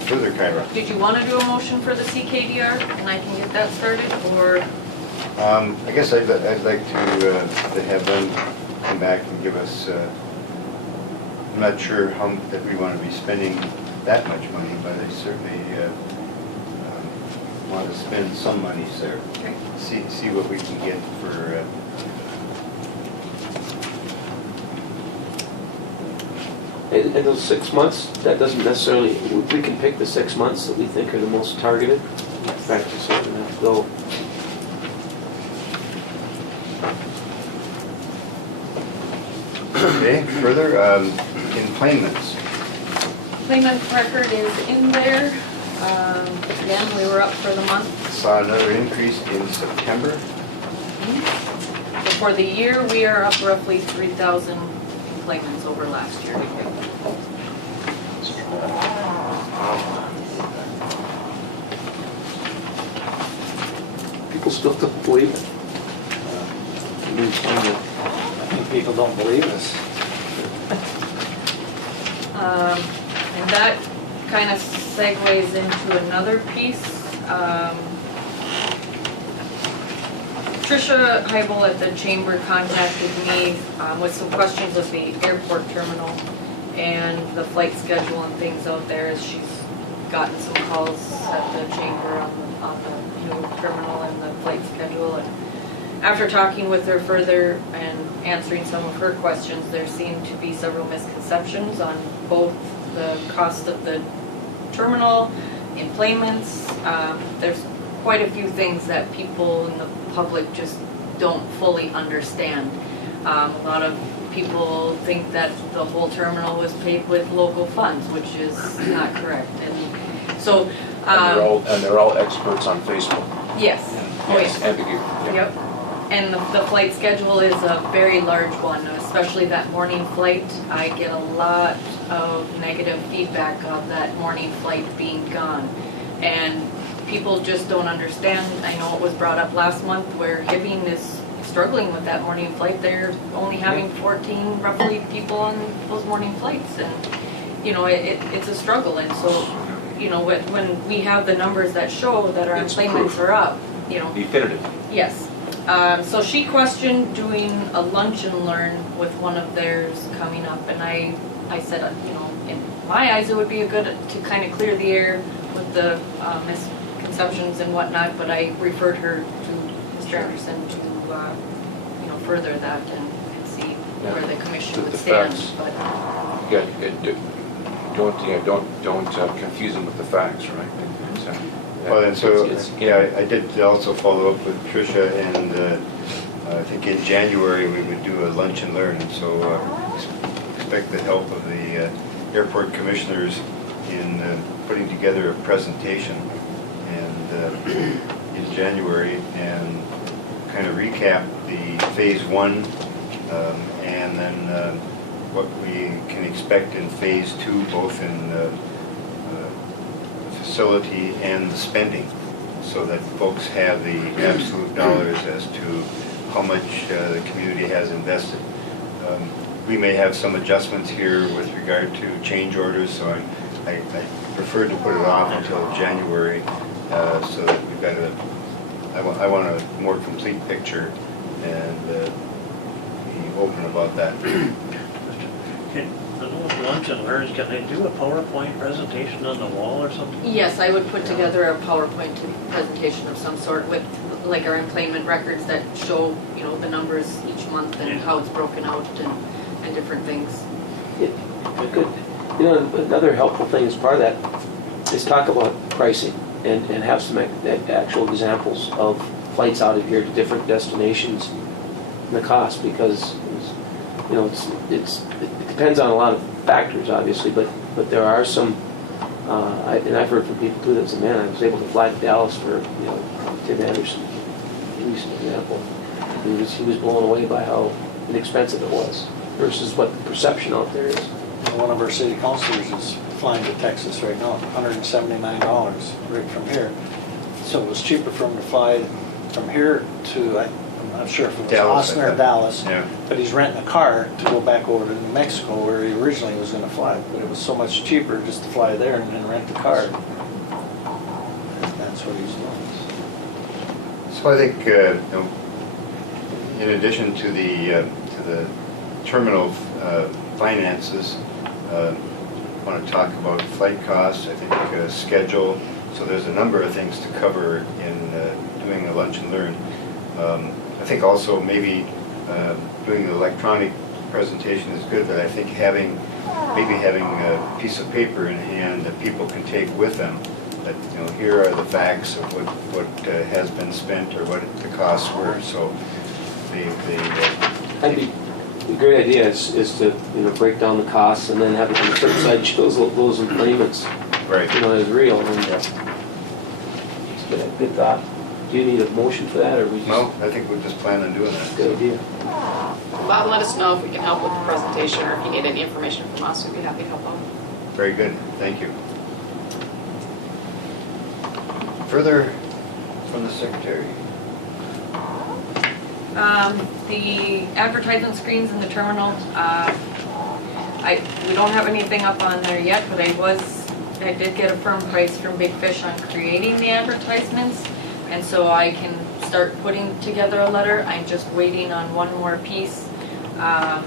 Further, Kyra. Did you want to do a motion for the CKDR and I can get that started, or? I guess I'd like to have them come back and give us, I'm not sure that we want to be spending that much money, but I certainly want to spend some money there. Okay. See what we can get for, And those 6 months, that doesn't necessarily, we can pick the 6 months that we think are the most targeted. Back to something that go. okay, further, employments. Claimant record is in there. Again, we were up for the month. Saw another increase in September. For the year, we are up roughly 3,000 claimants over last year. People still don't believe it. I think people don't believe us. And that kind of segues into another piece. Tricia Heibel at the chamber contacted me with some questions of the airport terminal and the flight schedule and things out there, as she's gotten some calls at the chamber on the new terminal and the flight schedule. And after talking with her further and answering some of her questions, there seem to be several misconceptions on both the cost of the terminal, employments. There's quite a few things that people in the public just don't fully understand. A lot of people think that the whole terminal was paid with local funds, which is not correct. And so, And they're all experts on Facebook. yes. Oh, yes. Ambiguity. Yep. And the flight schedule is a very large one, especially that morning flight. I get a lot of negative feedback of that morning flight being gone. And people just don't understand. I know it was brought up last month where Hibbing is struggling with that morning flight. They're only having 14 roughly people on those morning flights. And, you know, it's a struggle. And so, you know, when we have the numbers that show that our It's employments proof. are up, you know. Definitive. Yes. So she questioned doing a lunch and learn with one of theirs coming up, and I said, you know, in my eyes, it would be a good to kind of clear the air with the misconceptions and whatnot, but I referred her to Mr. Anderson to, you know, further that and see where the commission would The stand. facts. But Don't confuse them with the facts, right? Well, and so, It's- yeah, I did also follow up with Tricia, and I think in January we would do a lunch and learn, and so expect the help of the airport commissioners in putting together a presentation and in January, and kind of recap the phase one, and then what we can expect in phase two, both in the facility and the spending, so that folks have the absolute dollars as to how much the community has invested. We may have some adjustments here with regard to change orders, so I prefer to put it off until January, so that we've got I want a more complete picture and be open about that. For those lunch and learns, can they do a PowerPoint presentation on the wall or something? yes, I would put together a PowerPoint presentation of some sort with like our employment records that show, you know, the numbers each month and how it's broken out and different things. Good. You know, another helpful thing as part of that is talk about pricing and have some actual examples of flights out of here to different destinations and the cost, because, you know, it depends on a lot of factors, obviously, but there are some, and I've heard from people too that say, man, I was able to fly to Dallas for, you know, Tim Anderson, at least an example. He was blown away by how inexpensive it was versus what the perception out there is. One of our city councilors is flying to Texas right now, $179 right from here. So it was cheaper for him to fly from here to, I'm not sure if it was Dallas, Austin I or think. Dallas, Yeah. but he's renting a car to go back over to New Mexico where he originally was gonna fly. But it was so much cheaper just to fly there and then rent the car. And that's what he's doing. So I think, you know, in addition to the terminal finances, I want to talk about flight costs, I think schedule. So there's a number of things to cover in doing a lunch and learn. I think also maybe doing the electronic presentation is good, but I think maybe having a piece of paper in hand that people can take with them, that, you know, here are the facts of what has been spent or what the costs were. So That'd be a great idea is to, you know, break down the costs and then have it on the flip side shows those employments, right. you know, as real. And it's a good thought. Do you need a motion for that, or we just? No, I think we just plan on doing that. Good idea. Bob, let us know if we can help with the presentation, or if you need any information from us, we'd be happy to help out. Very good, thank you. Further from the secretary? The advertisement screens in the terminal, we don't have anything up on there yet, but I did get a firm price from Big Fish on creating the advertisements, and so I can start putting together a letter. I'm just waiting on one more piece. I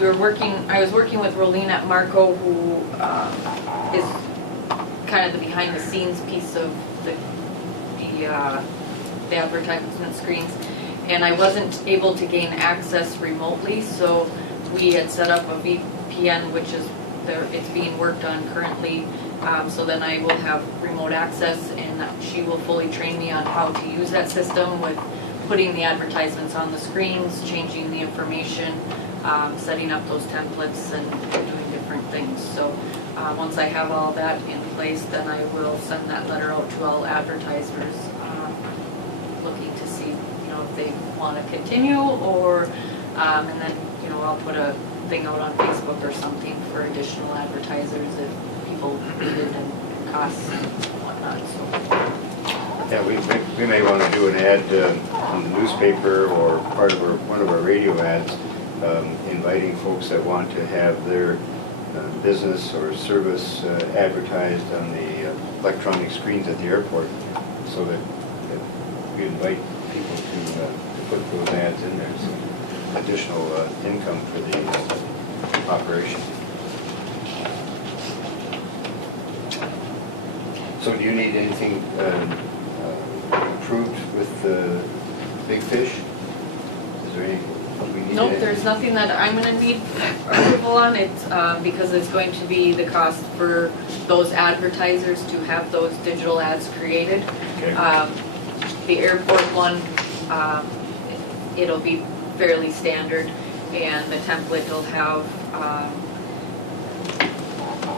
was working with Rolene at Marco, who is kind of the behind the scenes piece of the advertisement screens. And I wasn't able to gain access remotely, so we had set up a VPN, which is it's being worked on currently. So then I will have remote access, and she will fully train me on how to use that system with putting the advertisements on the screens, changing the information, setting up those templates and doing different things. So once I have all that in place, then I will send that letter out to all advertisers, looking to see, if they want to continue, or, and then, I'll put a thing out on Facebook or something for additional advertisers if people need it and costs and whatnot, so. Yeah, we may want to do an ad in the newspaper or part of one of our radio ads, inviting folks that want to have their business or service advertised on the electronic screens at the airport, so that we invite people to put those ads in there, so additional income for the operation. So do you need anything approved with the Big Fish? Is there any, we need? Nope, there's nothing that I'm gonna need approval on. It's, because it's going to be the cost for those advertisers to have those digital ads created. Okay. The airport one, it'll be fairly standard, and the template will have,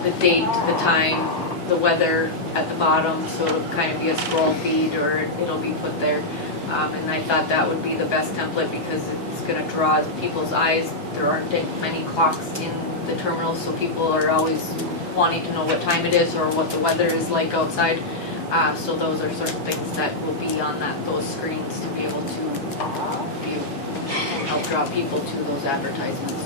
the date, the time, the weather at the bottom, so it'll kind of be a scroll feed, or it'll be put there. And I thought that would be the best template because it's gonna draw people's eyes. There aren't many clocks in the terminals, so people are always wanting to know what time it is or what the weather is like outside. So those are certain things that will be on those screens to be able to help draw people to those advertisements.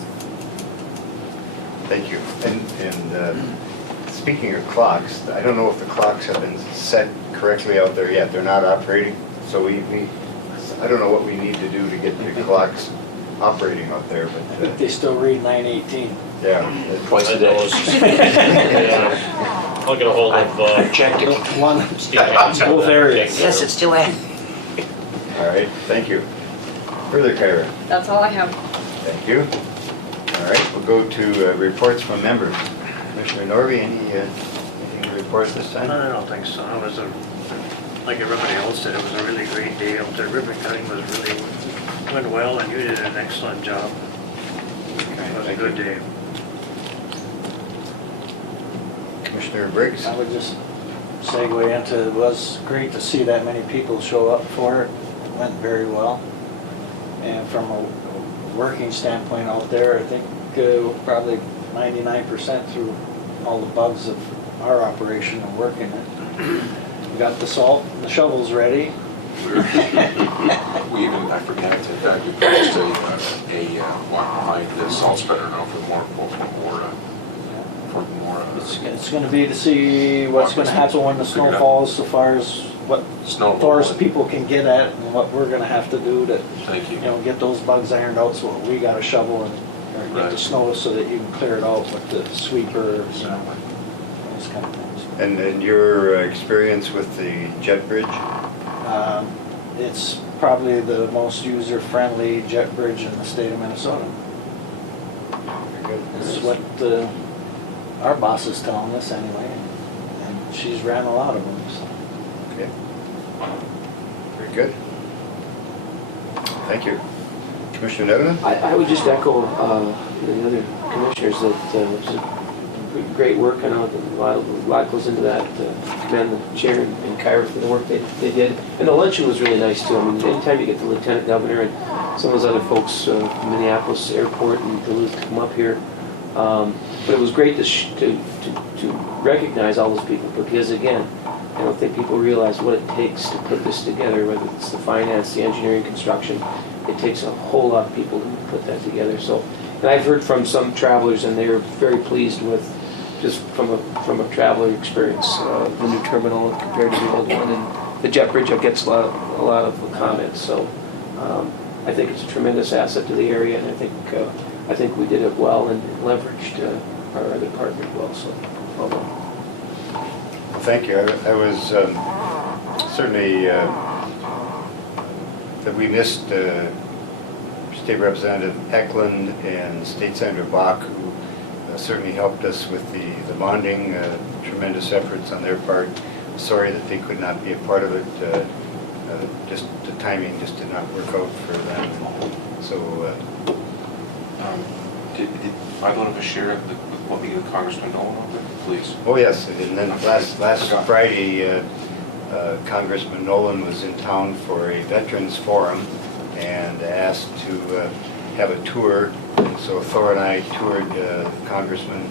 Thank you. And speaking of clocks, I don't know if the clocks have been set correctly out there yet. They're not operating, so I don't know what we need to do to get the clocks operating out there, I think but they still read 918. yeah. Twice a day. Yeah. I'll get a hold of, Checked it. One, Steve Johnson. both areas. Yes, it's still in. All right, thank you. Further, Kyra? That's all I have. Thank you. All right, we'll go to reports from members. Commissioner Norby, anything to report this time? I don't think so. It was like everybody else said, it was a really great day out there. Ribbon cutting went well, and you did an excellent job. It was a good day. Commissioner Briggs? I would just segue into, it was great to see that many people show up for it. It went very well. And from a working standpoint out there, I think probably 99% through all the bugs of our operation and working it. We got the salt, the shovels ready. We even, I forgot, in fact, we purchased a walk behind the salt spreader now for more. It's gonna be to see what's gonna happen when the snow falls, so far as what Snow. forest people can get at and what we're gonna have to do to, Thank you. get those bugs ironed out, so we got a shovel and, or get the Right. snow so that you can clear it out with the sweeper, those kind of things. And your experience with the jet bridge? It's probably the most user-friendly jet bridge in the state of Minnesota. This is what our boss is telling us anyway, and she's ran a lot of them, so. Okay. Very good. That Commissioner Nevin? I would just echo the other commissioners that it was a great work. I know a lot goes into that. Commend the chair and Kyra for the work they did. And the luncheon was really nice too. I mean, anytime you get the Lieutenant Governor and some of those other folks from Minneapolis Airport and Duluth to come up here. But it was great to recognize all those people because, again, I don't think people realize what it takes to put this together, whether it's the finance, the engineering, construction. It takes a whole lot of people to put that together. So, and I've heard from some travelers, and they're very pleased with, just from a traveler experience, the new terminal compared to the old one, and the jet bridge gets a lot of comments. So, I think it's a tremendous asset to the area, and I think we did it well and leveraged our other partner well. So, well done. Thank you. I was certainly that we missed State Representative Eklund and State Senator Bach, who certainly helped us with the bonding, tremendous efforts on their part. Sorry that they could not be a part of it. Just the timing just did not work out for them. So, Did I go to share with what meeting with Congressman Nolan over there, please? oh yes, and then last Friday, Congressman Nolan was in town for a Veterans Forum and asked to have a tour. So Thor and I toured the Congressman,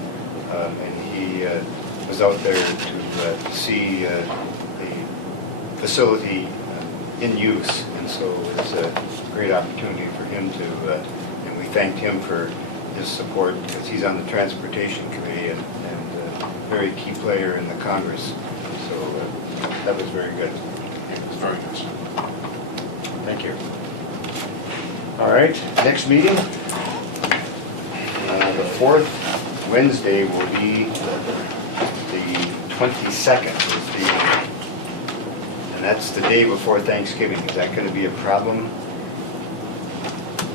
and he was out there to see the facility in use. And so it was a great opportunity for him to, and we thanked him for his support because he's on the Transportation Committee and a very key player in the Congress. So that was very good. It was very nice. Thank you. All right, next meeting. The fourth Wednesday will be the 22nd, and that's the day before Thanksgiving. Is that going to be a problem?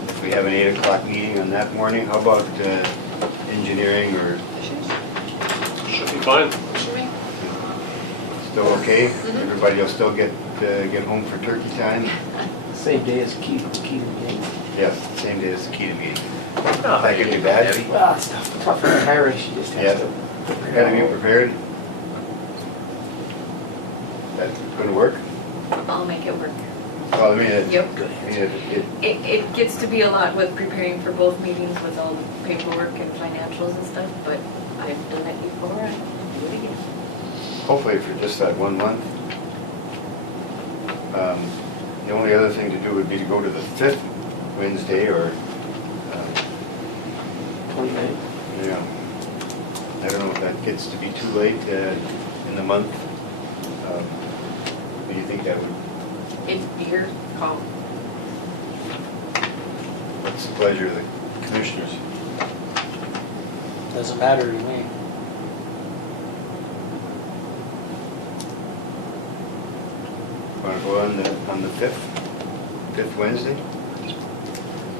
If we have an 8 o'clock meeting on that morning, how about engineering or Should be fine. still okay? Everybody will still get home for turkey time? Same day as key meeting. Yes, same day as the key to meeting. That could be bad. Well, it's tough for Tyra, she just has to. Gotta be prepared. That's gonna work? I'll make it work. Well, I mean, Yep. it, It gets to be a lot with preparing for both meetings with all the paperwork and financials and stuff, but I've done it before, I can do it again. hopefully for just that 1 month. The only other thing to do would be to go to the 5th Wednesday or, 29. yeah. I don't know if that gets to be too late in the month. Do you think that would, It's your call. what's the pleasure of the commissioners? Doesn't matter to me. Want to go on the 5th Wednesday?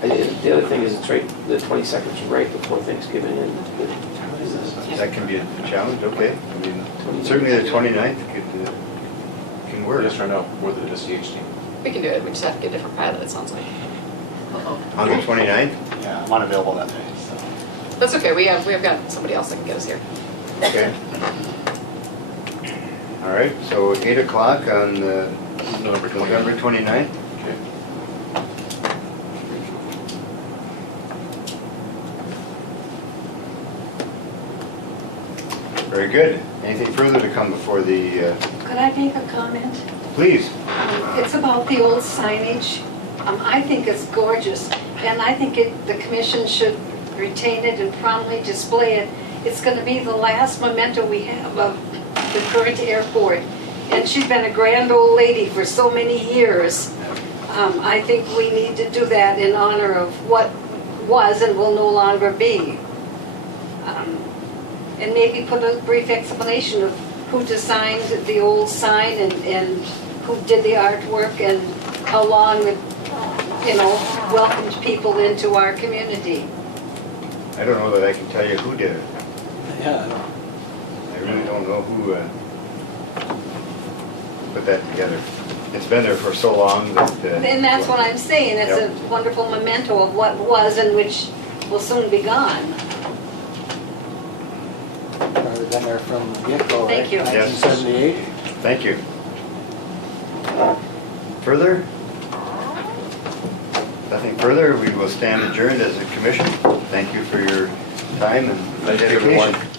The other thing is, it's right, the 22nd is right before Thanksgiving, and That can be a challenge, okay. I mean, certainly the 29th can work. Yes or no, whether it is the 18th. We can do it, we just have to get a different pilot, it sounds like. Uh-oh. On the 29th? Yeah, I'm unavailable that day, so. That's okay, we have got somebody else that can get us here. Okay. All right, so 8 o'clock on November 29th. November 29th? Okay. Very good. Anything further to come before the, Could I make a comment? please? It's about the old signage. I think it's gorgeous, and I think the commission should retain it and promptly display it. It's going to be the last memento we have of the current airport, and she's been a grand old lady for so many years. I think we need to do that in honor of what was and will no longer be. And maybe put a brief explanation of who designed the old sign and who did the artwork and how long it, welcomed people into our community. I don't know that I can tell you who did it. Yeah, I really don't know who put that together. It's been there for so long that... And that's what I'm saying, it's a wonderful memento of what was and which will soon be gone. probably been there from the get-go, right? Thank you. Yes. 1978. Thank you. Further? Nothing further, we will stand adjourned as a commission. Thank you for your time and Thank you, dedication. everyone.